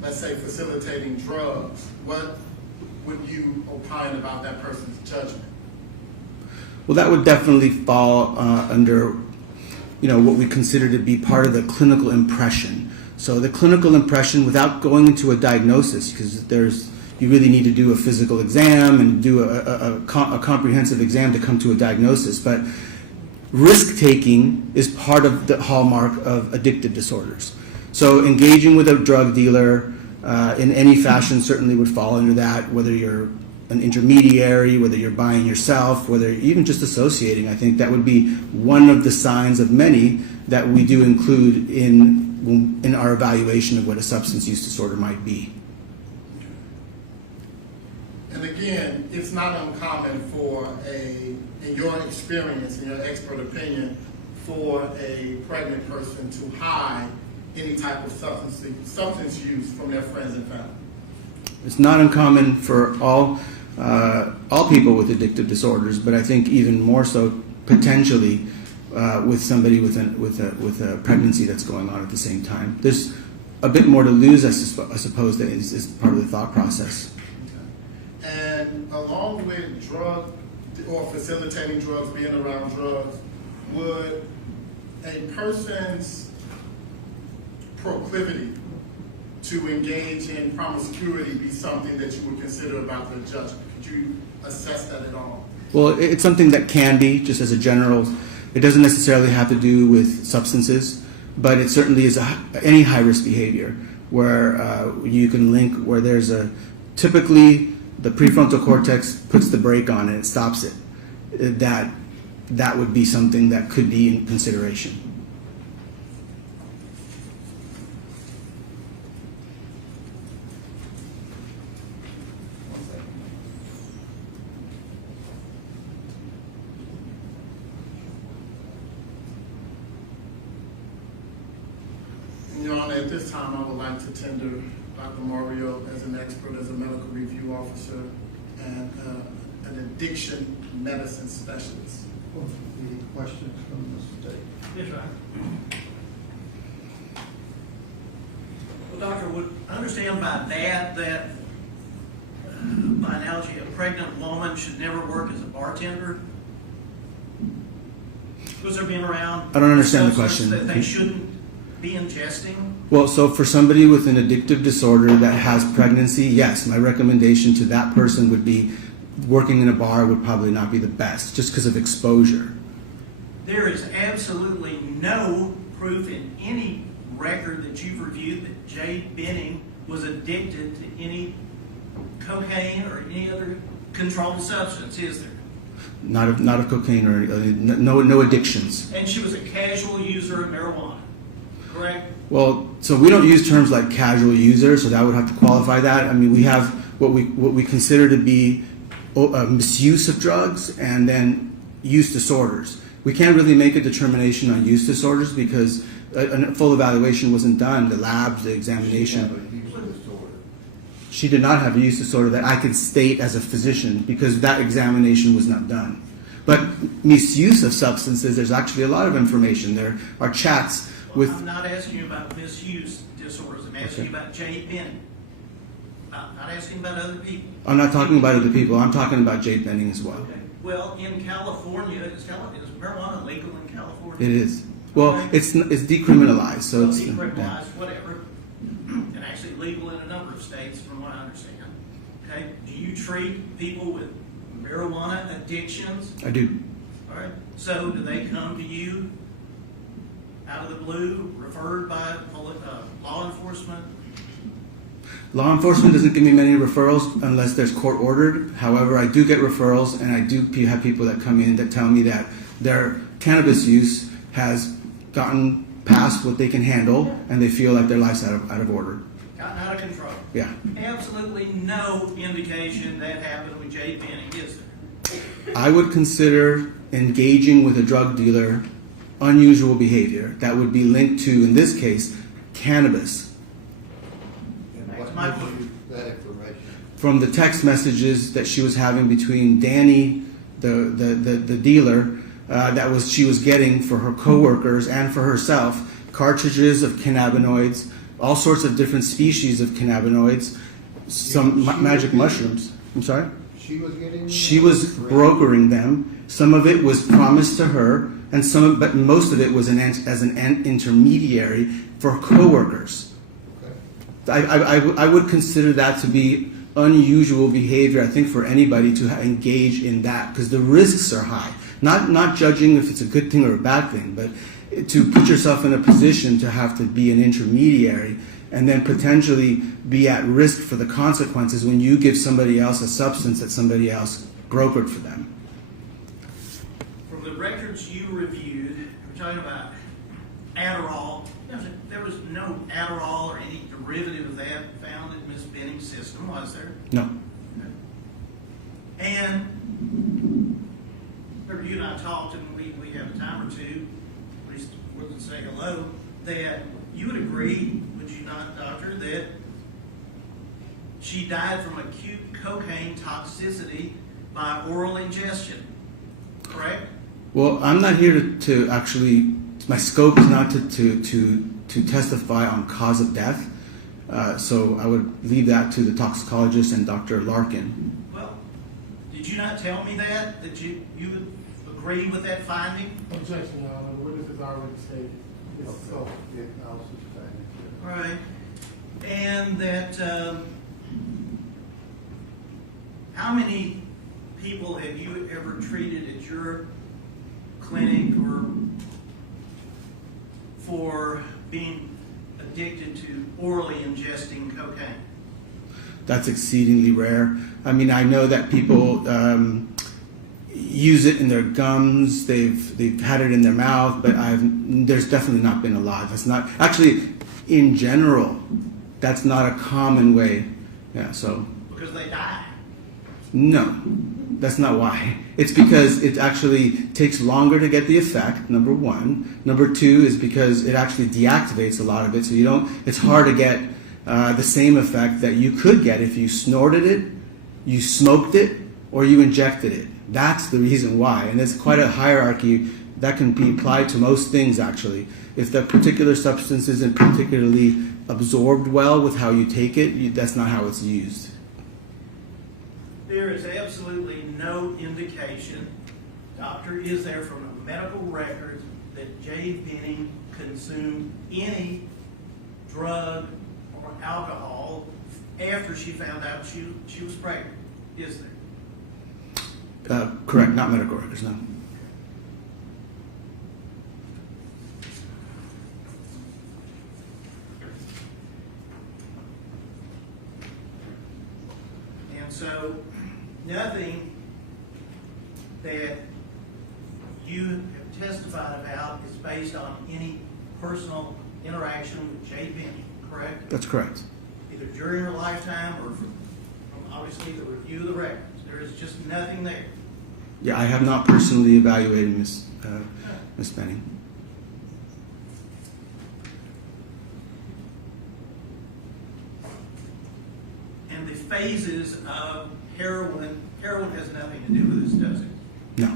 let's say, facilitating drugs, what would you opine about that person's judgment? Well, that would definitely fall under what we consider to be part of the clinical impression. So the clinical impression, without going into a diagnosis, because you really need to do a physical exam and do a comprehensive exam to come to a diagnosis. But risk-taking is part of the hallmark of addictive disorders. So engaging with a drug dealer in any fashion certainly would fall under that, whether you're an intermediary, whether you're buying yourself, whether even just associating. I think that would be one of the signs of many that we do include in our evaluation of what a substance use disorder might be. And again, it's not uncommon for in your experience, in your expert opinion, for a pregnant person to hide any type of substance use from their friends and family. It's not uncommon for all people with addictive disorders, but I think even more so potentially with somebody with a pregnancy that's going on at the same time. There's a bit more to lose, I suppose, that is part of the thought process. And along with drug or facilitating drugs, being around drugs, would a person's proclivity to engage in promiscuity be something that you would consider about their judgment? Could you assess that at all? Well, it's something that can be, just as a general, it doesn't necessarily have to do with substances, but it certainly is any high-risk behavior where you can link, where there's typically the prefrontal cortex puts the brake on and it stops it. That would be something that could be in consideration. Your Honor, at this time, I would like to tender Dr. Mario as an expert, as a medical review officer, and an addiction medicine specialist. Any questions from the state? Yes, sir. Well, Doctor, would understand by that by analogy, a pregnant woman should never work as a bartender? Because they're being around. I don't understand the substances question. That they shouldn't be ingesting? Well, so for somebody with an addictive disorder that has pregnancy, yes, my recommendation to that person would be working in a bar would probably not be the best, just because of exposure. There is absolutely no proof in any record that you've reviewed that Jay Benning was addicted to any cocaine or any other controlled substance, is there? Not of cocaine or no addictions. And she was a casual user of marijuana, correct? Well, so we don't use terms like casual user, so that would have to qualify that. I mean, we have what we consider to be misuse of drugs and then use disorders. We can't really make a determination on use disorders because a full evaluation wasn't done. The labs, the examination. She did not have a use disorder that I could state as a physician because that examination was not done. But misuse of substances, there's actually a lot of information. There are chats with... I'm not asking you about misuse disorders. I'm asking you about Jay Benning. I'm not asking about other people. I'm not talking about other people. I'm talking about Jay Benning as well. Okay. Well, in California, is marijuana legal in California? It is. Well, it's decriminalized, so Well, it's... decriminalized, Yeah. whatever. And actually legal in a number of states, from what I understand. Okay? Do you treat people with marijuana addictions? I do. All right. So do they come to you out of the blue, referred by law enforcement? Law enforcement doesn't give me many referrals unless there's court ordered. However, I do get referrals, and I do have people that come in that tell me that their cannabis use has gotten past what they can handle, and they feel like their life's out of order. Gotten out of control. Yeah. Absolutely no indication that happened with Jay Benning, is there? I would consider engaging with a drug dealer unusual behavior that would be linked to, in this case, cannabis. And what my gives you that information? From the text messages that she was having between Danny, the dealer, she was getting for her coworkers and for herself, cartridges of cannabinoids, all sorts of different species of cannabinoids, some magic mushrooms. I'm sorry? She was getting... She was brokering them. Some of it was promised to her, and but most of it was as an intermediary for coworkers. Okay. I would consider that to be unusual behavior, I think, for anybody to engage in that, because the risks are high. Not judging if it's a good thing or a bad thing, but to put yourself in a position to have to be an intermediary and then potentially be at risk for the consequences when you give somebody else a substance that somebody else brokered for them. From the records you reviewed, we're talking about Adderall. There was no Adderall or any derivative of that found in Ms. Benning's system, was there? No. And remember, you and I talked, and we have a time or two, at least we can say hello, that you would agree, would you not, doctor, that she died from acute cocaine toxicity by oral ingestion, correct? Well, I'm not here to actually, my scope is not to testify on cause of death, so I would leave that to the toxicologist and Dr. Larkin. Well, did you not tell me that you would agree with that finding? Objection, Your Honor, the witness has already stated. It's so. I'll sustain it. All right. And that, how many people have you ever treated at your clinic or for being addicted to orally ingesting cocaine? That's exceedingly rare. I mean, I know that people use it in their gums. They've had it in their mouth, but there's definitely not been a lot. That's not actually, in general, that's not a common way. Yeah. So. Because they die. No, that's not why. It's because it actually takes longer to get the effect, number one. Number two is because it actually deactivates a lot of it, so you don't. It's hard to get the same effect that you could get if you snorted it, you smoked it, or you injected it. That's the reason why. And there's quite a hierarchy that can be applied to most things, actually. If that particular substance isn't particularly absorbed well with how you take it, that's not how it's used. There is absolutely no indication, doctor, is there from a medical record that Jade Benning consumed any drug or alcohol after she found out she was pregnant? Is there? Correct, not medical records, no. And so, nothing that you have testified about is based on any personal interaction with Jade Benning, correct? That's correct. Either during her lifetime or from obviously the review of the records. There is just nothing there. Yeah, I have not personally evaluated Miss Benning. And the phases of heroin has nothing to do with this, does it? No.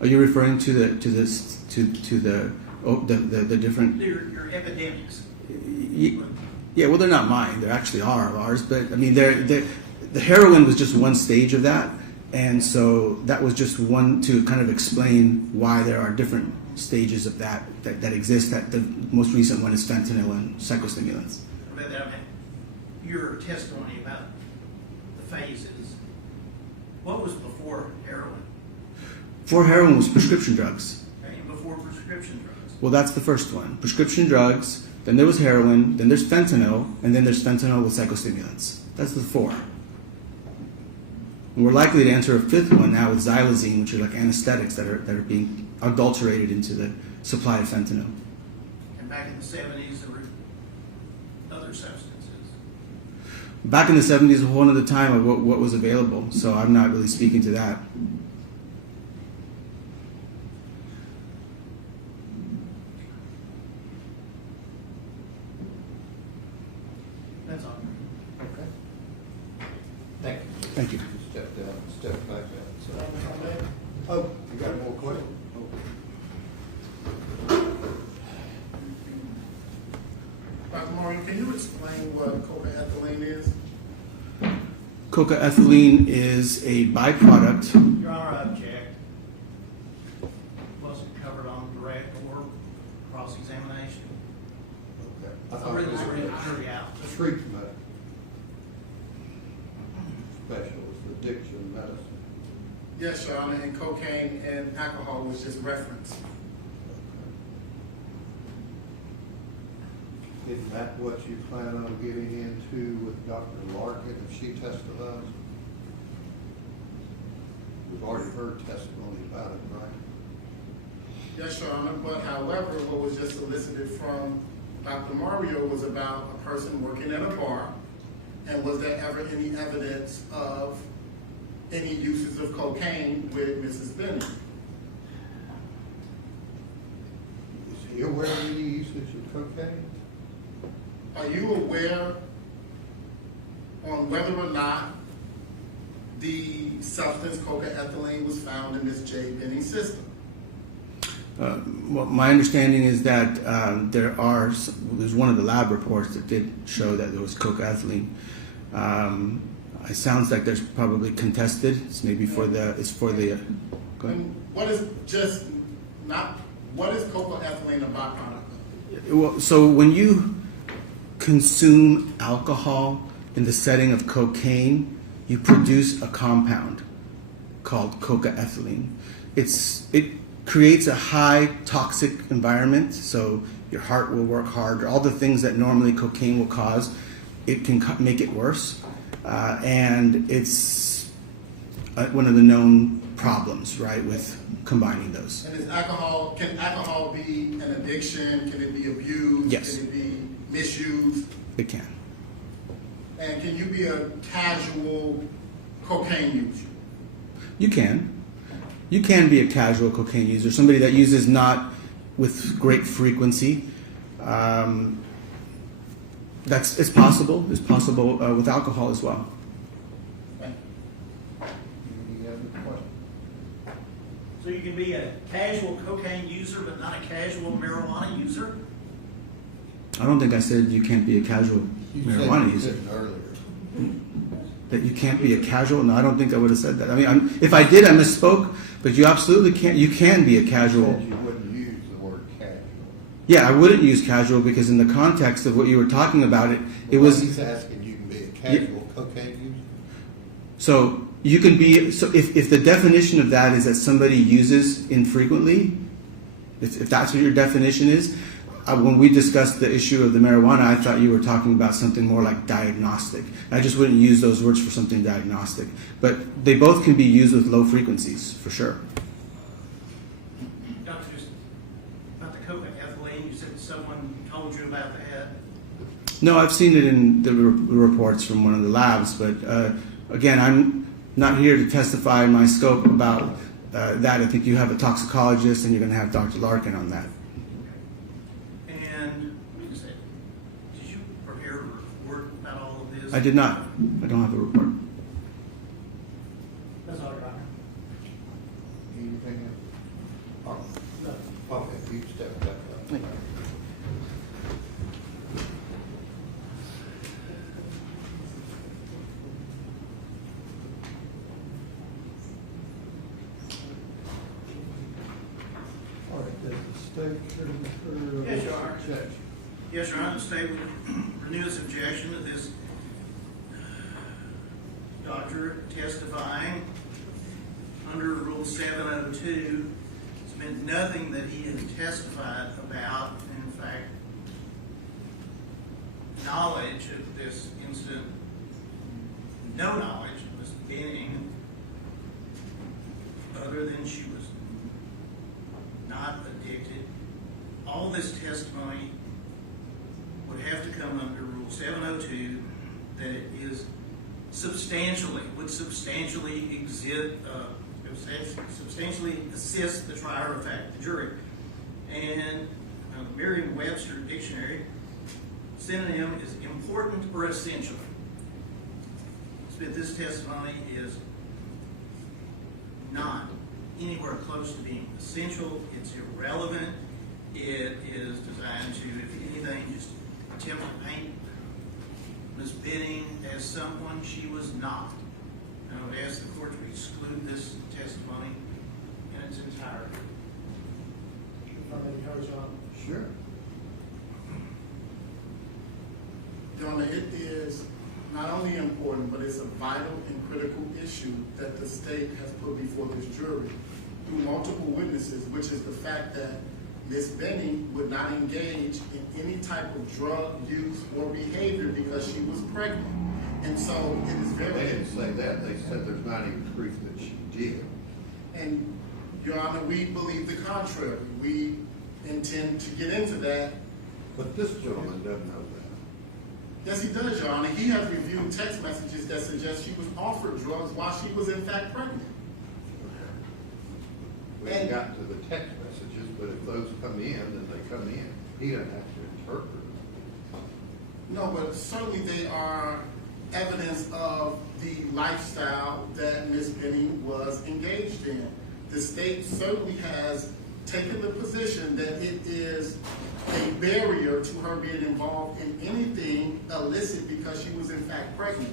Are you referring to the different? Your epidemics. Yeah, well, they're not mine. They actually are ours. But I mean, the heroin was just one stage of that, and so that was just one to kind of explain why there are different stages of that exist. That the most recent one is fentanyl and psychostimulants. But I mean, your testimony about the phases. What was before heroin? Before heroin was prescription drugs. Okay, and before prescription drugs. Well, that's the first one. Prescription drugs. Then there was heroin. Then there's fentanyl, and then there's fentanyl with psychostimulants. That's the four. And we're likely to enter a fifth one now with xylazine, which are like anesthetics that are being adulterated into the supply of fentanyl. And back in the 70s, there were other substances. Back in the 70s, a whole other time of what was available, so I'm not really speaking to that. That's all. Okay. Thank you. Thank you. Step down, step back out. Oh, you got more questions? Dr. Mario, can you explain what cocaethylene is? Cocaethylene is a byproduct. Your Honor, I object. Wasn't covered on direct or cross-examination. Okay. I read this jury out. Treatment specialist, addiction medicine. Yes, Your Honor, and cocaine and alcohol was just referenced. Is that what you plan on getting into with Dr. Larkin if she testifies? We've already heard testimony about it, right? Yes, Your Honor, but however, what was just elicited from Dr. Mario was about a person working at a bar, and was there ever any evidence of any uses of cocaine with Mrs. Benning? Is he aware of any usage of cocaine? Are you aware on whether or not the substance cocaethylene was found in Ms. Jade Benning's system? Well, my understanding is that there's one of the lab reports that did show that there was cocaethylene. It sounds like there's probably contested. It's maybe for the. Go ahead. And what is cocaethylene a byproduct of? Well, so when you consume alcohol in the setting of cocaine, you produce a compound called cocaethylene. It creates a high toxic environment, so your heart will work harder. All the things that normally cocaine will cause, it can make it worse, and it's one of the known problems, right, with combining those. And can alcohol be an addiction? Can it be abused? Yes. Can it be misused? It can. And can you be a casual cocaine user? You can. You can be a casual cocaine user, somebody that uses not with great frequency. It's possible. It's possible with alcohol as well. Thank Any other questions? So you can be a casual cocaine user, but not a casual marijuana user? I don't think I said you can't be a casual marijuana user. You said earlier. That you can't be a casual? No, I don't think I would have said that. I mean, if I did, I misspoke. But you absolutely can't. You can be a casual. You wouldn't use the word casual. Yeah, I wouldn't use casual because in the context of what you were talking about, it was. He's asking you can be a casual cocaine user. So you can be. So if the definition of that is that somebody uses infrequently, if that's what your definition is, when we discussed the issue of the marijuana, I thought you were talking about something more like diagnostic. I just wouldn't use those words for something diagnostic. But they both can be used with low frequencies, for sure. Dr. Just about the cocaethylene, you said someone told you about that. No, I've seen it in the reports from one of the labs. But again, I'm not here to testify in my scope about that. I think you have a toxicologist and you're going to have Dr. Larkin on that. I did not. I don't have a report. That's all, Doctor. Anything else? No. Okay, you step back up. Thank you. All right, does the state care Yes, Your Honor. objection? Yes, Your Honor, the state would renew its objection to this doctor testifying under Rule 702. It's meant nothing that he had testified about. In fact, knowledge of this incident, no knowledge was being other than she was not addicted. All this testimony would have to come under Rule 702, that it is would substantially assist the trier of fact, the jury. And the Merriam-Webster dictionary synonym is important or essential. This testimony is not anywhere close to being essential. It's irrelevant. It is designed to, if anything, just attempt to paint Ms. Benning as someone she was not. And I would ask the court to exclude this testimony in its entirety. If I may encourage y'all. Sure. Your Honor, it is not only important, but it's a vital and critical issue that the state has put before this jury through multiple witnesses, which is the fact that Ms. Benning would not engage in any type of drug use or behavior because she was pregnant. And so it is very... They didn't say that. They said there's not even proof that she did. And, Your Honor, we believe the contrary. We intend to get into that. But this gentleman doesn't know that. Yes, he does, Your Honor. He has reviewed text messages that suggest she was offered drugs while she was in fact pregnant. We ain't got to the text messages, but if those come in, then they come in. He doesn't have to interpret them. No, but certainly they are evidence of the lifestyle that Ms. Benning was engaged in. The state certainly has taken the position that it is a barrier to her being involved in anything illicit because she was in fact pregnant.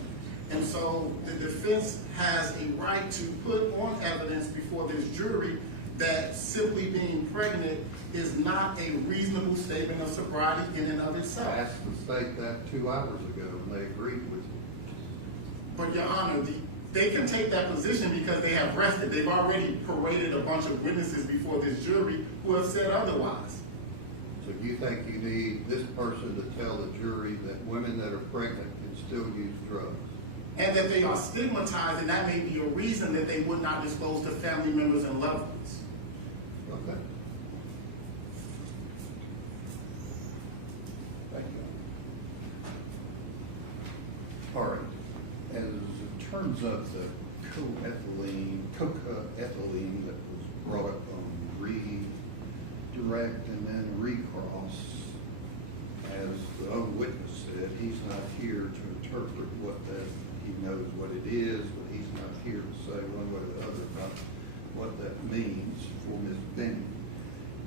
And so the defense has a right to put on evidence before this jury that simply being pregnant is not a reasonable statement of sobriety in and of I itself. asked the state that 2 hours ago, and they agreed with me. But Your Honor, they can take that position because they have rested. They've already paraded a bunch of witnesses before this jury who have said otherwise. So you think you need this person to tell the jury that women that are pregnant can still use drugs? And that they are stigmatized, and that may be a reason that they would not disclose to family members and loved ones. Okay. Thank you. All right. As in terms of the coca-ethylene that was brought up on redirect and then recross, as the other witness said, he's not here to interpret what that, he knows what it is, but he's not here to say one way or the other about what that means for Ms. Benny.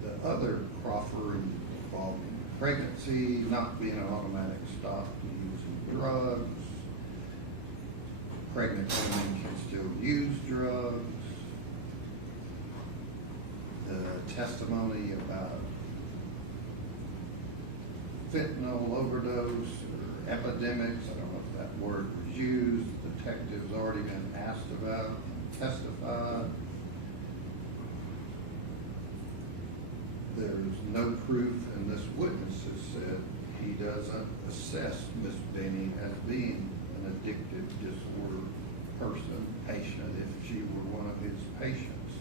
The other proffer involving pregnancy, not being an automatic stop to using drugs, pregnant women can still use drugs, the testimony about fentanyl overdose or epidemics, I don't know if that word was used, the detective's already been asked about, testified. There's no proof, and this witness has said he doesn't assess Ms. Benny as being an addictive disorder person, patient, if she were one of his patients.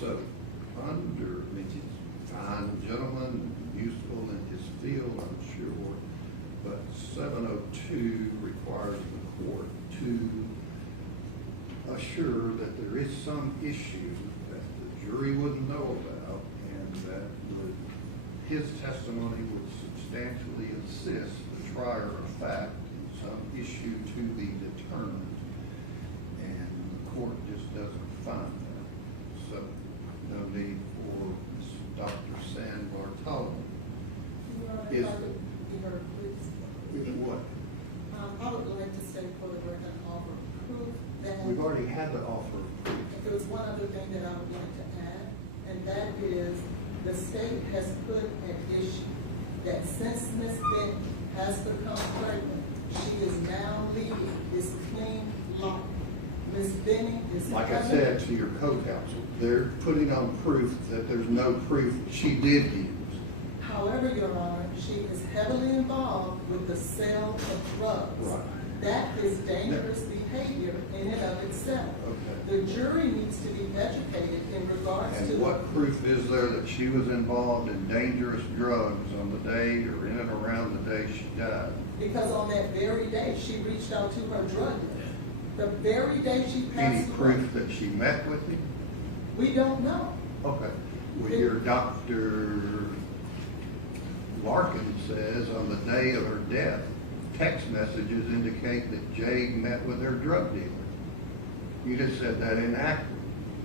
So, under, I mean, he's a fine gentleman, useful in his field, I'm sure, but 702 requires the court to assure that there is some issue that the jury wouldn't know about, and that his testimony would substantially assist the trier of fact in some issue to be determined, and the court just doesn't find that. So, no need for Dr. San Bartolome. Is what? I would like to say for the record and offer proof that. We've already had the offer. There was one other thing that I would like to add, and that is the state has put an issue that since Ms. Benny has become pregnant, she is now leading this clean life. Ms. Benny is Like I said to your co-counsel, they're putting on proof that there's no proof she did use. However, Your Honor, she is heavily involved with the sale of drugs. Right. That is dangerous behavior in and of itself. Okay. The jury needs to be educated in regards to. And what proof is there that she was involved in dangerous drugs on the date or in and around the day she died? Because on that very day, she reached out to her drug dealer. The very day she passed Any proof that she met with him? We don't know. Okay. Well, your Dr. Larkin says on the day of her death, text messages indicate that Jade met with her drug dealer. You just said that inaccurately.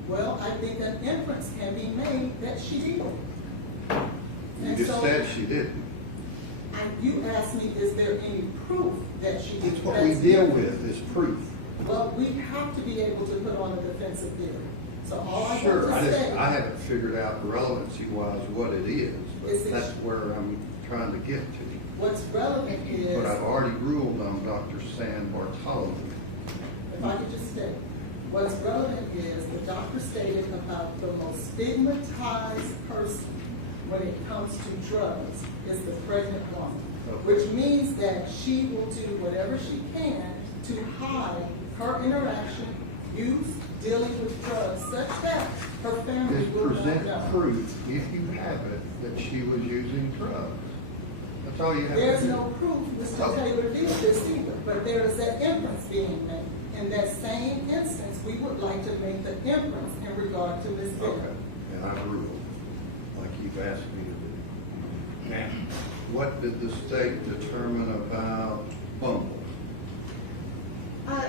Well, I think an inference can be made that she did. You And just so, said she didn't. you asked me, is there any proof that she did? It's what we deal with is proof. Well, we have to be able to put on a defensive theory. So all I Sure, have to say. I haven't figured out relevancy-wise what it is, Is but it- that's where I'm trying to get to. What's relevant is. But I've already ruled on Dr. San Bartolome. If I could just say, what's relevant is the doctor stated about the most stigmatized person when it comes to drugs is the pregnant woman. Okay. Which means that she will do whatever she can to hide her interaction, use, dealing with drugs, such that her family Just will not present know. proof, if you have it, that she was using drugs. That's all you have to do. There's no proof Mr. Okay. Taylor did this either, but there is that inference being made. In that same instance, we would like to make the inference in regard to Ms. Benny. Okay, and I ruled, like you've asked me to do. Now, what did the state determine about Bumble?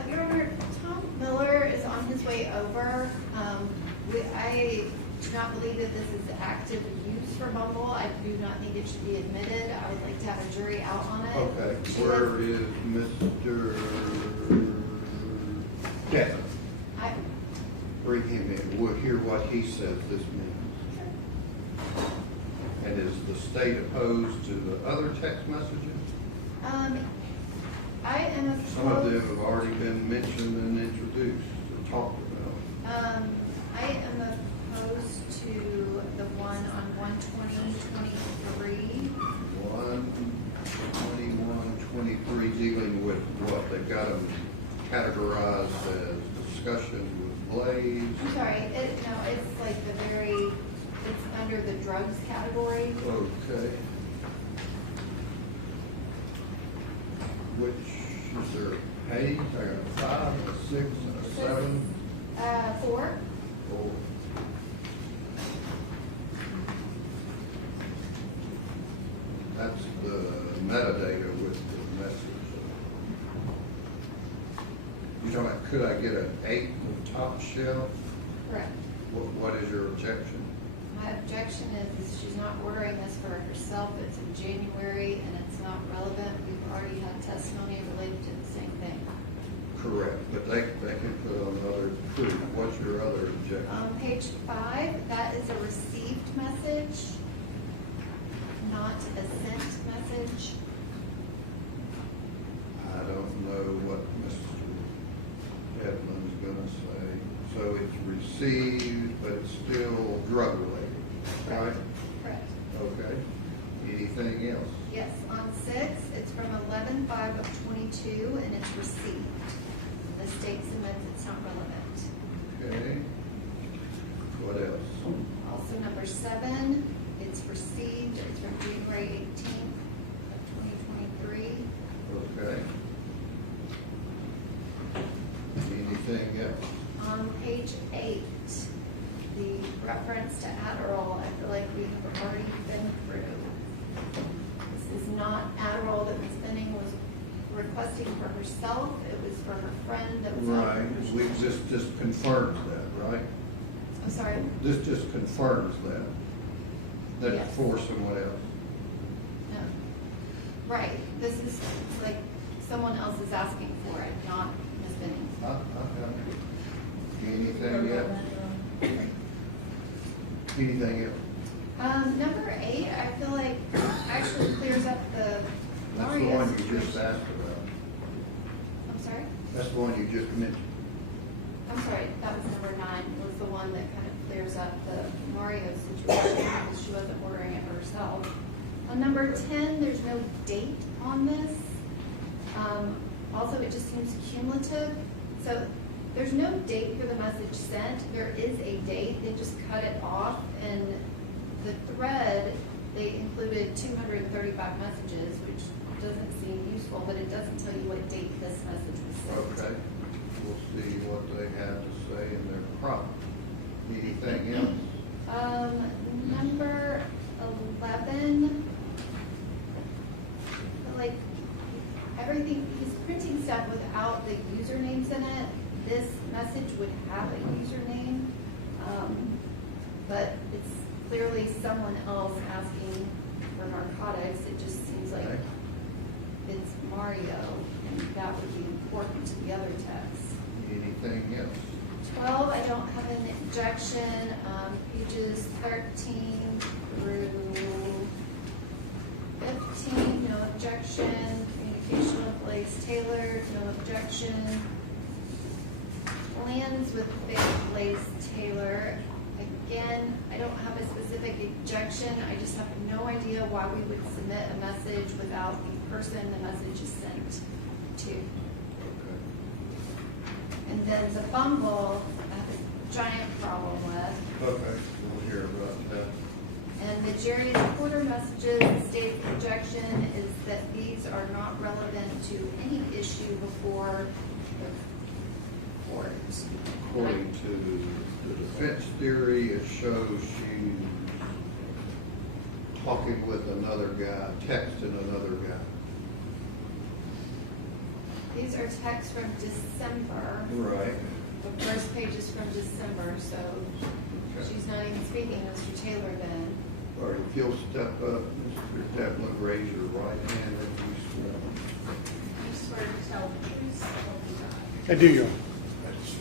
Your Honor, Tom Miller is on his way over. I do not believe that this is active use for Bumble. I do not think it should be admitted. I would like to have a jury out on it. Okay, She where lives- is Mr. Okay, I, bring him in. We'll hear what he says this minute. And is the state opposed to the other text messages? I am opposed. Some of them have already been mentioned and introduced and talked about. I am opposed to the one on 1/20/23. 1/21/23 dealing with what? They've got them categorized as discussion with Blaise. I'm sorry, it's like it's under the drugs category. Okay. Which, is there 8, I got a 5, a 6, and a 7? 4. 4. That's the metadata with the message. You're talking about, could I get an 8 on top shelf? Correct. What is your objection? My objection is she's not ordering this for herself. It's in January and it's not relevant. We've already had testimony related to the same thing. Correct, but they can put on other proof. What's your other objection? On page 5, that is a received message, not a sent message. I don't know what Mr. Edmund's gonna say. So it's received, but it's still drug related, right? Correct. Okay. Anything else? Yes, on 6, it's from 11/5/22 and it's received. The state submits it's not relevant. Okay. What else? Also number 7, it's received, it's from January 18th of 2023. Okay. Anything else? On page 8, the reference to Adderall, I feel like we have already been through. This is not Adderall that Ms. Benning was requesting for herself, it was for her friend that was. Right, we just confirms that, right? I'm sorry? This just confirms that. That's Yes. for someone else. No. Right, this is like someone else is asking for it, not Ms. Benning. Anything else? Anything else? Number 8, I feel like actually clears up the That's the Mario one you situation. just asked about. I'm sorry? That's the one you just mentioned. I'm sorry, that was number 9, was the one that kind of clears up the Mario situation because she wasn't ordering it herself. On number 10, there's no date on this. Also, it just seems cumulative. So there's no date for the message sent. There is a date. They just cut it off. And the thread, they included 235 messages, which doesn't seem useful, but it doesn't tell you what date this message was sent. Okay. We'll see what they have to say in their prompt. Anything else? Number 11, like everything, he's printing stuff without the usernames in it. This message would have a username, but it's clearly someone else asking for narcotics. It just seems like Okay. it's Mario, and that would be important to the other texts. Anything else? 12, I don't have an objection. Pages 13 through 15, no objection. Communication with Blaise Taylor, no objection. Plans with Blaise Taylor, again, I don't have a specific objection. I just have no idea why we would submit a message without the person the message is sent to. Okay. And then the Bumble, I have a giant problem with. Okay, we'll hear about that. And the Jerry Porter messages, the state's projection is that these are not relevant to any issue before the court. According to the defense theory, it shows she's talking with another guy, texting another guy. These are texts from December. Right. The first page is from December, so she's not even speaking to Mr. Taylor then. All right, if you'll step up, Mr. Devlin, raise your right hand and you swear. You swear to tell the truth, so help you God. I do, Your Honor. That's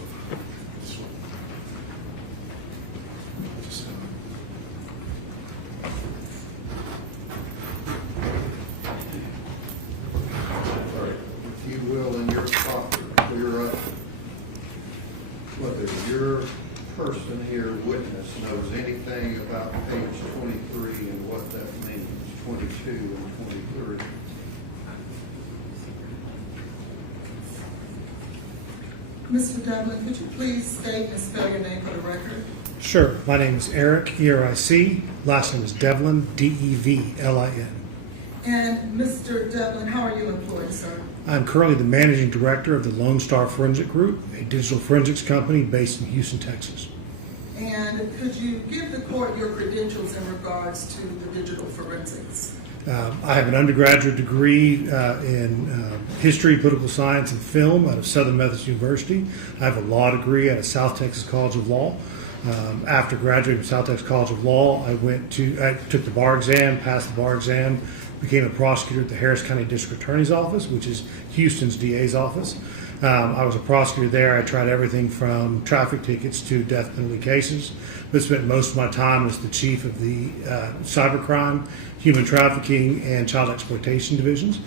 us knows anything about page 23 and what that means, 22 and 23. Mr. Devlin, could you please state and spell your name for the record? Sure. My name is Eric, E-R-I-C. Last name is Devlin, D-E-V-L-I-N. And Mr. Devlin, how are you employed, sir? I'm currently the managing director of the Lone Star Forensic Group, a digital forensics company based in Houston, Texas. And could you give the court your credentials in regards to the digital forensics? I have an undergraduate degree in history, political science, and film out of Southern Methodist University. I have a law degree out of South Texas College of Law. After graduating from South Texas College of Law, I took the bar exam, passed the bar exam, became a prosecutor at the Harris County District Attorney's Office, which is Houston's DA's office. I was a prosecutor there. I tried everything from traffic tickets to death penalty cases, but spent most of my time as the chief of the cybercrime, human trafficking, and child exploitation divisions.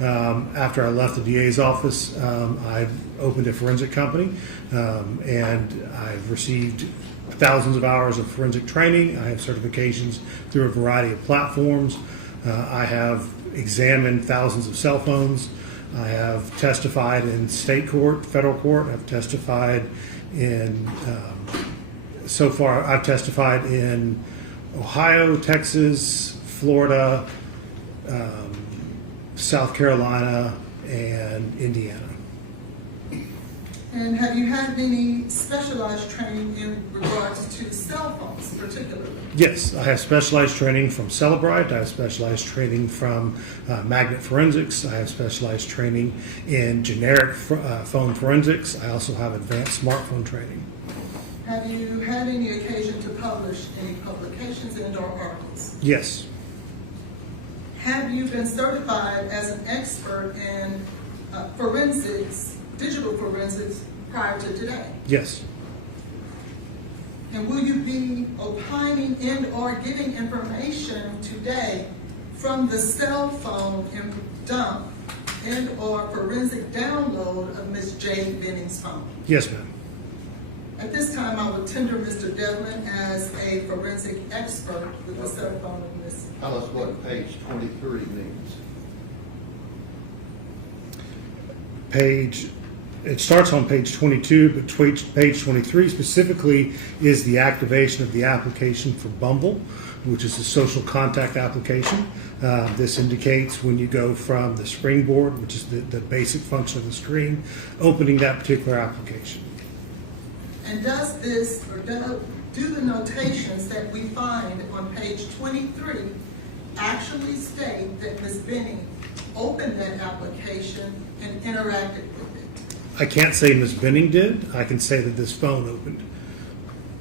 After I left the DA's office, I opened a forensic company, and I've received thousands of hours of forensic training. I have certifications through a variety of platforms. I have examined thousands of cell phones. I have testified in state court, federal court. I've testified in, so far, I've testified in Ohio, Texas, Florida, South Carolina, and Indiana. And have you had any specialized training in regards to cell phones particularly? Yes, I have specialized training from Celebrite. I have specialized training from magnet forensics. I have specialized training in generic phone forensics. I also have advanced smartphone training. Have you had any occasion to publish any publications and/or articles? Yes. Have you been certified as an expert in forensics, digital forensics, prior to today? Yes. And will you be opining and/or giving information today from the cell phone and dump and/or forensic download of Ms. Jade Benning's phone? Yes, ma'am. At this time, I will tender Mr. Devlin as a forensic expert with the cell phone of Ms. Tell us what page 23 means. It starts on page 22, but page 23 specifically is the activation of the application for Bumble, which is a social contact application. This indicates when you go from the springboard, which is the basic function of the screen, opening that particular application. And does this, or do the notations that we find on page 23 actually state that Ms. Benning opened that application and interacted with it? I can't say Ms. Benning did. I can say that this phone opened.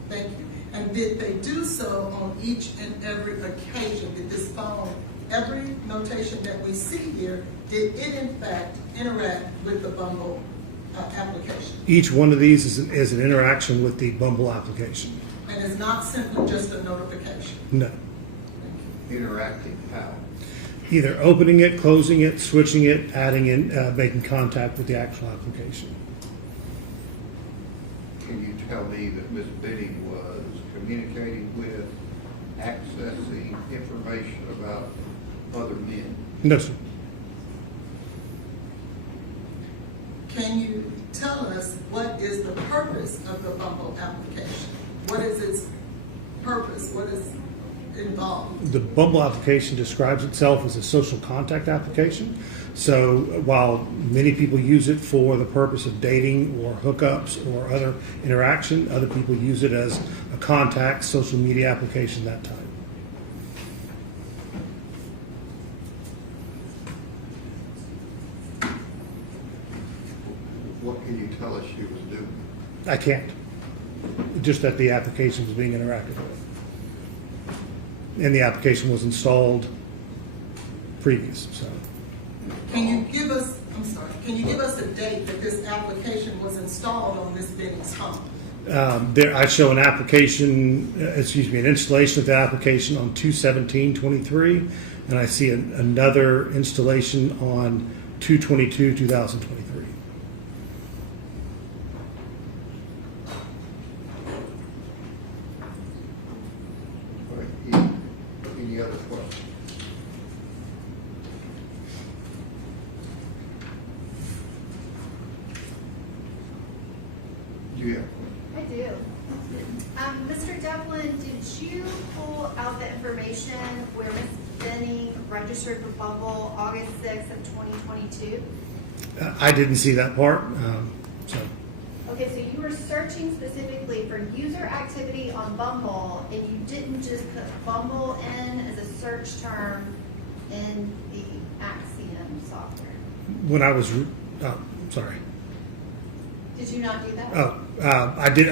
Thank you. And did they do so on each and every occasion? Did this phone, every notation that we see here, did it in fact interact with the Bumble application? Each one of these is an interaction with the Bumble application. And it's not simply just a notification? No. Interacting how? Either opening it, closing it, switching it, adding in, making contact with the actual application. Can you tell me that Ms. Benning was communicating with, accessing information about other men? No, sir. Can you tell us what is the purpose of the Bumble application? What is its purpose? What is involved? The Bumble application describes itself as a social contact application. So while many people use it for the purpose of dating or hookups or other interaction, other people use it as a contact social media application that time. What can you tell us she was doing? I can't. Just that the application was being interacted with. And the application was installed previous, so. Can you give us, can you give us a date that this application was installed on Ms. Benning's phone? I show an application, an installation of the application on 2/17/23, and I see another installation on 2/22/2023. Devlin, did you pull out the information where Ms. Benning registered for Bumble August 6th of 2022? I didn't see that part, so. Okay, so you were searching specifically for user activity on Bumble, and you didn't just put Bumble in as a search term in the Axiom software. When I was, sorry. Did you not do that? I did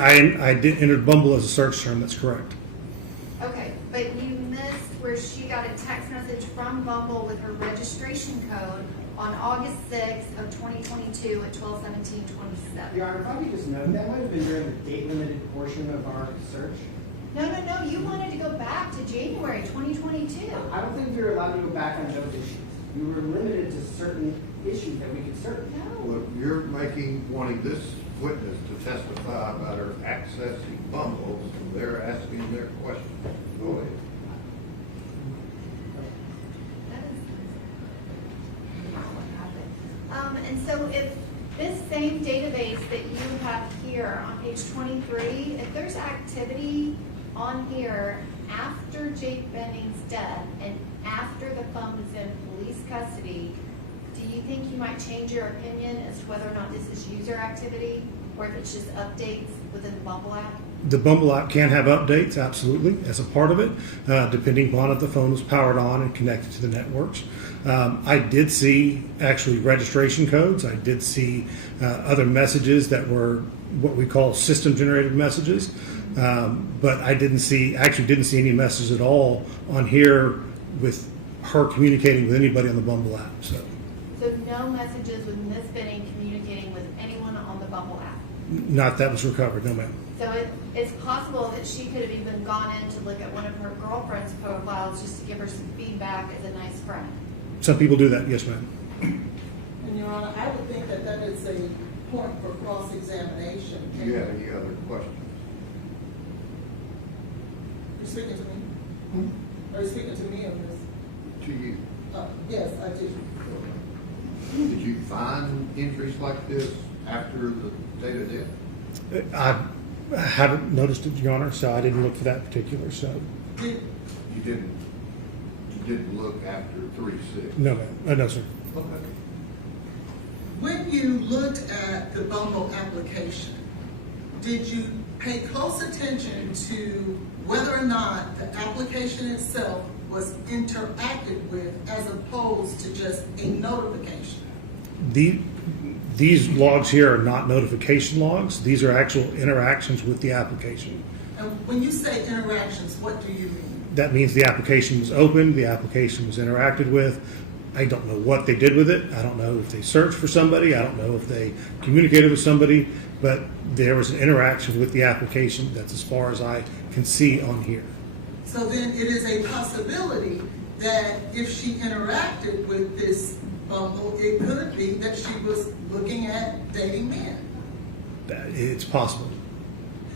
enter Bumble as a search term, that's correct. Okay, but you missed where she got a text message from Bumble with her registration code on August 6th of 2022 at 12/17/27. Your Honor, if I could just note, that might have been during the date-limited portion of our search. No, you wanted to go back to January 2022. I don't think we were allowed to go back on those issues. We were limited to certain issues that we could search. Well, you're wanting this witness to testify about her accessing Bumble, and they're asking their questions. Go ahead. That is not what happened. And so if this same database that you have here on page 23, if there's activity on here after Jake Benning's death and after the phone is in police custody, do you think you might change your opinion as to whether or not this is user activity or if it's just updates within the Bumble app? The Bumble app can have updates, absolutely, as a part of it, depending upon if the phone was powered on and connected to the networks. I did see actually registration codes. I did see other messages that were what we call system-generated messages, but I didn't see any messages at all on here with her communicating with anybody on the Bumble app. So no messages with Ms. Benning communicating with anyone on the Bumble app? not that was recovered, no ma'am. So it's possible that she could have even gone in to look at one of her girlfriend's profiles just to give her some feedback as a nice friend. Some people do that, yes ma'am. And Your Honor, I would think that that is a point for cross-examination. Do you have any other questions? You're speaking to me? Are you speaking to me or Ms.? To you. Yes, I did. Did you find entries like this after the date of death? I haven't noticed it, Your Honor, so I didn't look for that particular. So You didn't look after 3/6? no ma'am, no sir. Okay. When you looked at the Bumble application, did you pay close attention to whether or not the application itself was interacted with as opposed to just a notification? These logs here are not notification logs. These are actual interactions with the application. And when you say interactions, what do you mean? That means the application was opened, the application was interacted with. I don't know what they did with it. I don't know if they searched for somebody. I don't know if they communicated with somebody, but there was an interaction with the application. That's as far as I can see on here. So then it is a possibility that if she interacted with this Bumble, it could be that she was looking at dating men. It's possible.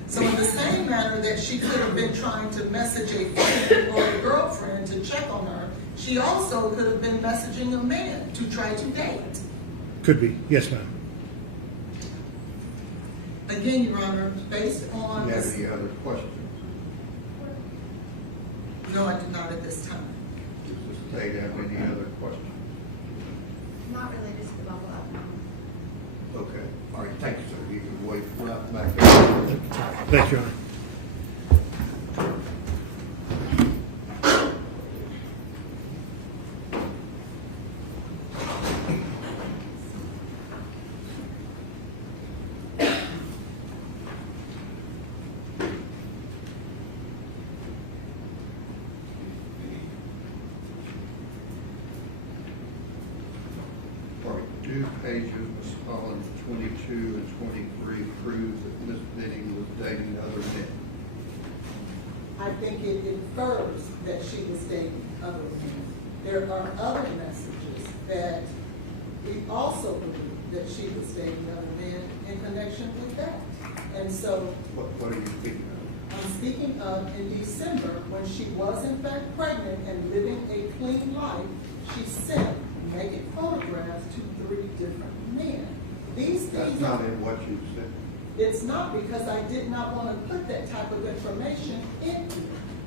So in the same manner that she could have been trying to message a friend or a girlfriend to check on her, she also could have been messaging a man to try to date. Could be. Yes, ma'am. Again, Your Honor, based on... Do you have any other questions? No, I did not at this time. Does the state have any other questions? Not related to the Bumble app, no. Okay. All right, thank you, sir. You can wait right back there. Thank you, Your Honor. Two pages, Ms. Collins, 22 and 23, proves that Ms. Benning was dating other men. I think it infers that she was dating other men. There are other messages that we also believe that she was dating other men in connection with that. And so... What are you speaking of? I'm speaking of in December when she was in fact pregnant and living a clean life, she sent naked photographs to 3 different men. These things That's not in what you said. It's not because I did not want to put that type of information in here,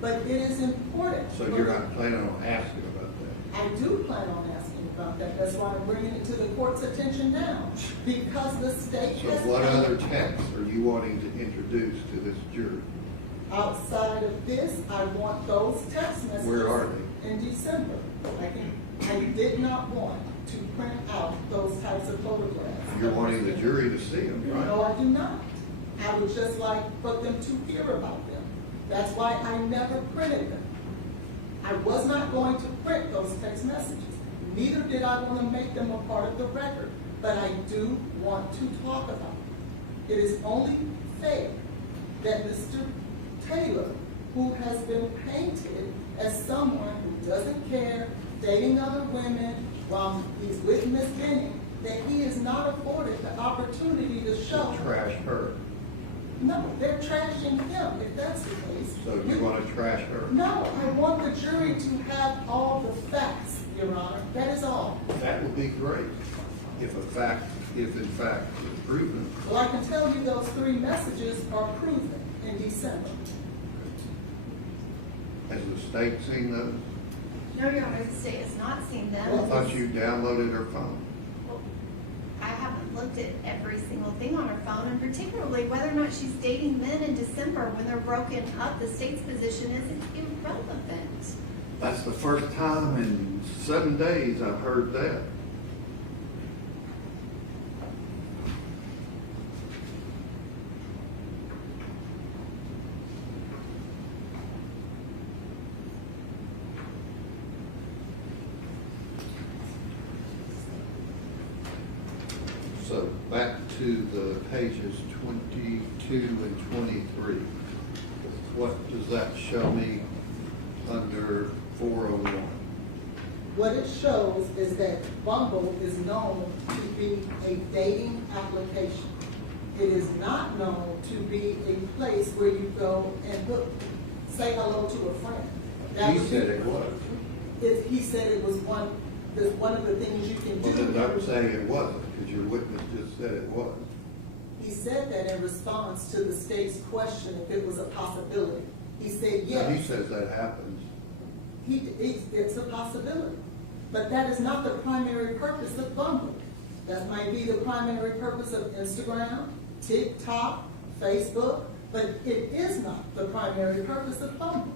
but it is important. So you're not planning on asking about that? I do plan on asking about that. That's why I'm bringing it to the court's attention now, because the state So has. what other texts are you wanting to introduce to this jury? Outside of this, I want those text messages. Where are they? In December. I did not want to print out those types of photographs. You're wanting the jury to see them, right? No, I do not. I would just like for them to hear about them. That's why I never printed them. I was not going to print those text messages. Neither did I want to make them a part of the record. But I do want to talk about it. It is only fair that Mr. Taylor, who has been painted as someone who doesn't care, dating other women while he's with Miss Benning, that he is not afforded the opportunity to show. To trash her. No, they're trashing him, if that's the case. So you want to trash her? No, I want the jury to have all the facts, Your Honor. That is all. That would be great if in fact it's proven. Well, I can tell you those 3 messages are proven in December. Has the state seen those? No, Your Honor, the state has not seen them. Well, I thought you downloaded her phone. Well, I haven't looked at every single thing on her phone, and particularly whether or not she's dating men in December when they're broken up, the state's position isn't irrelevant. That's the first time in 7 days I've heard that. So back to the pages 22 and 23. What does that show me under 401? What it shows is that Bumble is known to be a dating application. It is not known to be a place where you go and say hello to a friend. He said it was. He said it was one of the things you can do. Well, then don't say it wasn't, because your witness just said it was. He said that in response to the state's question if it was a possibility. He said yes. Now, he says that happens. It's a possibility. But that is not the primary purpose of Bumble. That might be the primary purpose of Instagram, TikTok, Facebook, but it is not the primary purpose of Bumble.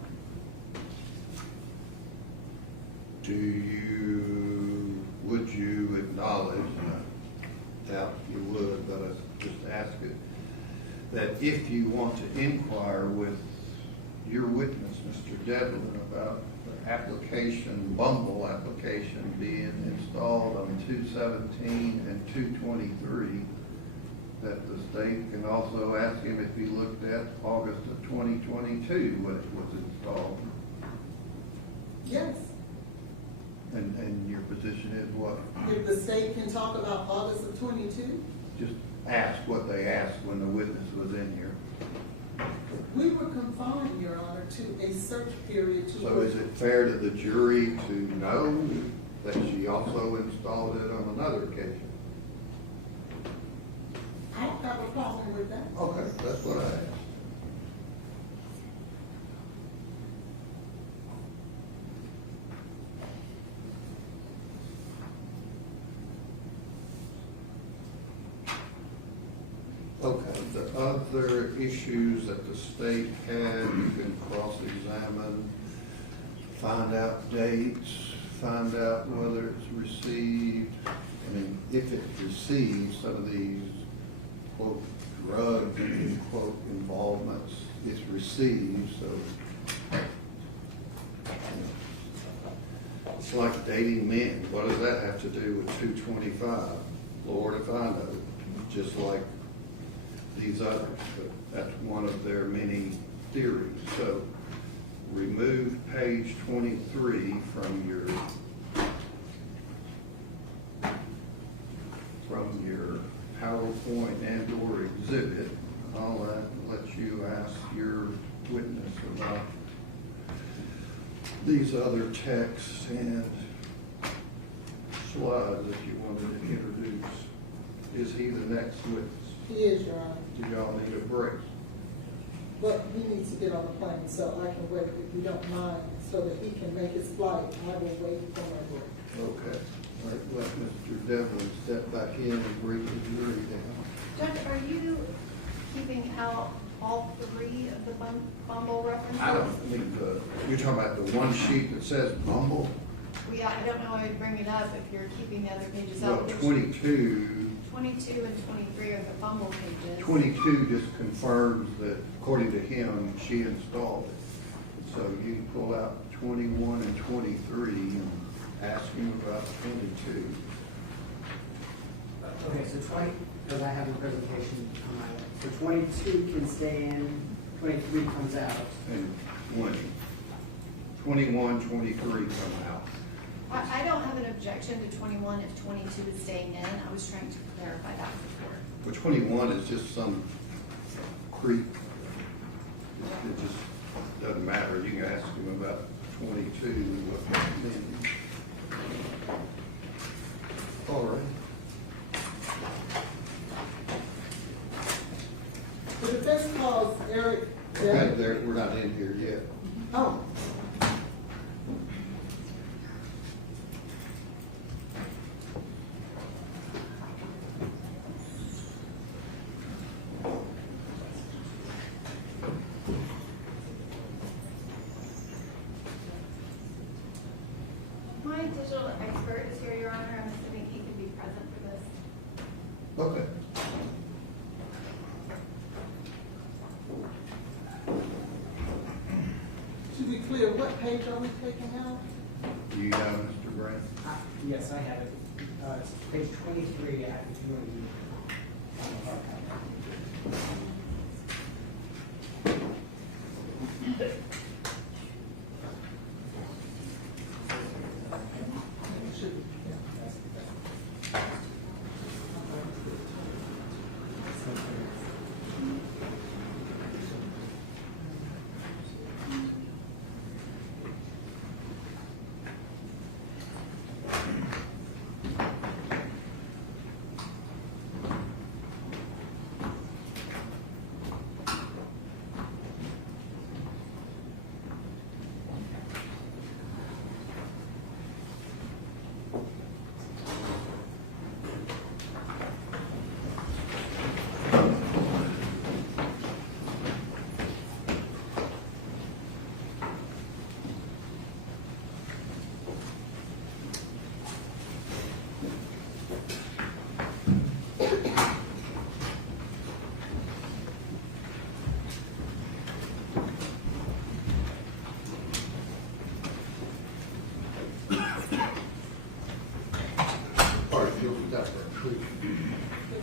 Would you acknowledge, and I doubt you would, but I just ask it, that if you want to inquire with your witness, Mr. Devlin, about the application, Bumble application being installed on 217 and 223, that the state can also ask him if he looked at August of 2022 when it was installed? Yes. And your position is what? If the state can talk about August of 22? Just ask what they asked when the witness was in here. We were confined, Your Honor, to a search period. So is it fair to the jury to know that she also installed it on another occasion? I don't have a problem with that. Okay, that's what I asked. Okay, the other issues that the state had, you can cross-examine, find out dates, find out whether it's received. I mean, if it's received, some of these, quote, drug, quote, involvements, it's received, so. It's like dating men. What does that have to do with 225? Lord, if I know, just like these others, but that's one of their many theories. So remove page 23 from your PowerPoint and or exhibit. I'll let you ask your witness about these other texts and slides that you wanted to introduce. Is he the next witness? He is, Your Honor. Do y'all need a break? But he needs to get on the plane, so I can wait if you don't mind, so that he can make his flight. I will wait for my break. Okay. All right, let Mr. Devlin step back in and breathe his jury down. Judge, are you keeping out all three of the Bumble references? I don't need you're talking about the one sheet that says Bumble? Well, yeah, I don't know why I'd bring it up if you're keeping the other pages Well, out. 22 and 23 are the Bumble pages. 22 just confirms that, according to him, she installed it. So you can pull out 21 and 23 and ask him about 22. Okay, so 20, because I have a presentation on my list. So 22 can stay in, 23 comes out. And 20. 21, 23 come out. I don't have an objection to 21 if 22 is staying in. I was trying to clarify that before. Well, 21 is just some creep. It just doesn't matter. You can ask him about 22 and what that means. All right. The defense calls Eric Okay, we're not in here yet. Oh. My digital expert is here, Your Honor. I'm assuming he could be present for this. Okay. To be clear, what page are we taking out? Do you know, Mr. Grant? Yes, I have it. It's page 23, if you want to use it on the hard copy.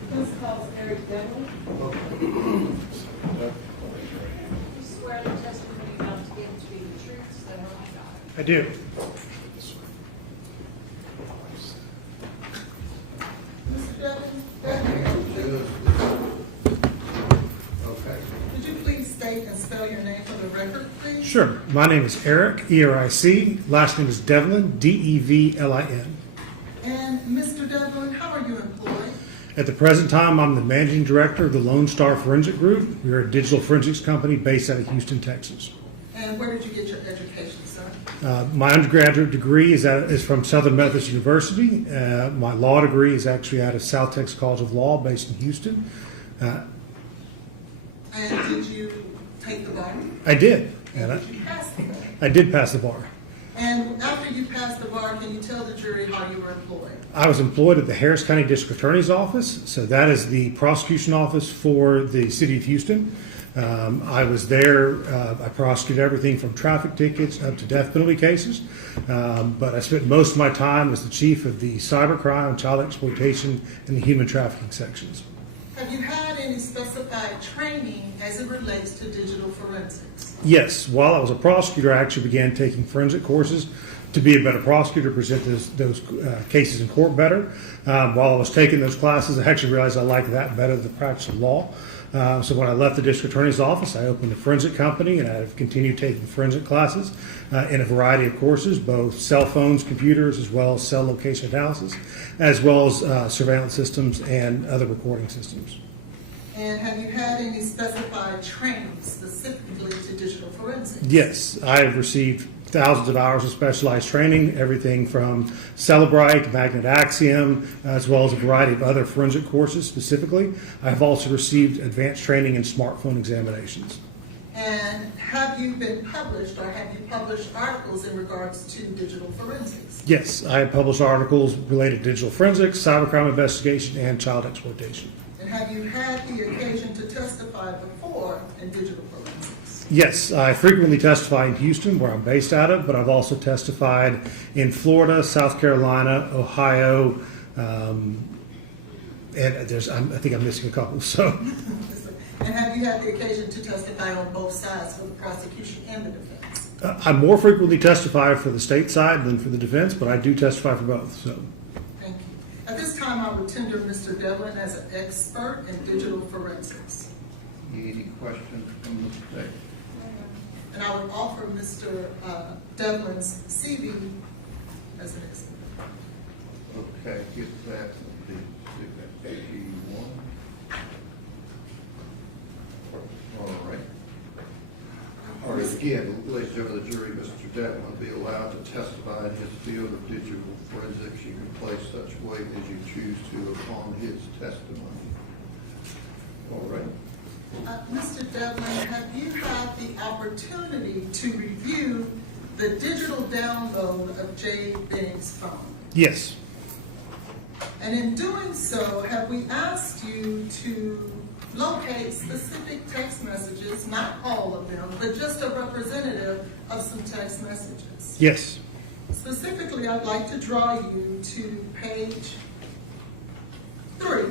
This calls Eric Devlin. You swear the testimony you're about to give to be the truth, so help you God. I do. Mr. Devlin, Okay. could you please state and spell your name for the record, please? Sure. My name is Eric, E-R-I-C. Last name is Devlin, D-E-V-L-I-N. And Mr. Devlin, how are you employed? At the present time, I'm the managing director of the Lone Star Forensic Group. We're a digital forensics company based out of Houston, Texas. And where did you get your education, sir? My undergraduate degree is from Southern Methodist University. My law degree is actually out of South Texas College of Law based in Houston. And did you take the bar? I did. And And did you pass the bar? I did pass the bar. And after you passed the bar, can you tell the jury how you were employed? I was employed at the Harris County District Attorney's Office, so that is the prosecution office for the city of Houston. I was there, I prosecuted everything from traffic tickets up to death penalty cases, but I spent most of my time as the chief of the cybercrime, child exploitation, and the human trafficking sections. Have you had any specified training as it relates to digital forensics? Yes, while I was a prosecutor, I actually began taking forensic courses to be a better prosecutor, present those cases in court better. While I was taking those classes, I actually realized I liked that better than the practice of law. So when I left the district attorney's office, I opened a forensic company, and I've continued taking forensic classes in a variety of courses, both cell phones, computers, as well as cell location analysis, as well as surveillance systems and other recording systems. And have you had any specified training specifically to digital forensics? Yes, I have received thousands of hours of specialized training, everything from Celebrite, Magnet Axiom, as well as a variety of other forensic courses specifically. I have also received advanced training in smartphone examinations. And have you been published, or have you published articles in regards to digital forensics? Yes, I have published articles related to digital forensics, cybercrime investigation, and child exploitation. And have you had the occasion to testify before in digital forensics? Yes, I frequently testify in Houston, where I'm based out of, but I've also testified in Florida, South Carolina, Ohio, and I think I'm missing a couple. So, And have you had the occasion to testify on both sides, for the prosecution and the defense? I more frequently testify for the state side than for the defense, but I do testify for both. So, Thank you. At this time, I will tender Mr. Devlin as an expert in digital forensics. Any questions from the state? And I would offer Mr. Devlin's CV as an expert. Okay, get that, the AG1. All right. All right, again, ladies and gentlemen of the jury, Mr. Devlin will be allowed to testify in his field of digital forensics. You can place such weight as you choose to upon his testimony. All right. Mr. Devlin, have you had the opportunity to review the digital download of Jade Benning's phone? yes, And in doing so, have we asked you to locate specific text messages, not all of them, but just a representative of some text messages? yes, Specifically, I'd like to draw you to page 3.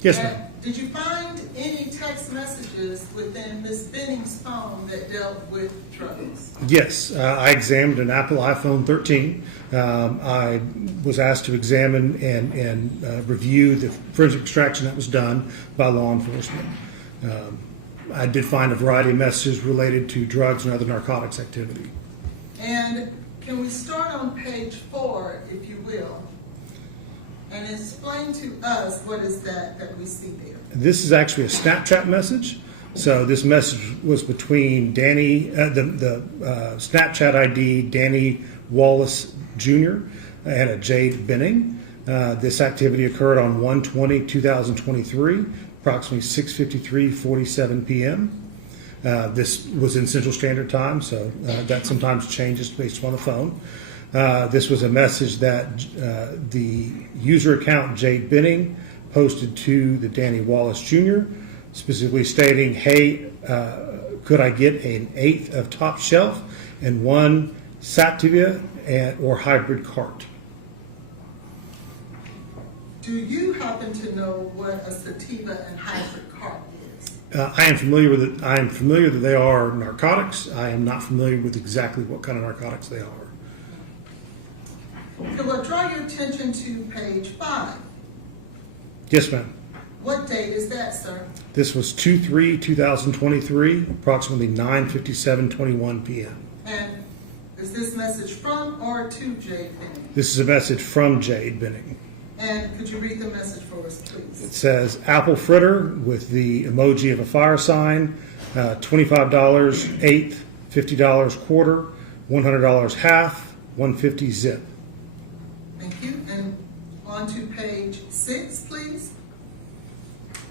yes, ma'am. Did you find any text messages within Ms. Benning's phone that dealt with drugs? Yes, I examined an Apple iPhone 13. I was asked to examine and review the forensic extraction that was done by law enforcement. I did find a variety of messages related to drugs and other narcotics activity. And can we start on page 4, if you will, and explain to us what is that we see there? This is actually a Snapchat message. So this message was between Danny, the Snapchat ID, Danny Wallace Jr. and a Jade Benning. This activity occurred on 1/20/2023, approximately 6:53:47 p.m. This was in Central Standard Time, so that sometimes changes based on the phone. This was a message that the user account Jade Benning posted to the Danny Wallace Jr., specifically stating, hey, could I get an 1/8 of top shelf and 1 Sativa or hybrid cart? Do you happen to know what a sativa and hybrid cart is? I am familiar with it. I am familiar that they are narcotics. I am not familiar with exactly what kind of narcotics they are. So we'll draw your attention to page 5. Yes, ma'am. What date is that, sir? This was 2/3/2023, approximately 9:57:21 p.m. And is this message from or to Jade Benning? This is a message from Jade Benning. And could you read the message for us, please? It says apple fritter with the emoji of a fire sign, $25 eighth, $50 quarter, $100 half, $150 zip. Thank you. And on to page 6, please.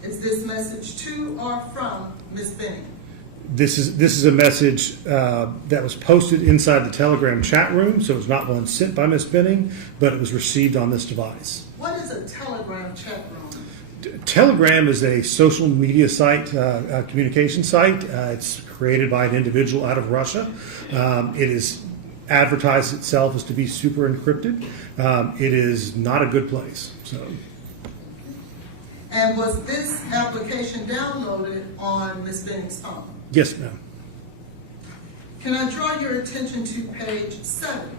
Is this message to or from Ms. Benning? This is a message that was posted inside the Telegram chat room, so it's not one sent by Ms. Benning, but it was received on this device. What is a Telegram chat room? Telegram is a social media site, communication site. It's created by an individual out of Russia. It is advertised itself as to be super encrypted. It is not a good place. So. And was this application downloaded on Ms. Benning's phone? Yes, ma'am. Can I draw your attention to page 7?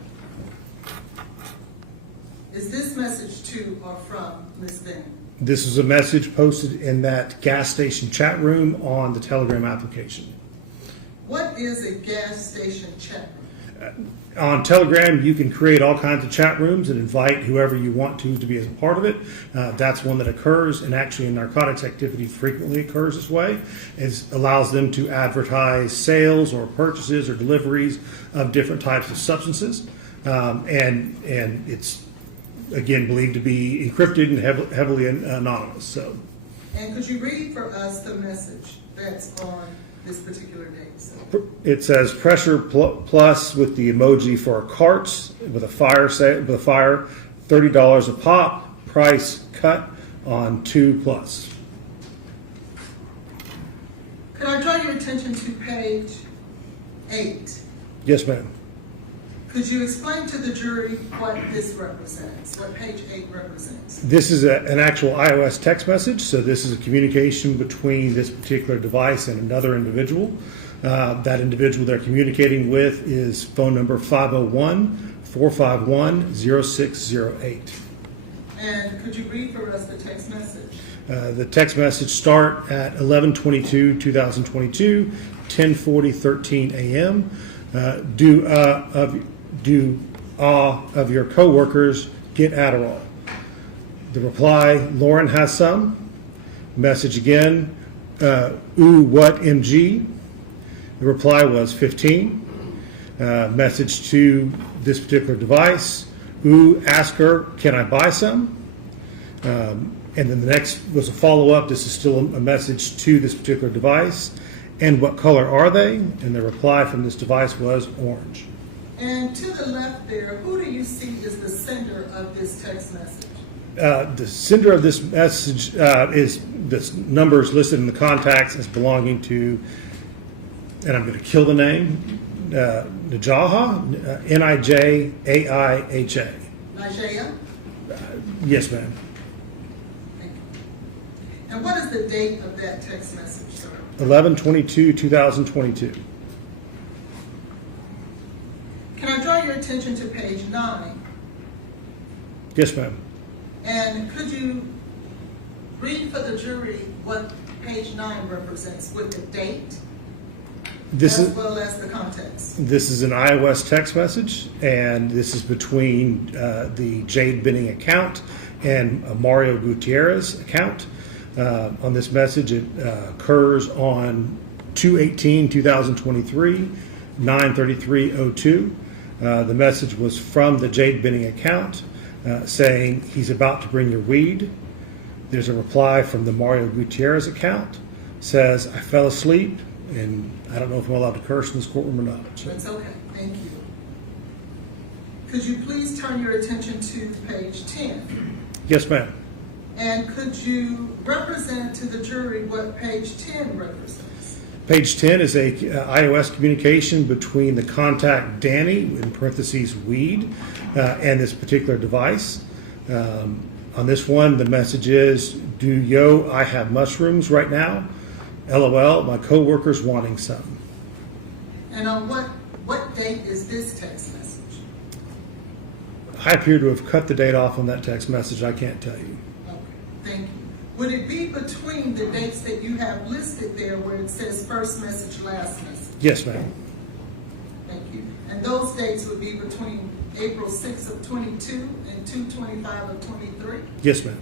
Is this message to or from Ms. Benning? This is a message posted in that gas station chat room on the Telegram application. What is a gas station chat room? On Telegram, you can create all kinds of chat rooms and invite whoever you want to be a part of it. That's one that occurs, and actually in narcotics activity frequently occurs this way. It allows them to advertise sales or purchases or deliveries of different types of substances. And it's, again, believed to be encrypted and heavily anonymous. So, And could you read for us the message that's on this particular date? So, it says pressure plus with the emoji for carts with a fire $30 a pop, price cut on 2+. could I draw your attention to page 8? Yes, ma'am. Could you explain to the jury what this represents, what page 8 represents? This is an actual iOS text message, so this is a communication between this particular device and another individual. That individual they're communicating with is phone number 501-451-0608. And could you read for us the text message? The text message start at 11/22/2022, 10:40:13 a.m. Do of your coworkers get Adderall? The reply, Lauren has some. Message again, ooh, what MG? The reply was 15. Message to this particular device, ooh, ask her, can I buy some? And then the next was a follow-up. This is still a message to this particular device. And what color are they? And the reply from this device was orange. And to the left there, who do you see is the sender of this text message? The sender of this message is this numbers listed in the contacts as belonging to, and I'm going to kill the name, Nijaha, Nijaiha. Nigeria? Yes, ma'am. Thank you. And what is the date of that text message, sir? 11/22/2022. Can I draw your attention to page 9? Yes, ma'am. And could you read for the jury what page 9 represents with the date as well as the context? This is an iOS text message, and this is between the Jade Benning account and a Mario Gutierrez account. On this message, it occurs on 2/18/2023, 9:33:02. The message was from the Jade Benning account saying he's about to bring your weed. There's a reply from the Mario Gutierrez account, says I fell asleep, and I don't know if I'm allowed to curse in this courtroom or not. That's okay, thank you. Could you please turn your attention to page 10? Yes, ma'am. And could you represent to the jury what page 10 represents? Page 10 is a iOS communication between the contact Danny, in parentheses weed, and this particular device. On this one, the message is, I have mushrooms right now. LOL, my coworker's wanting some. And on what date is this text message? I appear to have cut the date off on that text message. I can't tell you. Okay, thank you. Would it be between the dates that you have listed there where it says first message, last message? Yes, ma'am. Thank you. And those dates would be between April 6th of 22 and 2/25 of 23? Yes, ma'am.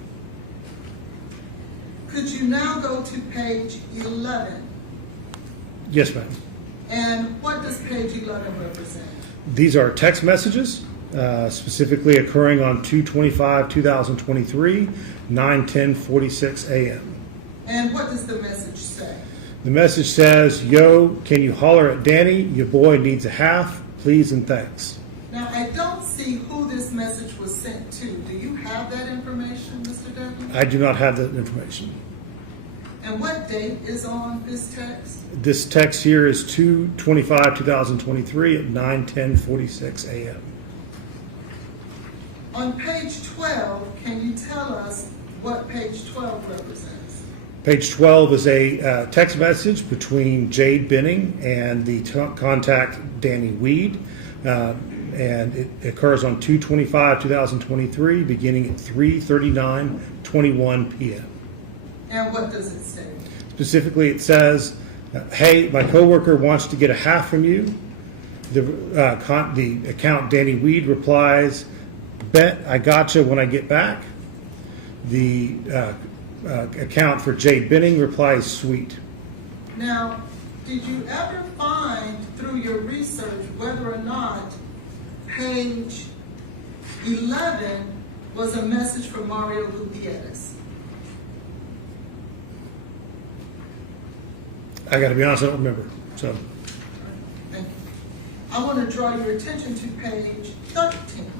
Could you now go to page 11? Yes, ma'am. And what does page 11 represent? These are text messages, specifically occurring on 2/25/2023, 9:10:46 a.m. And what does the message say? The message says, yo, can you holler at Danny? Your boy needs a half, please and thanks. Now, I don't see who this message was sent to. Do you have that information, Mr. Devlin? I do not have that information. And what date is on this text? This text here is 2/25/2023 at 9:10:46 a.m. On page 12, can you tell us what page 12 represents? Page 12 is a text message between Jade Benning and the contact Danny Weed. And it occurs on 2/25/2023, beginning at 3:39:21 p.m. And what does it say? Specifically, it says, hey, my coworker wants to get a half from you. The account Danny Weed replies, "Bet I gotcha when I get back." The account for Jade Benning replies, "Sweet." Now, did you ever find through your research whether or not page 11 was a message from Mario Gutierrez? I got to be honest, I don't remember. So, Thank you. I want to draw your attention to page 13.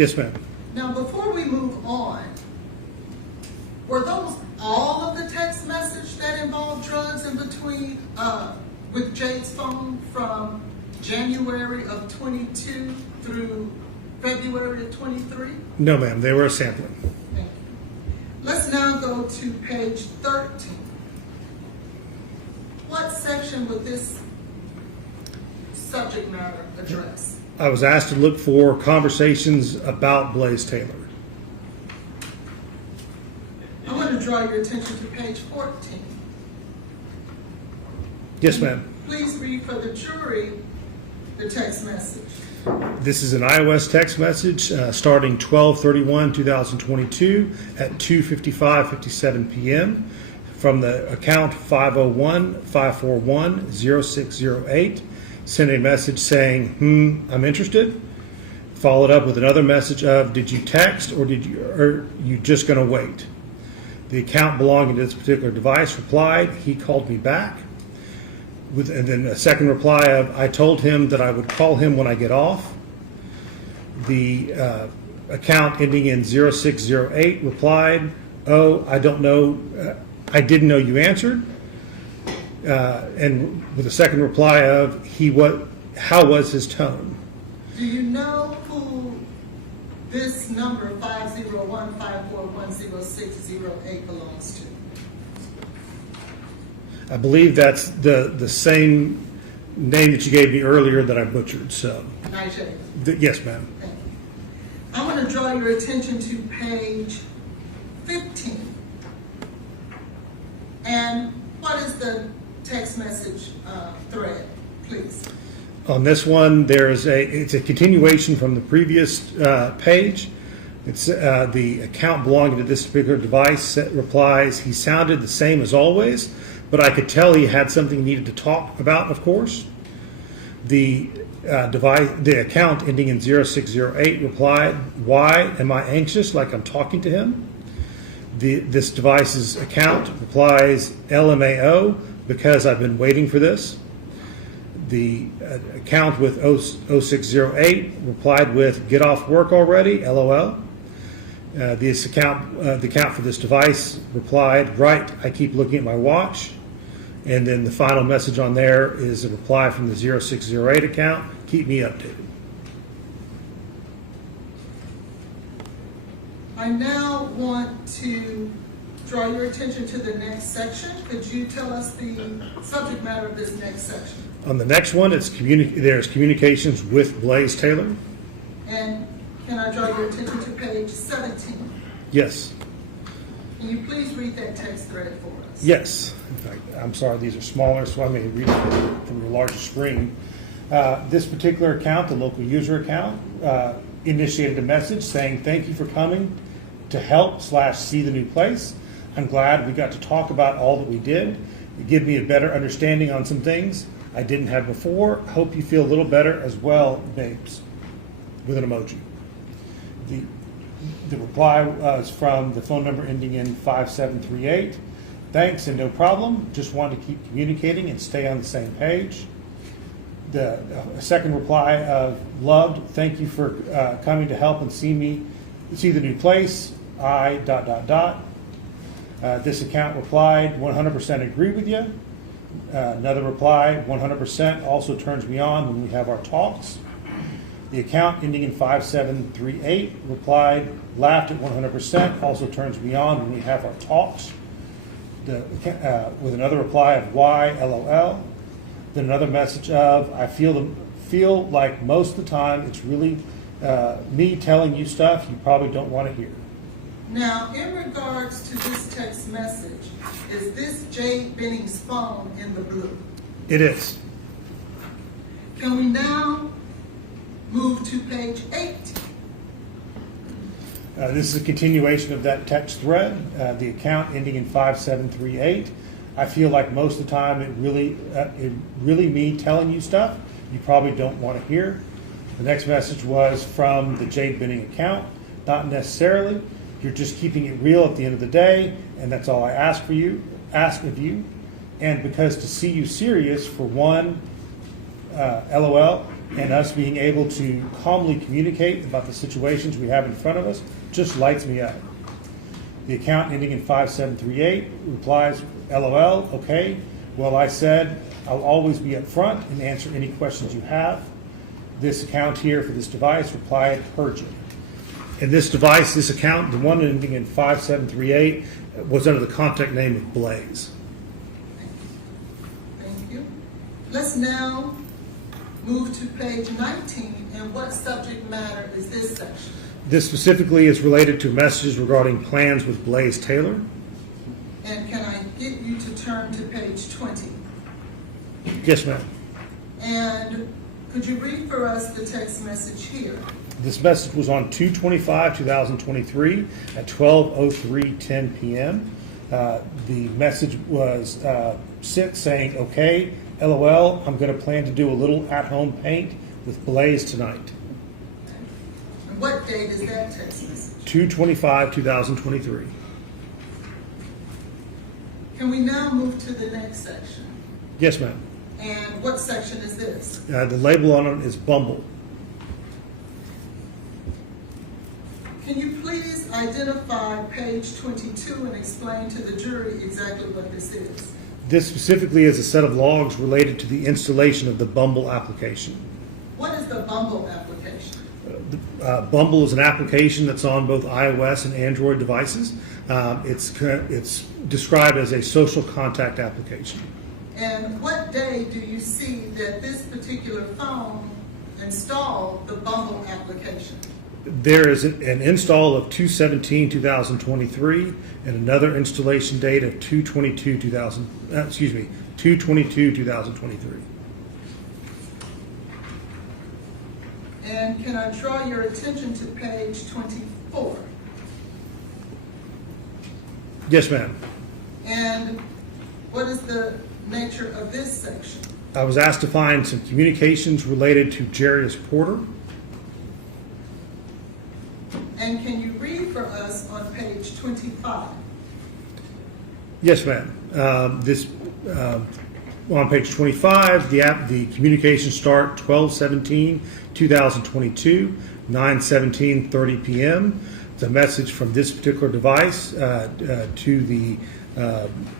yes, ma'am. Now, before we move on, were those all of the text message that involved drugs in between with Jade's phone from January of 22 through February of 23? No, ma'am. They were a sampling. Thank you. Let's now go to page 13. What section would this subject matter address? I was asked to look for conversations about Blaise Taylor. I want to draw your attention to page 14. Yes, ma'am. Please read for the jury the text message. This is an iOS text message starting 12/31/2022 at 2:55:57 p.m. from the account 501-541-0608. Send a message saying, I'm interested. Followed up with another message of, did you text or you just going to wait? The account belonging to this particular device replied, he called me back. And then a second reply of, I told him that I would call him when I get off. The account ending in 0608 replied, oh, I don't know, I didn't know you answered. And with a second reply of, how was his tone? Do you know who this number 501-541-0608 belongs to? I believe that's the same name that you gave me earlier that I butchered. So, Nigel. Yes, ma'am. Thank you. I want to draw your attention to page 15. And what is the text message thread, please? On this one, it's a continuation from the previous page. It's the account belonging to this particular device replies, he sounded the same as always, but I could tell he had something he needed to talk about, of course. The account ending in 0608 replied, why am I anxious like I'm talking to him? This device's account replies, LMAO, because I've been waiting for this. The account with 0608 replied with, get off work already, LOL. The account for this device replied, right, I keep looking at my watch. And then the final message on there is a reply from the 0608 account, keep me updated. I now want to draw your attention to the next section. Could you tell us the subject matter of this next section? On the next one, there's communications with Blaise Taylor. And can I draw your attention to page 17? Yes. Can you please read that text thread for us? Yes. In fact, I'm sorry, these are smaller, so I may read it from your larger screen. This particular account, the local user account, initiated a message saying, thank you for coming to help/see the new place. I'm glad we got to talk about all that we did. It gave me a better understanding on some things I didn't have before. Hope you feel a little better as well, babes, with an emoji. The reply was from the phone number ending in 5738. Thanks and no problem. Just wanted to keep communicating and stay on the same page. The second reply of loved. Thank you for coming to help and see the new place. This account replied 100% agree with you. Another reply 100% also turns me on when we have our talks. The account ending in 5738 replied laughed at 100% also turns me on when we have our talks. With another reply of why LOL. Then another message of I feel like most of the time it's really me telling you stuff you probably don't want to hear. Now, in regards to this text message, is this Jade Benning's phone in the blue? It is. Can we now move to page 8? This is a continuation of that text thread, the account ending in 5738. I feel like most of the time it really me telling you stuff you probably don't want to hear. The next message was from the Jade Benning account. Not necessarily. You're just keeping it real at the end of the day, and that's all I ask of you. And because to see you serious, for one, LOL, and us being able to calmly communicate about the situations we have in front of us just lights me up. The account ending in 5738 replies, LOL, okay. Well, I said I'll always be up front and answer any questions you have. This account here for this device replied, heard you. And this device, this account, the one ending in 5738, was under the contact name of Blaise. Thank you. Let's now move to page 19, and what subject matter is this section? This specifically is related to messages regarding plans with Blaise Taylor. And can I get you to turn to page 20? Yes, ma'am. And could you read for us the text message here? This message was on 2/25/2023 at 12:03:10 p.m. The message was sent saying, okay, LOL, I'm going to plan to do a little at-home paint with Blaise tonight. And what date is that text message? 2/25/2023. Can we now move to the next section? Yes, ma'am. And what section is this? The label on it is Bumble. Can you please identify page 22 and explain to the jury exactly what this is? This specifically is a set of logs related to the installation of the Bumble application. What is the Bumble application? Bumble is an application that's on both iOS and Android devices. It's described as a social contact application. And what day do you see that this particular phone installed the Bumble application? There is an install of 2/17/2023 and another installation date of 2/22/2023. And can I draw your attention to page 24? Yes, ma'am. And what is the nature of this section? I was asked to find some communications related to Jarius Porter. And can you read for us on page 25? Yes, ma'am. On page 25, the communications start 12/17/2022, 9/17:30 p.m. It's a message from this particular device to the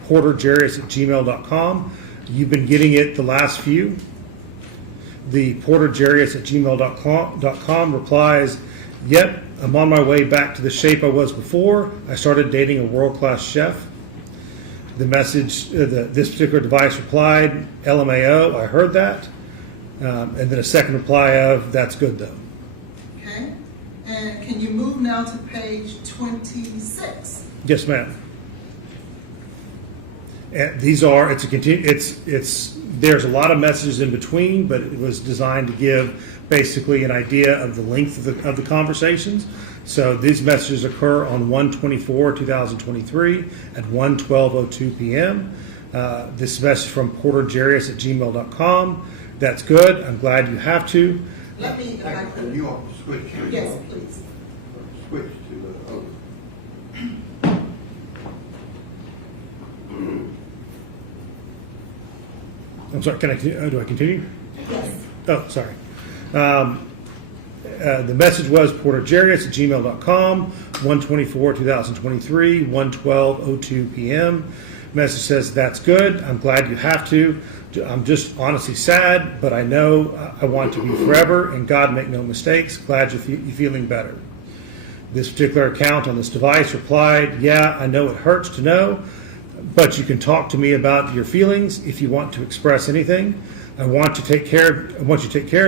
porterjarius@gmail.com. You've been getting it the last few. The porterjarius@gmail.com replies, yep, I'm on my way back to the shape I was before. I started dating a world-class chef. The message, this particular device replied, LMAO, I heard that. And then a second reply of, that's good though. Okay. And can you move now to page 26? Yes, ma'am. And these are, there's a lot of messages in between, but it was designed to give basically an idea of the length of the conversations. So these messages occur on 1/24/2023 at 1:12:02 p.m. This message from porterjarius@gmail.com. That's good. I'm glad you have to. Let me, if I could. You want to switch to? Yes, please. Switch to the other. I'm sorry, can I, do I continue? Yes. Oh, sorry. The message was porterjarius@gmail.com, 1/24/2023, 1:12:02 p.m. Message says, that's good. I'm glad you have to. I'm just honestly sad, but I know I want to be forever, and God make no mistakes. Glad you're feeling better. This particular account on this device replied, yeah, I know it hurts to know, but you can talk to me about your feelings if you want to express anything. I want you to take care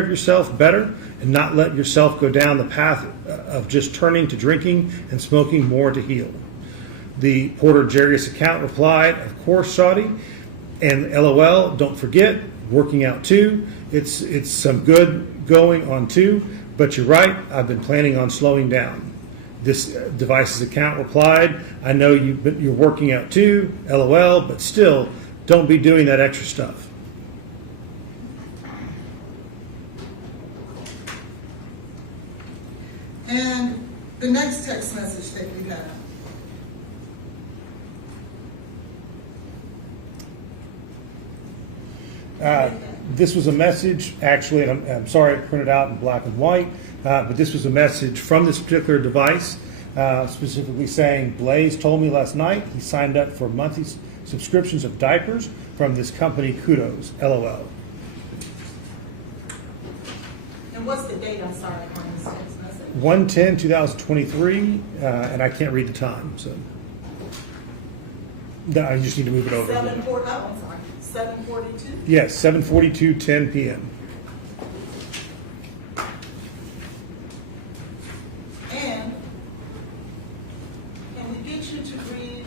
of yourself better and not let yourself go down the path of just turning to drinking and smoking more to heal. The Porter Jarius account replied, of course, Shawty, And LOL, don't forget, working out too. It's some good going on too, but you're right, I've been planning on slowing down. This device's account replied, I know you're working out too, LOL, but still, don't be doing that extra stuff. And the next text message that we have. This was a message, actually, and I'm sorry it printed out in black and white, but this was a message from this particular device, specifically saying, Blaise told me last night he signed up for monthly subscriptions of diapers from this company, kudos, LOL. And what's the date, I'm sorry, on this text message? 1/10/2023, and I can't read the time, so no, I just need to move it over. 7:42? Yes, 7:42:10 p.m. And can we get you to read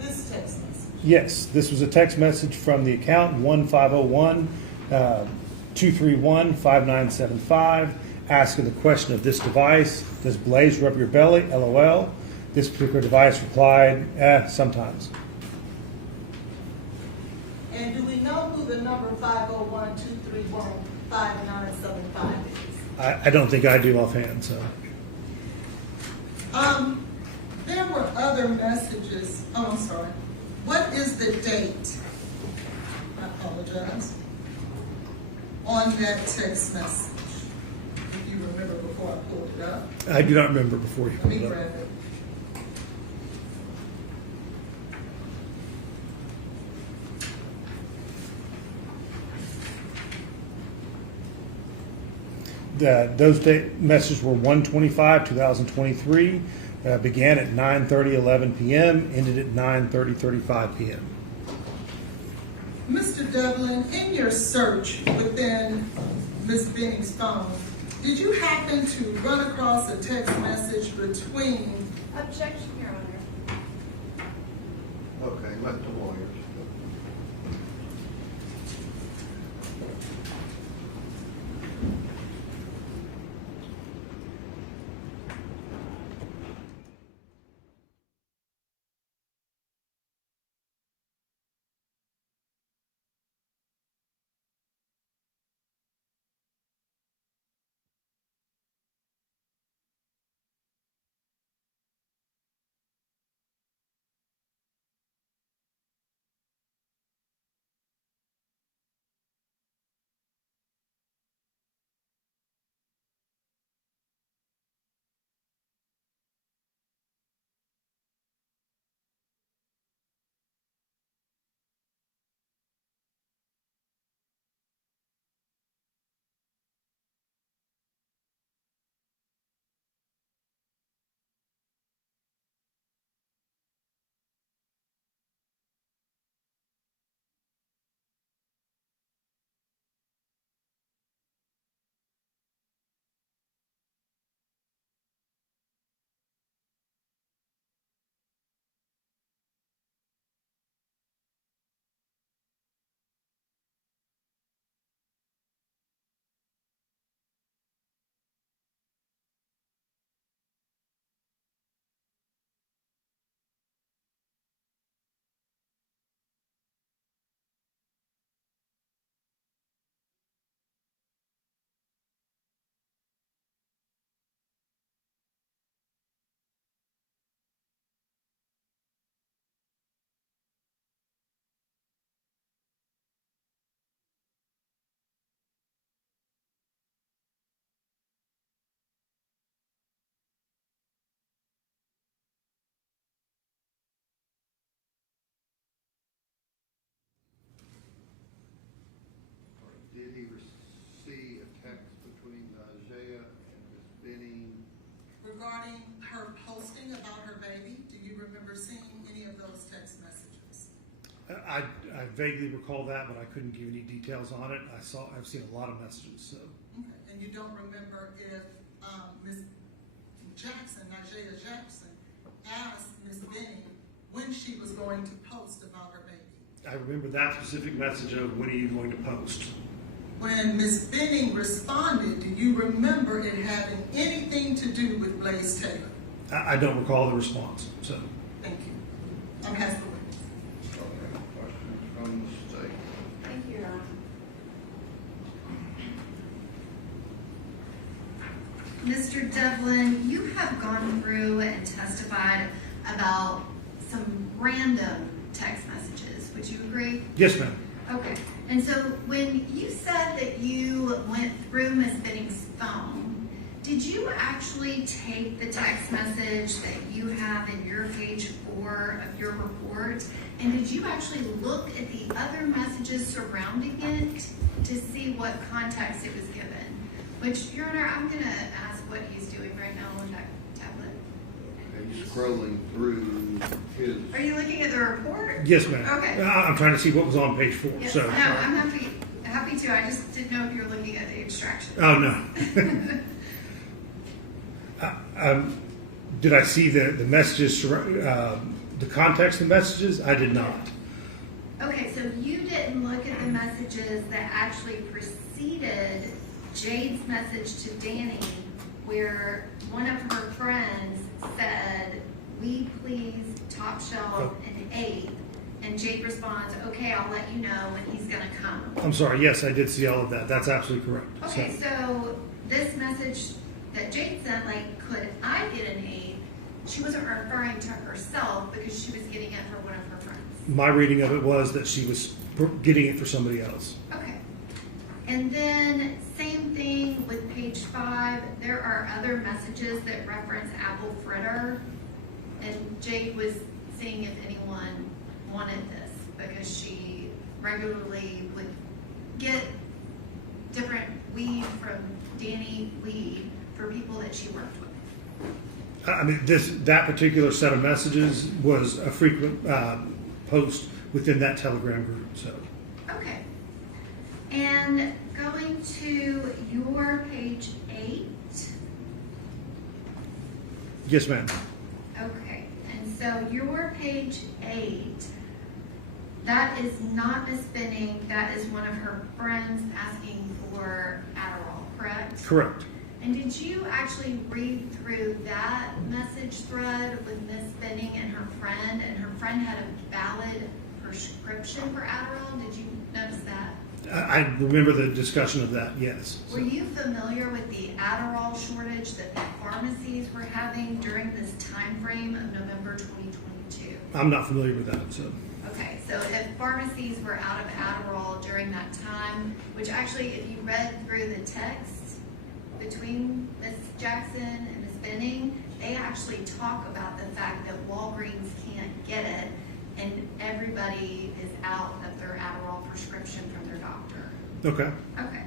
this text message? Yes, this was a text message from the account 1-501-231-5975, asking the question of this device, does Blaise rub your belly? LOL. This particular device replied, sometimes. And do we know who the number 501-231-5975 is? I don't think I do offhand, so. There were other messages. Oh, I'm sorry. What is the date? I apologize. On that text message. If you remember before I pulled it up. I do not remember before you Let me pulled it up. grab it. Those messages were 1/25/2023, began at 9:30:11 p.m., ended at 9:30:35 p.m. Mr. Devlin, in your search within Ms. Benning's phone, did you happen to run across a text message between? Objection, Your Honor. Okay, let the lawyers. Did he see a text between Najee and Ms. Benning? Regarding her posting about her baby, do you remember seeing any of those text messages? I vaguely recall that, but I couldn't give any details on it. I've seen a lot of messages, so. Okay. And you don't remember if Ms. Jackson, Najee Jackson, asked Ms. Benning when she was going to post about her baby. I remember that specific message of when are you going to post? When Ms. Benning responded, do you remember it having anything to do with Blaise Taylor? I don't recall the response, so. Thank you. I'm past the witness. Okay, questions from the state? Thank you, Your Honor. Mr. Devlin, you have gone through and testified about some random text messages. Would you agree? Yes, ma'am. Okay. And so when you said that you went through Ms. Benning's phone, did you actually take the text message that you have in your page 4 of your report? And did you actually look at the other messages surrounding it to see what context it was given? Which, Your Honor, I'm going to ask what he's doing right now on that tablet. He's scrolling through his. Are you looking at the report? Yes, ma'am. Okay. I'm trying to see what was on page 4, Yes. so. No, I'm happy to. I just didn't know if you were looking at the extraction. Oh, no. Did I see the messages, the context of the messages? I did not. Okay, so you didn't look at the messages that actually preceded Jade's message to Danny, where one of her friends said, "We please top shelf an 8," and Jade responds, "Okay, I'll let you know when he's gonna come." I'm sorry, yes, I did see all of that. That's absolutely correct. Okay, so this message that Jade sent, like, could I get an 8? She wasn't referring to herself because she was getting it for one of her friends. My reading of it was that she was getting it for somebody else. Okay. And then same thing with page 5. There are other messages that reference apple fritter. And Jade was seeing if anyone wanted this because she regularly would get different weed from Danny Weed for people that she worked with. I mean, that particular set of messages was a frequent post within that Telegram group, so. Okay. And going to your page 8. Yes, ma'am. Okay. And so your page 8, that is not Miss Benning. That is one of her friends asking for Adderall, correct? Correct. And did you actually read through that message thread with Miss Benning and her friend had a valid prescription for Adderall? Did you notice that? I remember the discussion of that, yes. Were you familiar with the Adderall shortage that the pharmacies were having during this time frame of November 2022? I'm not familiar with that, so. Okay, so if pharmacies were out of Adderall during that time, which actually, if you read through the text between Ms. Jackson and Ms. Benning, they actually talk about the fact that Walgreens can't get it and everybody is out of their Adderall prescription from their doctor. Okay. Okay.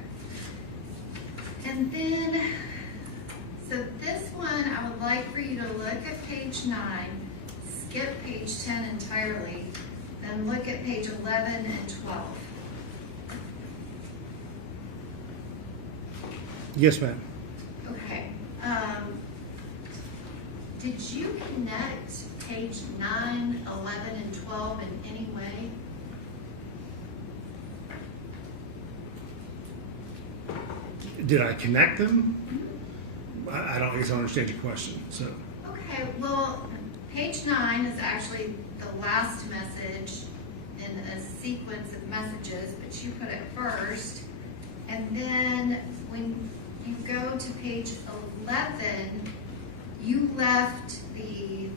And then, so this one, I would like for you to look at page 9, skip page 10 entirely, and look at page 11 and 12. Yes, ma'am. Okay. Did you connect page 9, 11, and 12 in any way? Did I connect them? I don't guess I understand your question, so. Okay, well, page 9 is actually the last message in a sequence of messages, but you put it first. And then when you go to page 11, you left the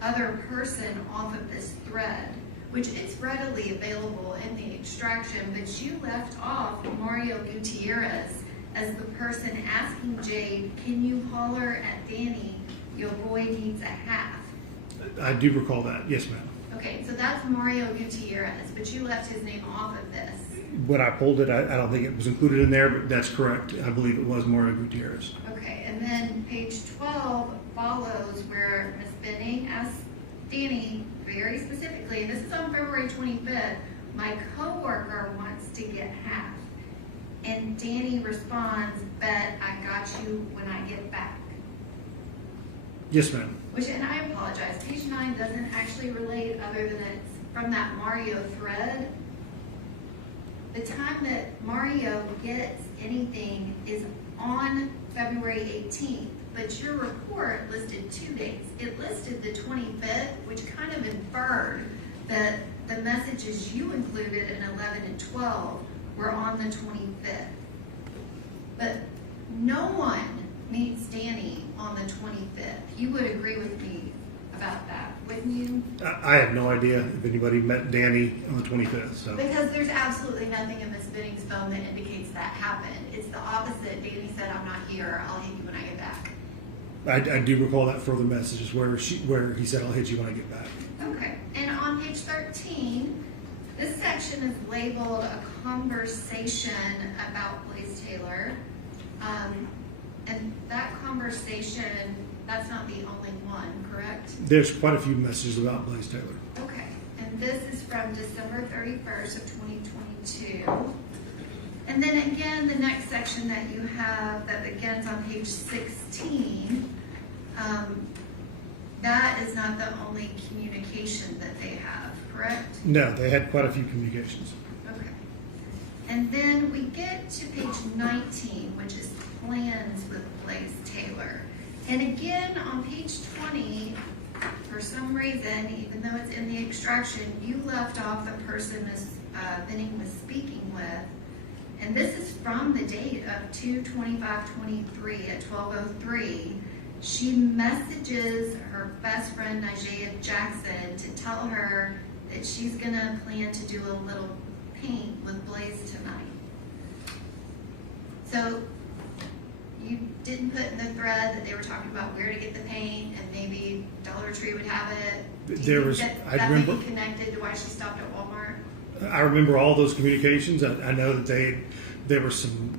other person off of this thread, which is readily available in the extraction, but you left off Mario Gutierrez as the person asking Jade, "Can you holler at Danny? Your boy needs a half." I do recall that, yes, ma'am. Okay, so that's Mario Gutierrez, but you left his name off of this. When I pulled it, I don't think it was included in there, but that's correct. I believe it was Mario Gutierrez. Okay, and then page 12 follows where Ms. Benning asks Danny very specifically, and this is on February 25th, "My coworker wants to get half." And And Danny responds, "Bet I got you when I get back." Yes, ma'am. Which, and I apologize, page 9 doesn't actually relate other than it's from that Mario thread. The time that Mario gets anything is on February 18th, but your report listed 2 dates. It listed the 25th, which kind of inferred that the messages you included in 11 and 12 were on the 25th. But no one meets Danny on the 25th. You would agree with me about that, wouldn't you? I have no idea if anybody met Danny on the 25th. So Because there's absolutely nothing in Miss Binning's phone that indicates that happened. It's the opposite. Danny said, "I'm not here. I'll hit you when I get back." I do recall that further messages where he said, "I'll hit you when I get back." Okay. And on page 13, this section is labeled a conversation about Blaise Taylor. And that conversation, that's not the only one, correct? There's quite a few messages about Blaise Taylor. Okay. And this is from December 31st of 2022. And then again, the next section that you have that begins on page 16, that is not the only communication that they have, correct? No, they had quite a few communications. Okay. And then we get to page 19, which is plans with Blaise Taylor. And again, on page 20, for some reason, even though it's in the extraction, you left off the person Ms. Binning was speaking with. And this is from the date of 2/25/23 at 12:03. She messages her best friend, Nigella Jackson, to tell her that she's gonna plan to do a little paint with Blaise tonight. So you didn't put in the thread that they were talking about where to get the paint and maybe Dollar Tree would have it. Do you There think was- that I that remember- may be connected to why she stopped at Walmart? I remember all those communications. I know that there were some,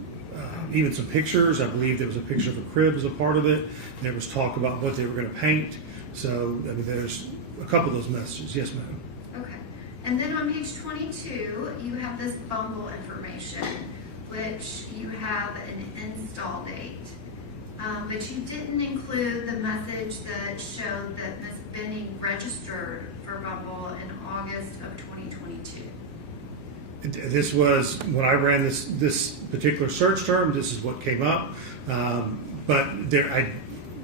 even some pictures. I believe there was a picture of a crib as a part of it. And there was talk about what they were going to paint. So, I mean, there's a couple of those messages. Yes, ma'am. Okay. And then on page 22, you have this Bumble information, which you have an install date. But you didn't include the message that showed that Ms. Binning registered for Bumble in August of 2022. This was, when I ran this particular search term, this is what came up. But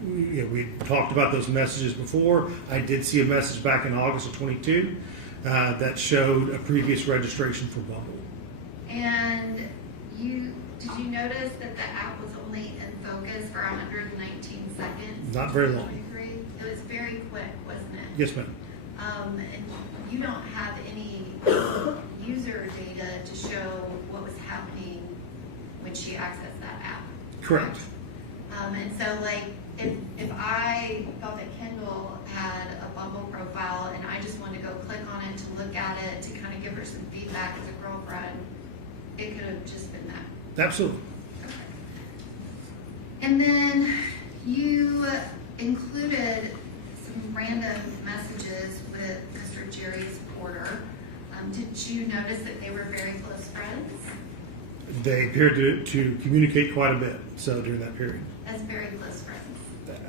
we talked about those messages before. I did see a message back in August of 22 that showed a previous registration for Bumble. And did you notice that the app was only in focus for 119 seconds? Not very long. 23? It was very quick, wasn't it? Yes, ma'am. And you don't have any user data to show what was happening when she accessed that app. Correct. And so, like, if I thought that Kendall had a Bumble profile and I just wanted to go click on it to look at it to kind of give her some feedback as a girlfriend, it could have just been that. Absolutely. Okay. And then you included some random messages with Mr. Jerry's Porter. Did you notice that they were very close friends? They appeared to communicate quite a bit. So during that period, As very close friends.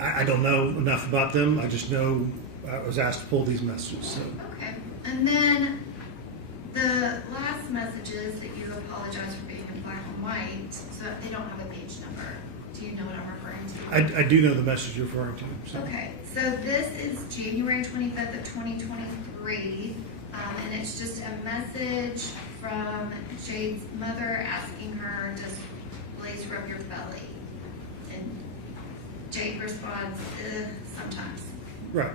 I don't know enough about them. I just know I was asked to pull these messages. So. Okay. And then the last messages that you apologize for being in black and white, so they don't have a page number. Do you know what I'm referring to? I do know the message you're referring to. So. Okay, so this is January 25th of 2023, and it's just a message from Jade's mother asking her, does Blaise rub your belly? And Jade responds, sometimes. Right.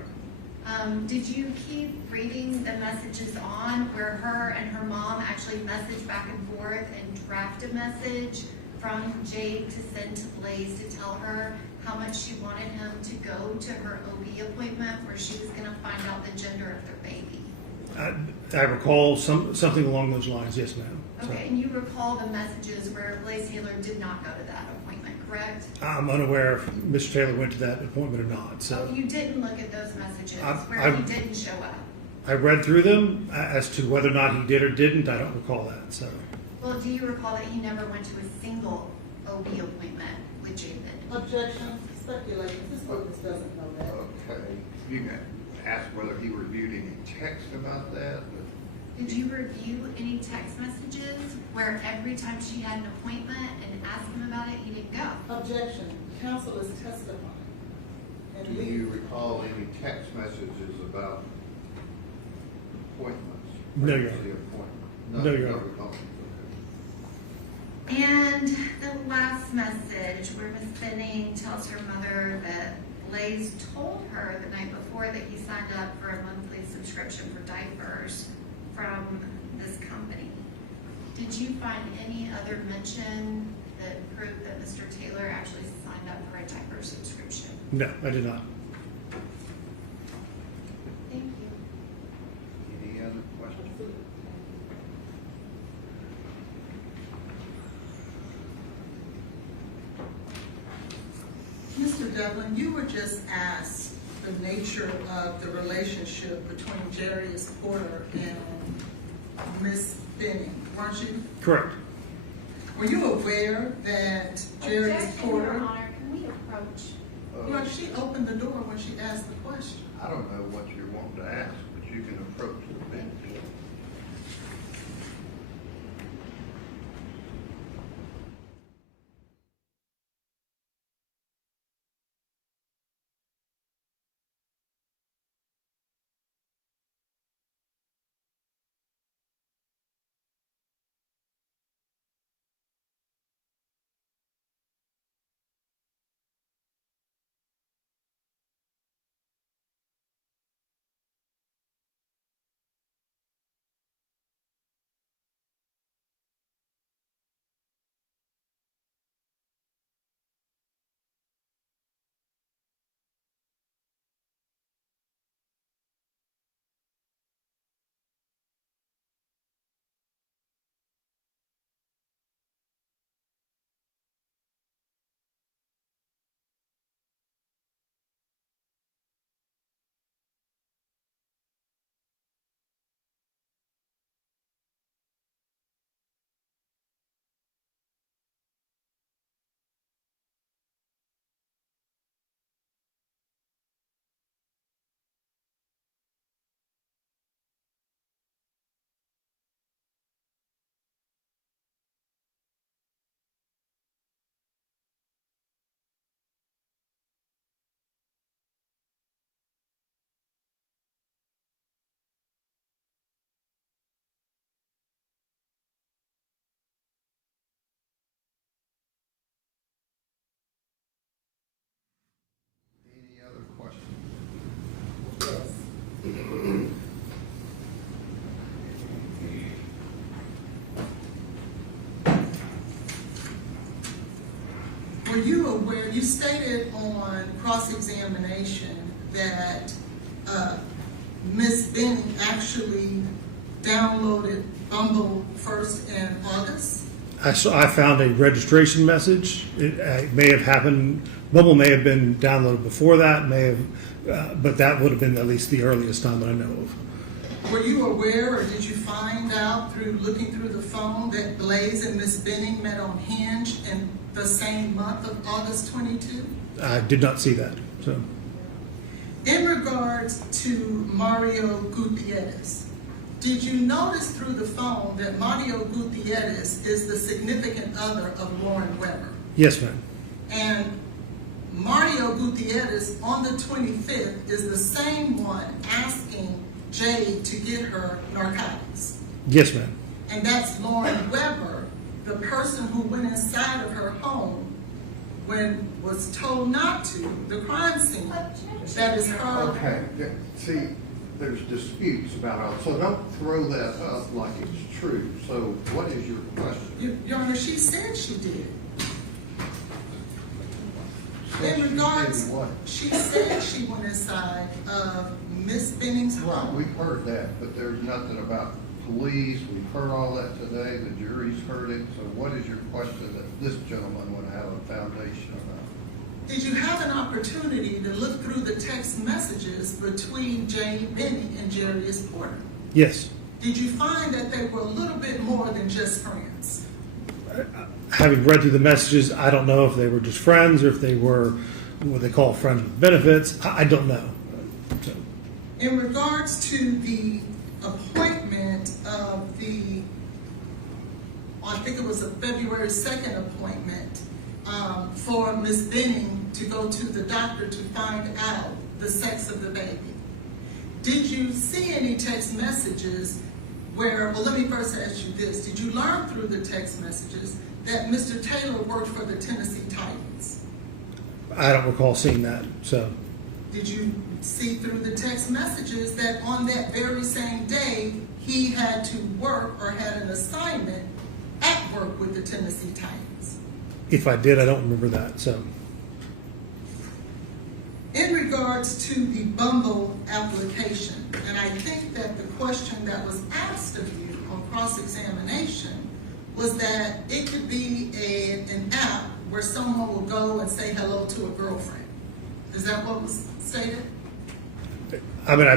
Did you keep reading the messages on where her and her mom actually message back and forth and draft a message from Jade to send to Blaise to tell her how much she wanted him to go to her OB appointment where she was going to find out the gender of their baby? I recall something along those lines. Yes, ma'am. Okay, and you recall the messages where Blaise Taylor did not go to that appointment, correct? I'm unaware if Mr. Taylor went to that appointment or not. So You didn't look at those messages where I've- he didn't show up. I read through them as to whether or not he did or didn't. I don't recall that. So Well, do you recall that he never went to a single OB appointment with Jade Binning? Objection. speculating, this witness doesn't know that. Okay, you can ask whether he reviewed any text about that, but Did you review any text messages where every time she had an appointment and asked him about it, he didn't go? Objection, counsel is testifying. And do you recall any text messages about appointments? No, Your Pregnancy Honor. appointment? No, Your Honor. recall. And the last message where Miss Benning tells her mother that Blaise told her the night before that he signed up for a monthly subscription for diapers from this company. Did you find any other mention that proved that Mr. Taylor actually signed up for a diaper subscription? No, I did not. Thank you. Any other questions? Mr. Devlin, you were just asked the nature of the relationship between Jarius Porter and Miss Benning, weren't you? Correct. Were you aware that Jarius Objection, Your Porter, Honor, can we approach? well, she opened the door when she asked the question. I don't know what you're wanting to ask, but you can approach the bench. Any other questions? Yes. Were you aware, you stated on cross-examination that Ms. Benning actually downloaded Bumble first in August? I found a registration message. It may have happened. Bumble may have been downloaded before that. But that would have been at least the earliest time that I know of. Were you aware, or did you find out through looking through the phone that Blaise and Ms. Benning met on Hinge in the same month of August 22? I did not see that. So In regards to Mario Gutierrez, did you notice through the phone that Mario Gutierrez is the significant other of Lauren Weber? yes, ma'am. And Mario Gutierrez on the 25th is the same one asking Jade to get her narcotics. Yes, ma'am. And that's Lauren Weber, the person who went inside of her home when was told not to, the crime scene. That is her. Okay, see, there's disputes about all, so don't throw that up like it's true. So what is your question? Your Honor, she said she did. Said In she regards, did what? she said she went inside of Miss Benning's Right, home. we've heard that, but there's nothing about police. We've heard all that today. The jury's heard it. So what is your question that this gentleman would have a foundation about? Did you have an opportunity to look through the text messages between Jane Benning and Jarius Porter? Yes. Did you find that they were a little bit more than just friends? Having read through the messages, I don't know if they were just friends or if they were what they call friends with benefits. I don't know. So, In regards to the appointment of I think it was a February 2nd appointment for Ms. Benning to go to the doctor to find out the sex of the baby. Did you see any text messages well, let me first ask you this. Did you learn through the text messages that Mr. Taylor worked for the Tennessee Titans? I don't recall seeing that. So, Did you see through the text messages that on that very same day he had to work or had an assignment at work with the Tennessee Titans? if I did, I don't remember that. So, In regards to the Bumble application, and I think that the question that was asked of you on cross-examination was that it could be an app where someone will go and say hello to a girlfriend. Is that what was stated? I mean,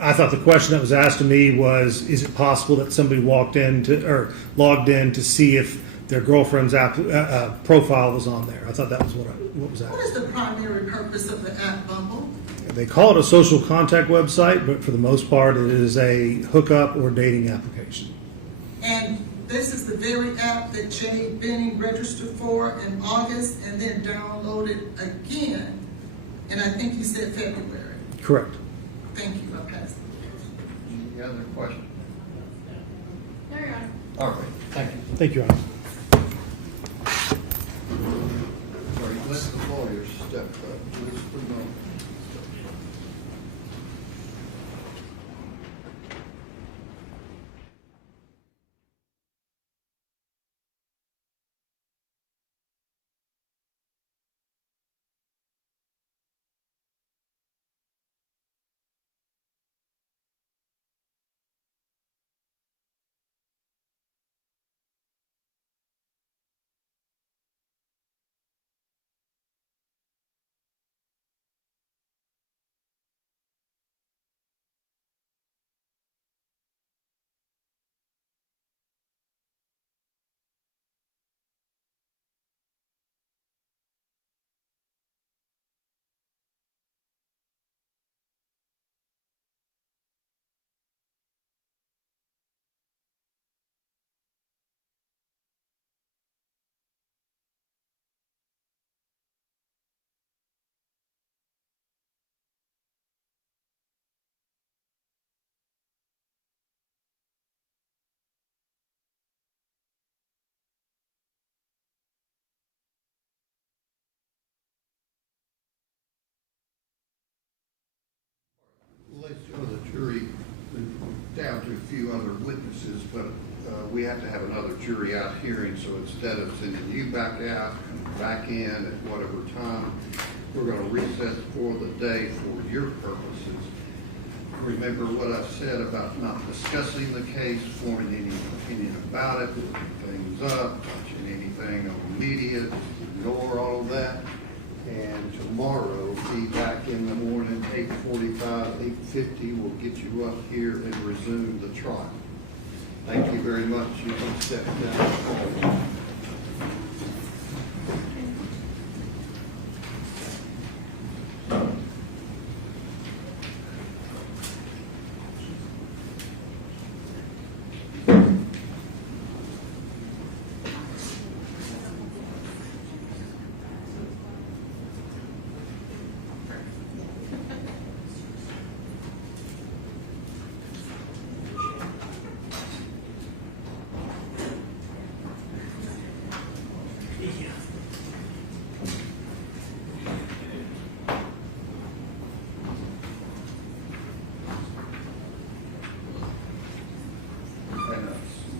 I thought the question that was asked of me was, is it possible that somebody logged in to see if their girlfriend's profile was on there? I thought that was what was asked. What is the primary purpose of the app Bumble? They call it a social contact website, but for the most part, it is a hookup or dating application. And this is the very app that Jay Benning registered for in August and then downloaded again, and I think you said February. Correct. Thank you, I'll pass. Any other questions? No, Your Honor. All right, thank you. Thank you, Your Honor. Sorry, let the lawyers step up. Please, please don't. Let's go to the jury, down to a few other witnesses, but we have to have another jury out hearing, so instead of sending you back out and back in at whatever time, we're going to recess for the day for your purposes. Remember what I said about not discussing the case, forming any opinion about it, looking things up, touching anything on media, just ignore all of that. And tomorrow, be back in the morning, 8:45, 8:50, we'll get you up here and resume the trial. Thank you very much. You can step down.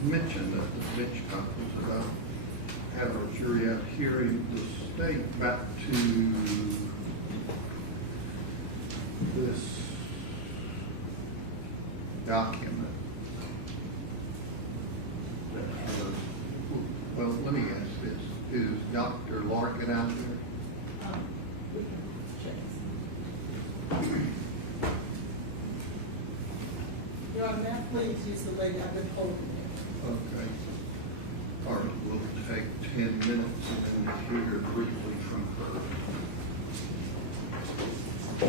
Mentioned that the bench conference about having a jury out hearing the state back to this document. Well, let me ask this. Is Dr. Larkin out there? Your Honor, now please use the lady I've been holding it. Okay. All right, we'll take 10 minutes and then we'll hear briefly from her. Go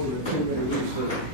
to the 2-minute recess.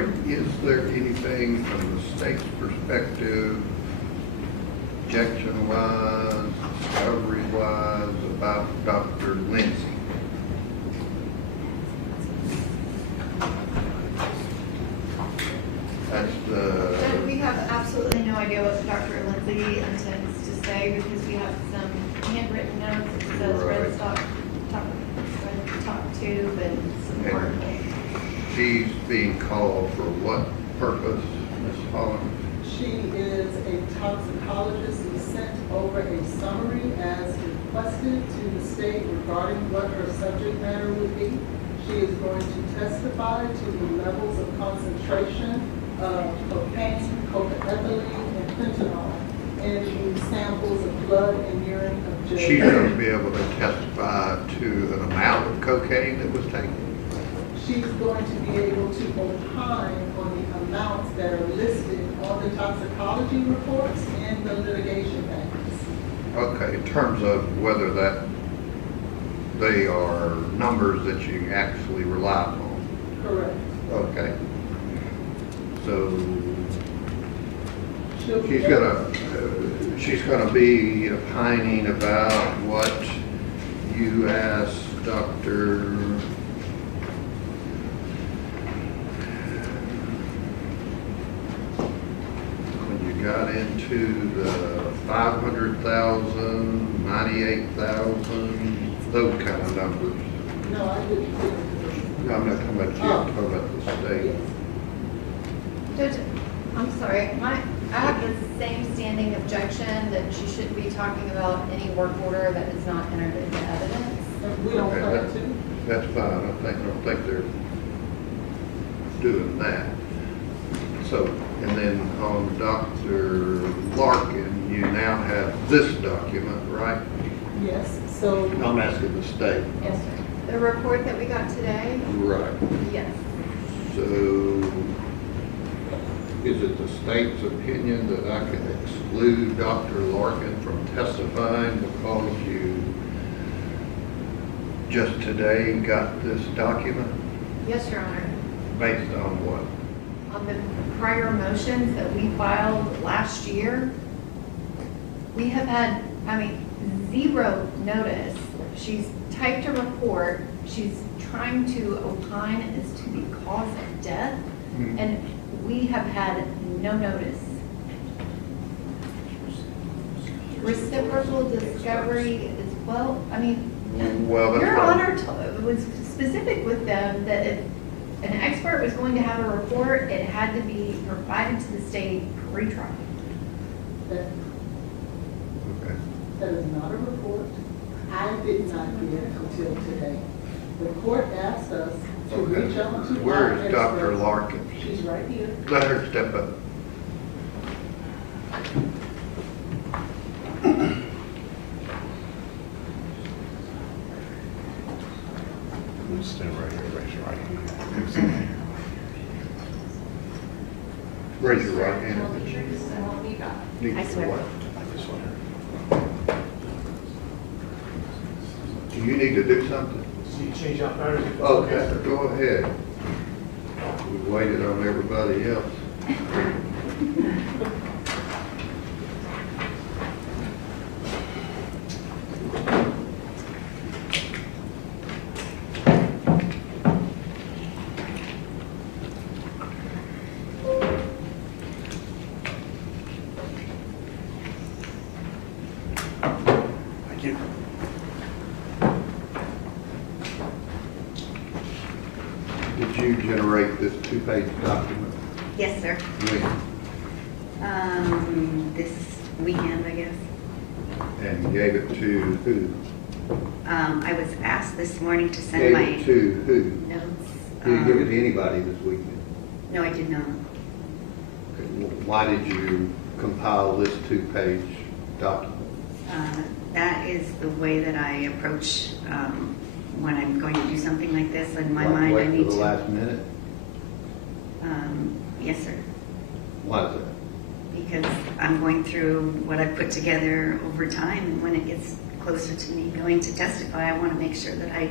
sorry, is there anything from the state's perspective, objection-wise, discovery-wise, about Dr. Lindsay? That's But we the, have absolutely no idea what Dr. Lindsay intends to say because we have some handwritten notes that says Right. red talk tube and some And- articles. she's being called for what purpose, Ms. Holland? She is a toxicologist who sent over a summary as requested to the state regarding what her subject matter would be. She is going to testify to the levels of concentration of cocaine, cocaethylene, and fentanyl in the samples of blood and urine of Jay. She's going to be able to testify to an amount of cocaine that was taken? She's going to be able to opine on the amounts that are listed on the toxicology reports and the litigation papers. Okay, in terms of whether that they are numbers that you actually rely upon. Correct. Okay. So She'll be she's gonna be opining about what you asked Dr. When you got into the 500,000, 98,000, those kind of numbers. No, I didn't. No, I'm not talking about you, I'm talking about the state. Judge, I'm sorry, I have the same standing objection that she shouldn't be talking about any work order that is not entered into evidence. And we don't Okay, plan that- to. That's fine, I don't think they're doing that. So, and then on Dr. Larkin, you now have this document, right? Yes, so I'm asking the state. Yes, sir. The report that we got today? Right. Yes. So, is it the state's opinion that I can exclude Dr. Larkin from testifying because you just today got this document? Yes, Your Honor. Based on what? On the prior motions that we filed last year, we have had, zero notice. She's typed a report, she's trying to opine as to the cause of death, and we have had no notice. Reciprocal discovery as well, Well, that's Your what- Honor was specific with them that if an expert was going to have a report, it had to be provided to the state pre-trial. that, Okay. that is not a report. I did not get it until today. The court asked us to Okay. reach out to. Where our is Dr. experts. Larkin? She's right here. Let her step up. Stand right here, raise your right hand. Raise your right hand. Tell the truth and all you got. Need I to swear. what? I just want to. Do you need to do something? So you change out batteries? Okay, go ahead. We waited on everybody else. Thank you. Did you generate this two-page document? Yes, sir. When? This weekend, I guess. And gave it to who? I was asked this morning to send Gave my it to who? notes. Did you give it to anybody this weekend? No, I did not. Okay, why did you compile this two-page document? That is the way that I approach when I'm going to do something like this. In my Why mind, I wait need till to. the last minute? Yes, sir. Why is that? Because I'm going through what I put together over time, and when it gets closer to me going to testify, I want to make sure that I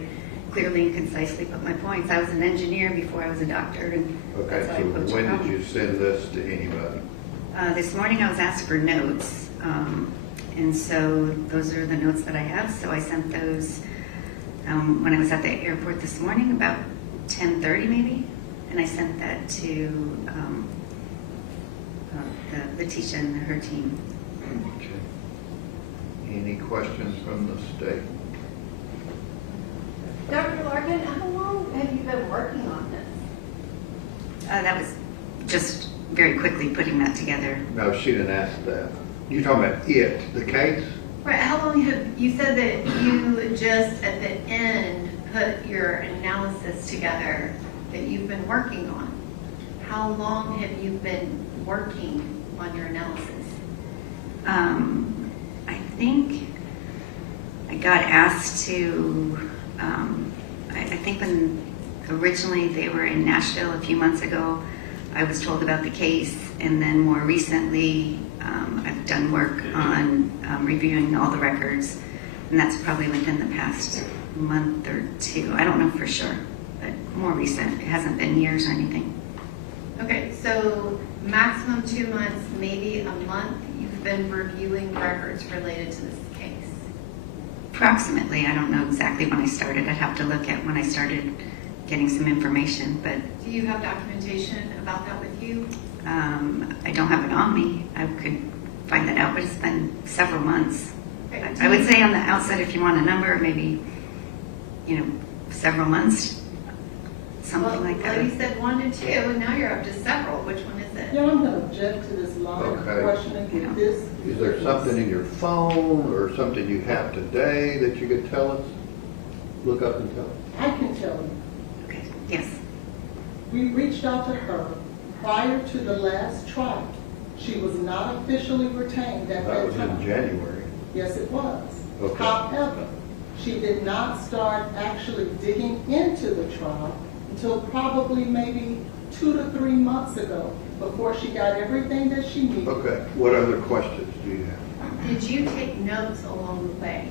clearly and concisely put my points. I was an engineer before I was a doctor, and Okay, that's how I so approach the when did problem. you send this to anybody? This morning I was asked for notes, and so those are the notes that I have. So I sent those when I was at the airport this morning, about 10:30 maybe, and I sent that to Letitia and her team. Okay. Any questions from the state? Dr. Larkin, how long have you been working on this? That was just very quickly putting that together. No, she didn't ask that. You're talking about the case? Right, how long you said that you just at the end put your analysis together that you've been working on. How long have you been working on your analysis? I think I got asked to, I think when originally they were in Nashville a few months ago, I was told about the case, and then more recently I've done work on reviewing all the records, and that's probably within the past month or two. I don't know for sure, but more recent. It hasn't been years or anything. Okay, so maximum 2 months, maybe a month, you've been reviewing records related to this case? Approximately. I don't know exactly when I started. I'd have to look at when I started getting some information, but Do you have documentation about that with you? I don't have it on me. I could find that out, but it's been several months. Okay. I would say on the outset, if you want a number, maybe, several months, something like that. Well, you said 1 to 2, and now you're up to several. Which one is it? Yeah, I'm gonna object to this line of Okay. questioning. If this Is there something in your phone or something you have today that you could tell us? Look up and tell us. I can tell you. Okay, yes. We reached out to her prior to the last trial. She was not officially retained at That that was in time. January. Yes, it was. Okay. However, she did not start actually digging into the trial until probably maybe 2 to 3 months ago, before she got everything that she needed. Okay, what other questions do you have? Did you take notes along the way?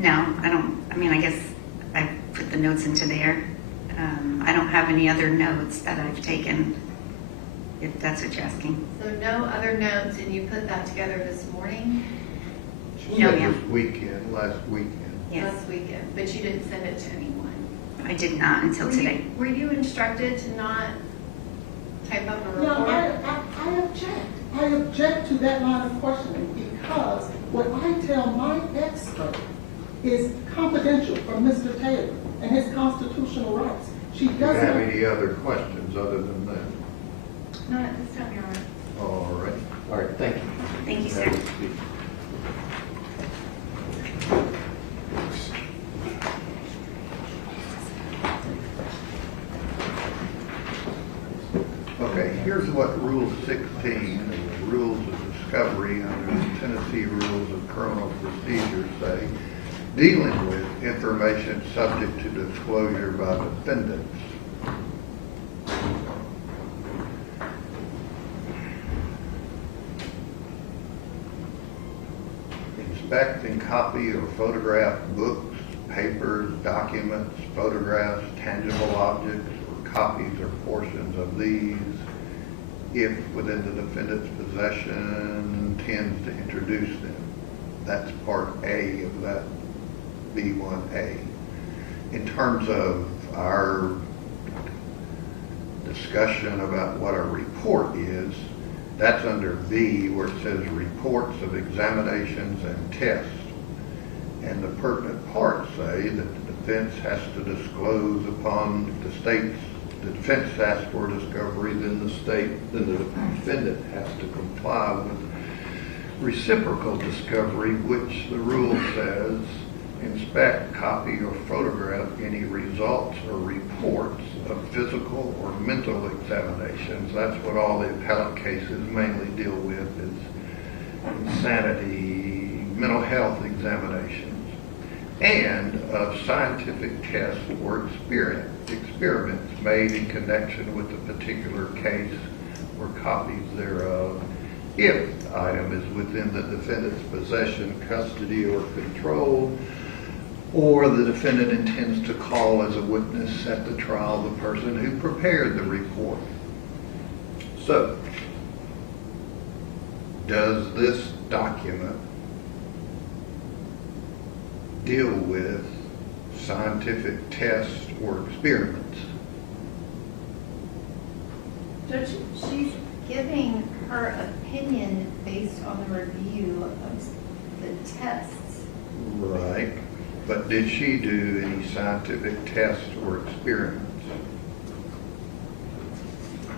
No, I don't. I mean, I guess I put the notes into there. I don't have any other notes that I've taken, if that's what you're asking. So no other notes, and you put that together this morning? She No, said ma'am. this weekend, last weekend. Yes. Last weekend, but you didn't send it to anyone? I did not until today. Were you instructed to not type up a No, report? I object. I object to that line of questioning because what I tell my expert is confidential from Mr. Taylor and his constitutional rights. She Do you does have not. any other questions other than that? Not at this time, Your Honor. All right. All right, thank you. Thank you, sir. Have a seat. Okay, here's what Rule 16, the Rules of Discovery under the Tennessee Rules of Criminal Procedure say, dealing with information subject to disclosure by defendants. Inspect and copy or photograph books, papers, documents, photographs, tangible objects, or copies or portions of these, if within the defendant's possession, intends to introduce them. That's part A of that B1A. In terms of our discussion about what a report is, that's under B where it says reports of examinations and tests. And the pertinent parts say that the defense has to disclose upon the defense asks for discovery, then the defendant has to comply with reciprocal discovery, which the rule says inspect, copy, or photograph any results or reports of physical or mental examinations. That's what all the appellate cases mainly deal with, is insanity, mental health examinations, and of scientific tests or experiments made in connection with a particular case or copies thereof, if the item is within the defendant's possession, custody, or control, or the defendant intends to call as a witness at the trial the person who prepared the report. So, does this document deal with scientific tests or experiments? Judge, she's giving her opinion based on the review of the tests. Right. But did she do any scientific tests or experiments?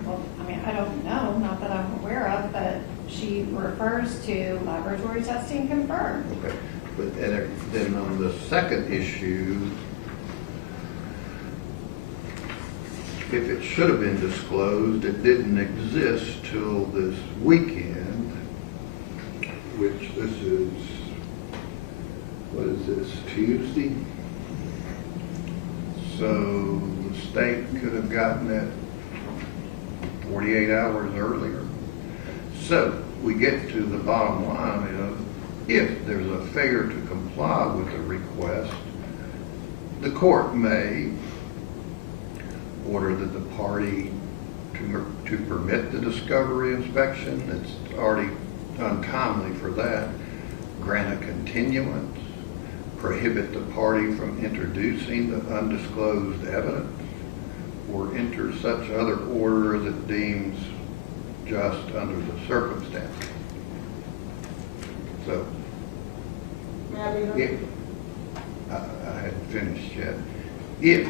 Well, I mean, I don't know, not that I'm aware of, but she refers to laboratory testing confirmed. Okay. But then on the second issue, if it should have been disclosed, it didn't exist till this weekend, which this is, what is this, Tuesday? So the state could have gotten it 48 hours earlier. So we get to the bottom line of, if there's a failure to comply with the request, the court may order that the party to permit the discovery inspection. It's already untimely for that. Grant a continuance, prohibit the party from introducing the undisclosed evidence, or enter such other order as it deems just under the circumstances. So, if, I hadn't finished yet. If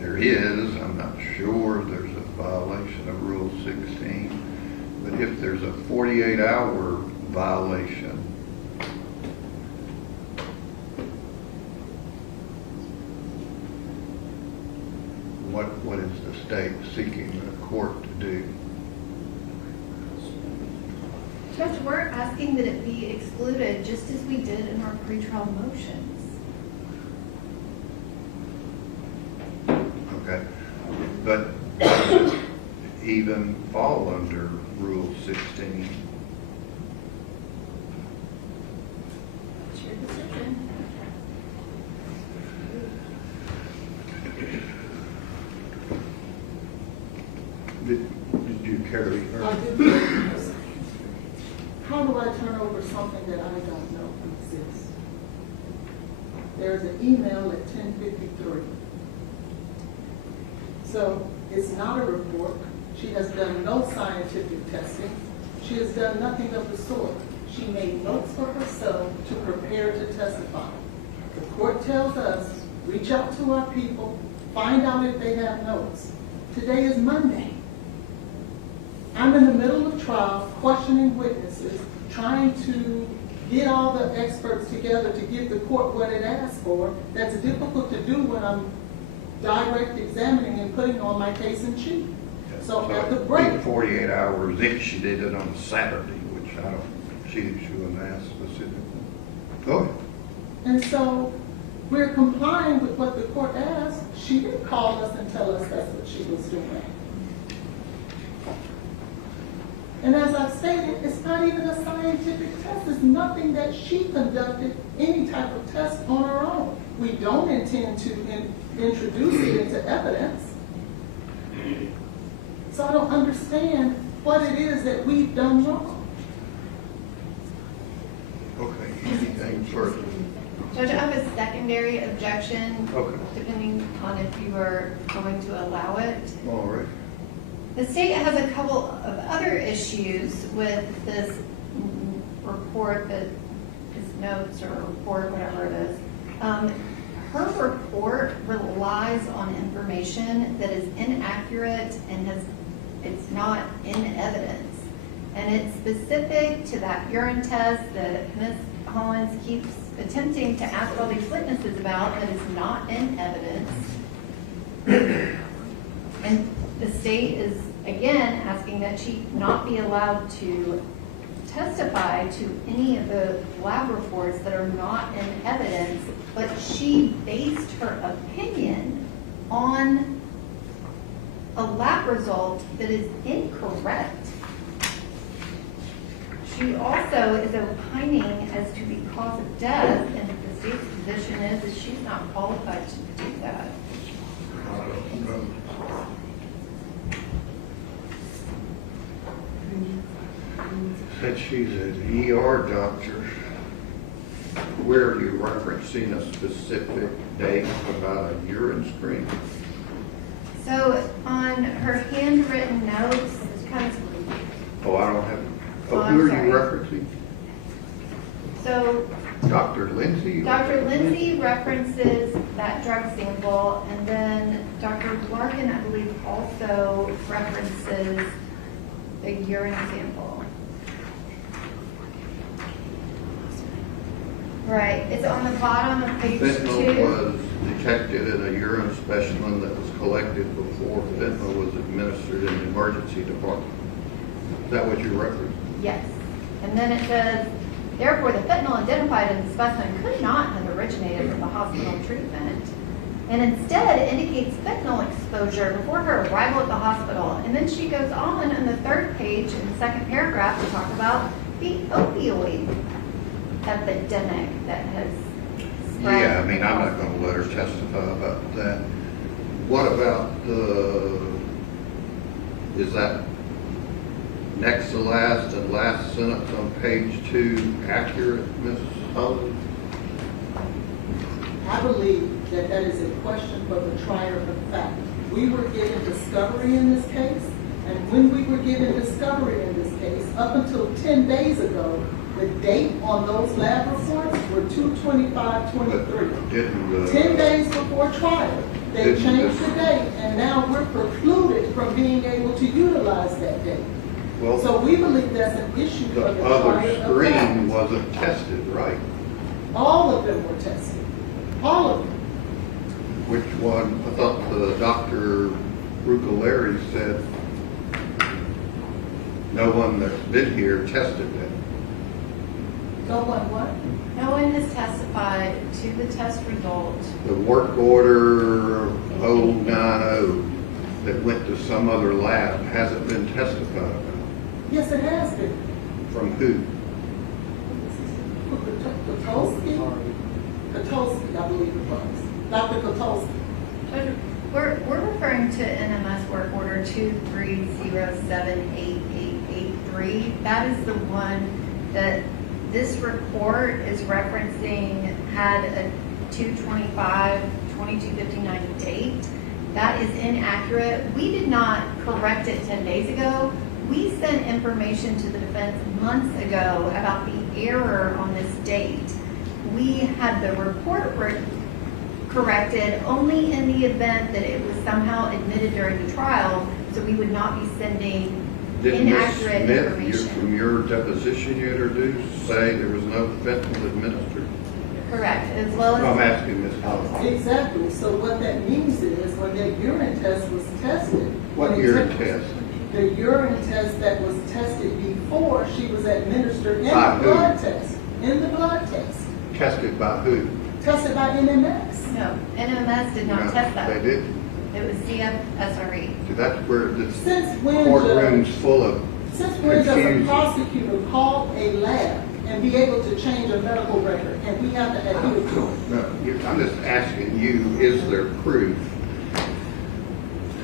there is, I'm not sure there's a violation of Rule 16, but if there's a 48-hour violation, what is the state seeking the court to do? Judge, we're asking that it be excluded just as we did in our pretrial motions. Okay, but does it even fall under Rule 16? It's your decision. Did you carry her? I did. How do I turn over something that I don't know exists? There's an email at 10:53. So it's not a report. She has done no scientific testing. She has done nothing of the sort. She made notes for herself to prepare to testify. The court tells us, reach out to our people, find out if they have notes. Today is Monday. I'm in the middle of trial, questioning witnesses, trying to get all the experts together to give the court what it asked for. That's difficult to do when I'm direct examining and putting on my case in chief. So at the break, 48 hours if she did it on Saturday, which I don't, she wouldn't ask specifically. Go ahead. and so we're complying with what the court asked. She didn't call us and tell us that's what she was doing. And as I've stated, it's not even a scientific test. It's nothing that she conducted any type of test on her own. We don't intend to introduce it into evidence. So I don't understand what it is that we've done wrong. Okay, anything further? Judge, I have a secondary objection, Okay. depending on if you are going to allow it. All right. The state has a couple of other issues with this report, that is notes or report, whatever it is. Her report relies on information that is inaccurate and it's not in evidence. And it's specific to that urine test that Ms. Hollins keeps attempting to ask all these witnesses about that is not in evidence. And the state is, again, asking that she not be allowed to testify to any of the lab reports that are not in evidence, but she based her opinion on a lab result that is incorrect. She also is opining as to the cause of death, and the state's position is she's not qualified to do that. I don't know. Said she's an ER doctor. Where are you referencing a specific date about a urine screen? So on her handwritten notes, it's kind of, Oh, I don't have, Oh, oh, I'm who are sorry. you referencing? so Dr. Lindsay? Dr. Lindsay references that drug sample, and then Dr. Larkin, I believe, also references the urine sample. Right, it's on the bottom of page Fentanyl 2. was detected in a urine specimen that was collected before fentanyl was administered in the emergency department. Is that what you referenced? Yes. And then it says, therefore, the fentanyl identified in the specimen could not have originated from the hospital treatment. And instead, it indicates fentanyl exposure before her arrival at the hospital. And then she goes on in the third page, in the second paragraph, to talk about the opioid epidemic that has spread. Yeah, I mean, I'm not gonna let her testify about that. What about is that next to last and last sentence on page 2 accurate, Ms. Sullivan? I believe that that is a question for the trier of fact. We were given discovery in this case, and when we were given discovery in this case, up until 10 days ago, the date on those lab reports were 2/25/23. Didn't 10 days before trial, they Didn't changed this- the date, and now we're precluded from being able to utilize that date. well, So we believe that's an issue for the the other trier of screen fact. wasn't tested, right? All of them were tested. All of them. Which one? I thought the Dr. Rucoleri said no one that's been here tested that. No one what? No one has testified to the test result. The work order 090 that went to some other lab hasn't been testified about. Yes, it has been. From who? Katolsky, I believe it was. Dr. Katolsky. We're referring to NMS work order 230788883. That is the one that this report is referencing, had a 2/25/2259 date. That is inaccurate. We did not correct it 10 days ago. We sent information to the defense months ago about the error on this date. We had the report corrected only in the event that it was somehow admitted during the trial, so we would not be sending Did Ms. inaccurate Smith, information. from your deposition you introduced, say there was no fentanyl administered? Correct, as well I'm as, asking Ms. Holland. Exactly. So what that means is when that urine test was tested. What when it urine took- test? The urine test that was tested before she was administered in By the who? blood test. In the blood test. Tested by who? Tested by NMS. no, NMS did not No, test that. They did. It was CFSRE. See, that's where the Since when, courtroom's Judge? full of Since when does a confusion. prosecutor call a lab and be able to change a medical record and we have to adhere to it? No, I'm just asking you, is there proof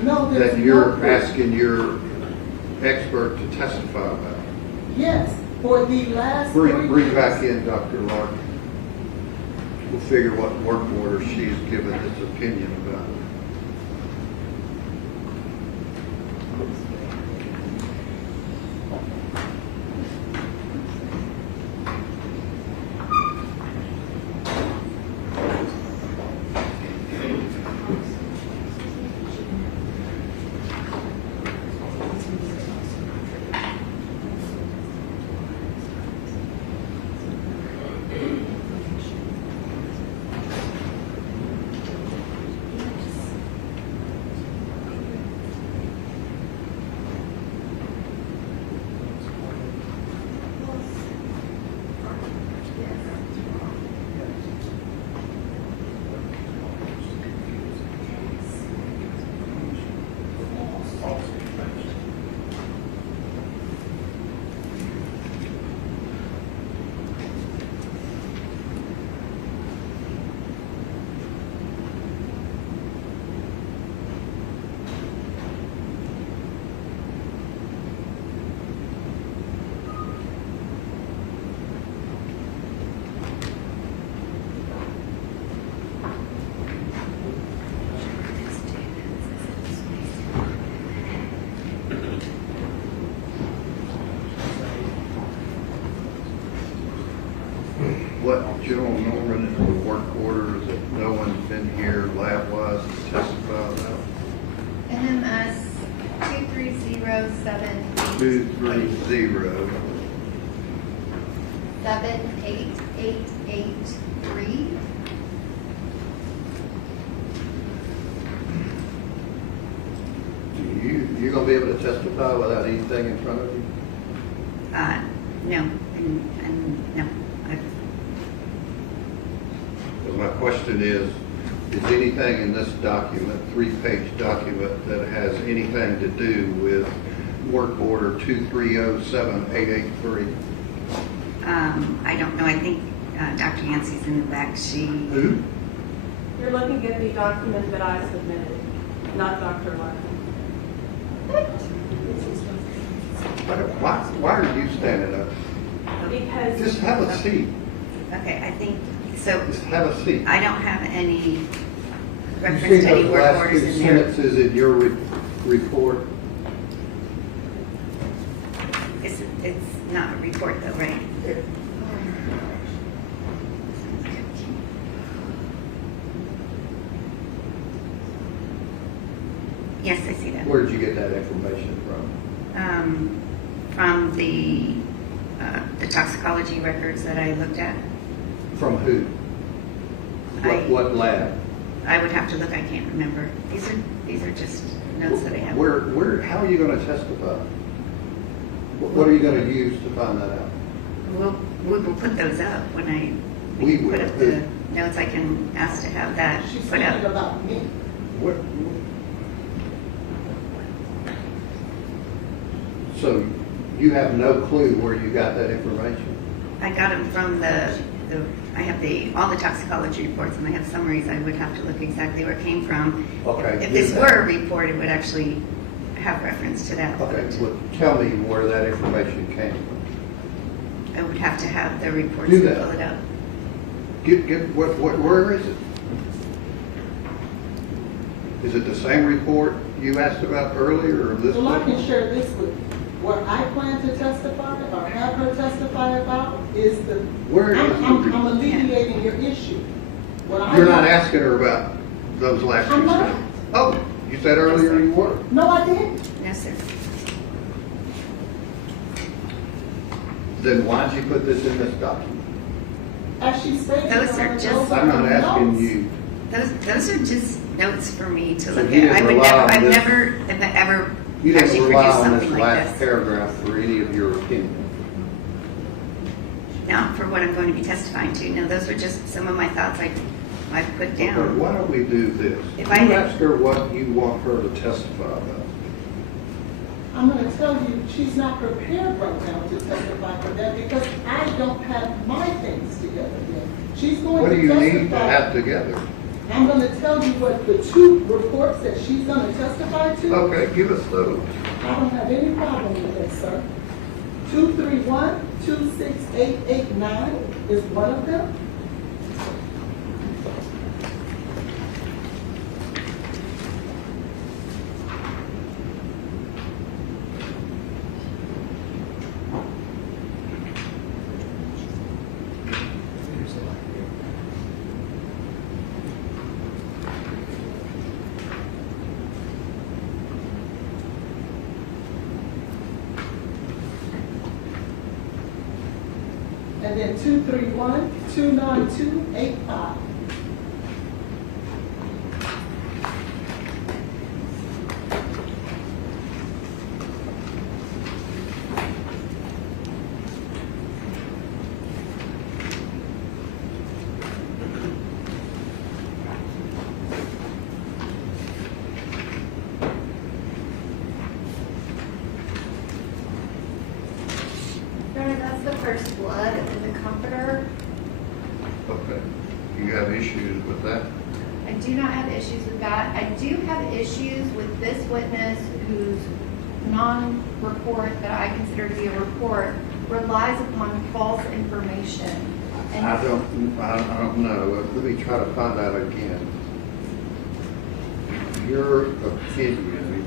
No, there's that no you're proof. asking your expert to testify about? Yes, for the last Bring 3 back years. in Dr. Larkin. We'll figure what work order she's given his opinion about. children in the work orders that no one's been here lab-wise to testify about? NMS 23078. 230. 78883. You gonna be able to testify without anything in front of you? No, and no. Well, my question is anything in this document, 3-page document, that has anything to do with work order 2307883? I don't know. I think Dr. Yancey's in the back. Who? You're looking at the document that I submitted, not Dr. Larkin. Why are you standing up? Because. Just have a seat. Okay, I think, so Just have a seat. I don't have any You reference see to any those work last orders two in there. sentences in your report? It's not a report though, right? Yes, I see that. Where did you get that information from? From the toxicology records that I looked at. From who? What lab? I would have to look. I can't remember. These are just notes that I have. How are you going to testify? What are you going to use to find that out? We will put those up when We put will. up the notes. I can ask to have that She's put speaking up. about me. What? So you have no clue where you got that information? I got them from I have all the toxicology reports, and I have summaries. I would have to look exactly where it came from. Okay. If this were a report, it would actually have reference to that. Okay, well, tell me where that information came from. I would have to have the reports Do and that. pull it up. Where is it? Is it the same report you asked about earlier, or this Well, I one? can share this with you. What I plan to testify or have her testify about is Where is the I'm report? alleviating your issue. You're not asking her about those last two I'm not. sentences? Oh, you said earlier you were. No, I didn't. No, sir. Then why'd you put this in this document? As she stated, Those are just- I'm not asking you. Those are just notes for me to So look you at. didn't I would rely never, on I've this- never ever You actually didn't rely produced on something this like last this. paragraph for any of your opinion. Not for what I'm going to be testifying to. No, those are just some of my thoughts I put Okay, down. why don't we do this? If You I had- ask her what you want her to testify about. I'm going to tell you, she's not prepared right now to testify for that because I don't have my things together yet. She's going What to do you testify. need to have together? I'm going to tell you what the 2 reports that she's going to testify to. Okay, give us those. I don't have any problem with that, sir. 231-26889 is one of them. And then 231-29285. Your Honor, that's the first blood in the comforter. Okay. You have issues with that? I do not have issues with that. I do have issues with this witness whose non-report that I consider to be a report relies upon false information. And I don't know. Let me try to find out again. Your opinion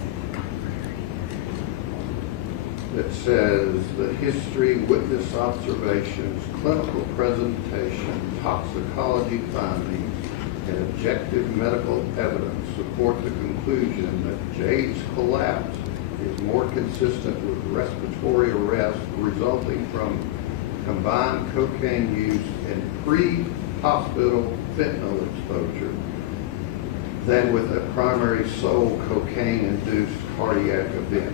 that says the history, witness observations, clinical presentation, toxicology findings, and objective medical evidence support the conclusion that Jade's collapse is more consistent with respiratory arrest resulting from combined cocaine use and pre-hospital fentanyl exposure than with a primary sole cocaine-induced cardiac event.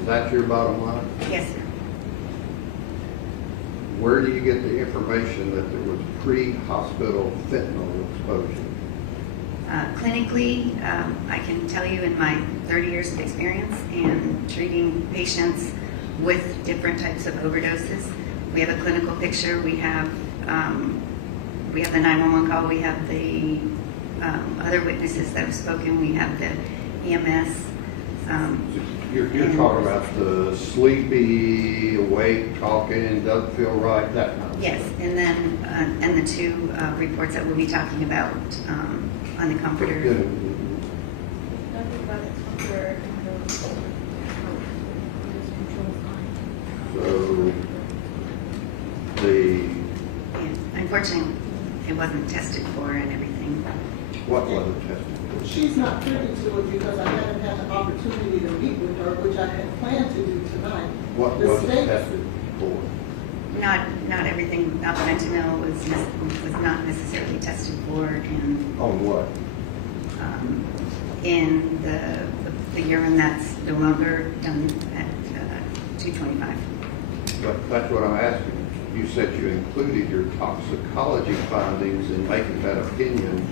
Is that your bottom line? Yes, sir. Where do you get the information that there was pre-hospital fentanyl exposure? Clinically, I can tell you in my 30 years of experience in treating patients with different types of overdoses, we have a clinical picture. We have the 911 call. We have the other witnesses that have spoken. We have the EMS. You're talking about the sleepy, awake, talking, doesn't feel right, that kind of Yes, stuff. and then and the two reports that we'll be talking about on the comforter. Nothing about the comforter. So the, Yeah, unfortunately, it wasn't tested for and everything. what was it tested for? She's not privy to it because I haven't had the opportunity to meet with her, which I had planned to do tonight. What The was it state- tested for? Not everything fentanyl was not necessarily tested for On what? in the urine that's no longer done at 225. But that's what I'm asking. You said you included your toxicology findings in making that opinion.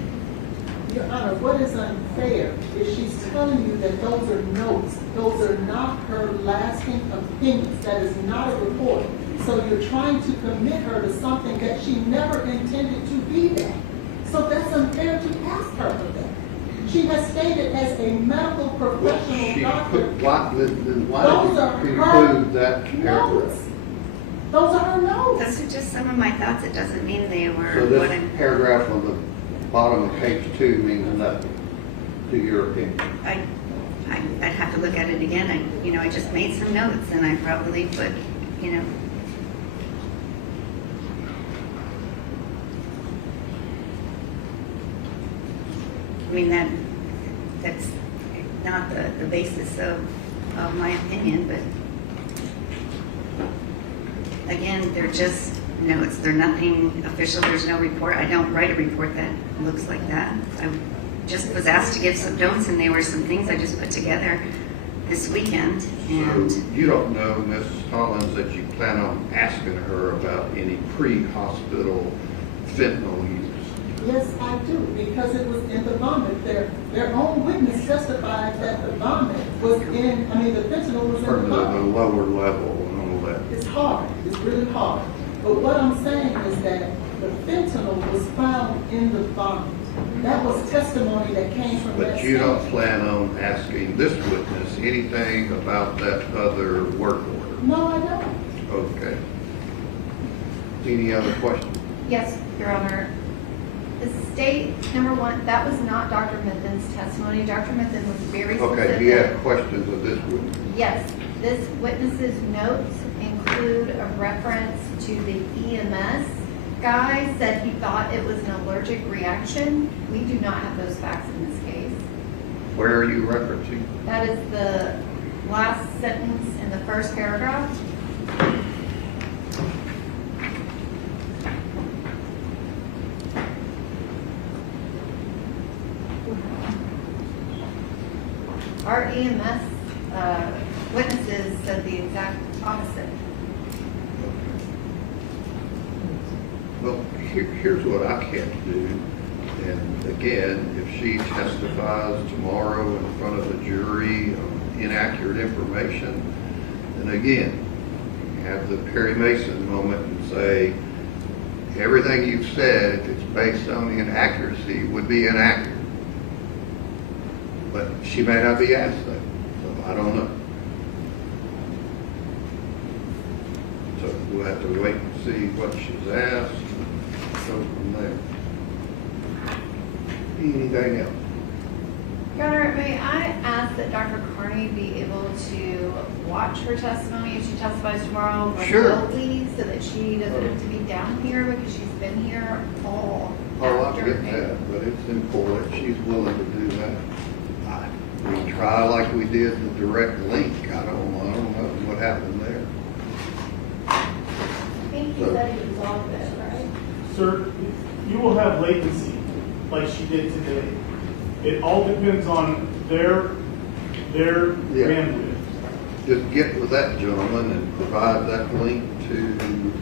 Your Honor, what is unfair is she's telling you that those are notes. Those are not her lasting opinions. That is not a report. So you're trying to commit her to something that she never intended to be that. So that's unfair to ask her for that. She has stated as a medical professional doctor. Why Those are did you her include that paragraph? notes. Those are her notes. Those are just some of my thoughts. It doesn't mean they were So what this I'm. paragraph on the bottom of page 2 means nothing to your opinion. I'd have to look at it again. I just made some notes and I probably put, I mean, that's not the basis of my opinion, but again, they're just notes. They're nothing official. There's no report. I don't write a report that looks like that. I just was asked to give some notes, and they were some things I just put together this weekend. And So you don't know, Mrs. Collins, that you plan on asking her about any pre-hospital fentanyl use? Yes, I do, because it was in the vomit. Their own witness testified that the vomit was the fentanyl was in the From the vomit. lower level and all that. It's hard, it's really hard. But what I'm saying is that the fentanyl was found in the vomit. That was testimony that came from that But you don't station. plan on asking this witness anything about that other work order? No, I don't. Okay. Any other questions? Yes, Your Honor. The state, number one, that was not Dr. Mithen's testimony. Dr. Mithen was very specific. Okay, do you have questions of this witness? Yes, this witness's notes include a reference to the EMS guy said he thought it was an allergic reaction. We do not have those facts in this case. Where are you referencing? That is the last sentence in the first paragraph. Our EMS witnesses said the exact opposite. Well, here's what I can't do. And again, if she testifies tomorrow in front of the jury on inaccurate information, then again, you have the Perry Mason moment and say, everything you've said, if it's based on inaccuracy, would be inaccurate. But she may not be asked that, so I don't know. So we'll have to wait and see what she's asked, and go from there. Anything else? Your Honor, may I ask that Dr. Carney be able to watch her testimony if she testifies tomorrow Sure. remotely so that she doesn't have to be down here because she's been here all Oh, I afternoon? get that, but it's important. She's willing to do that. We try like we did the direct link. I don't know what happened there. I think he said he resolved it, right? Sir, you will have latency like she did today. It all depends on their Yeah. bandwidth. Just get with that gentleman and provide that link to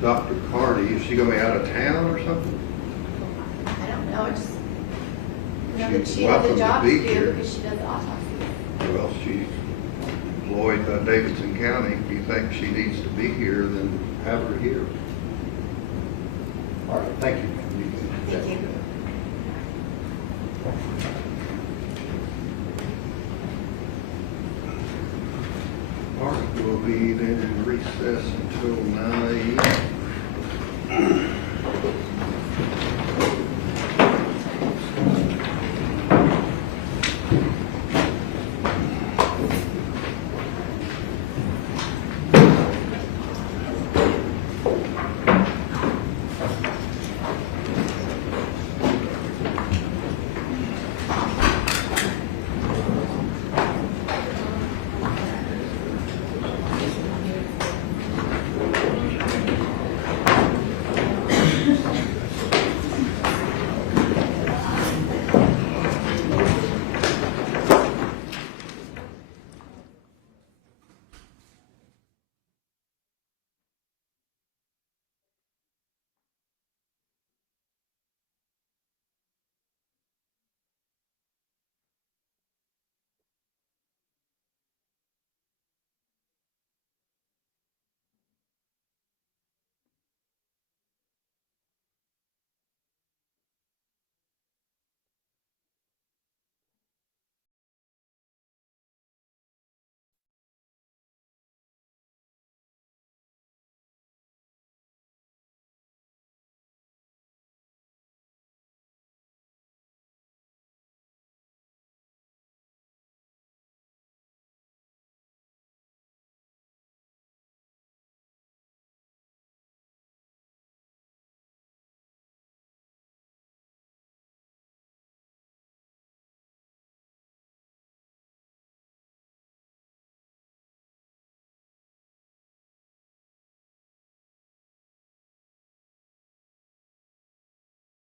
Dr. Carney. Is she gonna be out of town or something? I don't know, it's just, you know, that She's she has welcome a to job be to do here. because she does autopsies. Well, she's employed by Davidson County. If you think she needs to be here, then have her here. All right, thank you. Thank you. All right, we'll be then in recess until 9 a.m.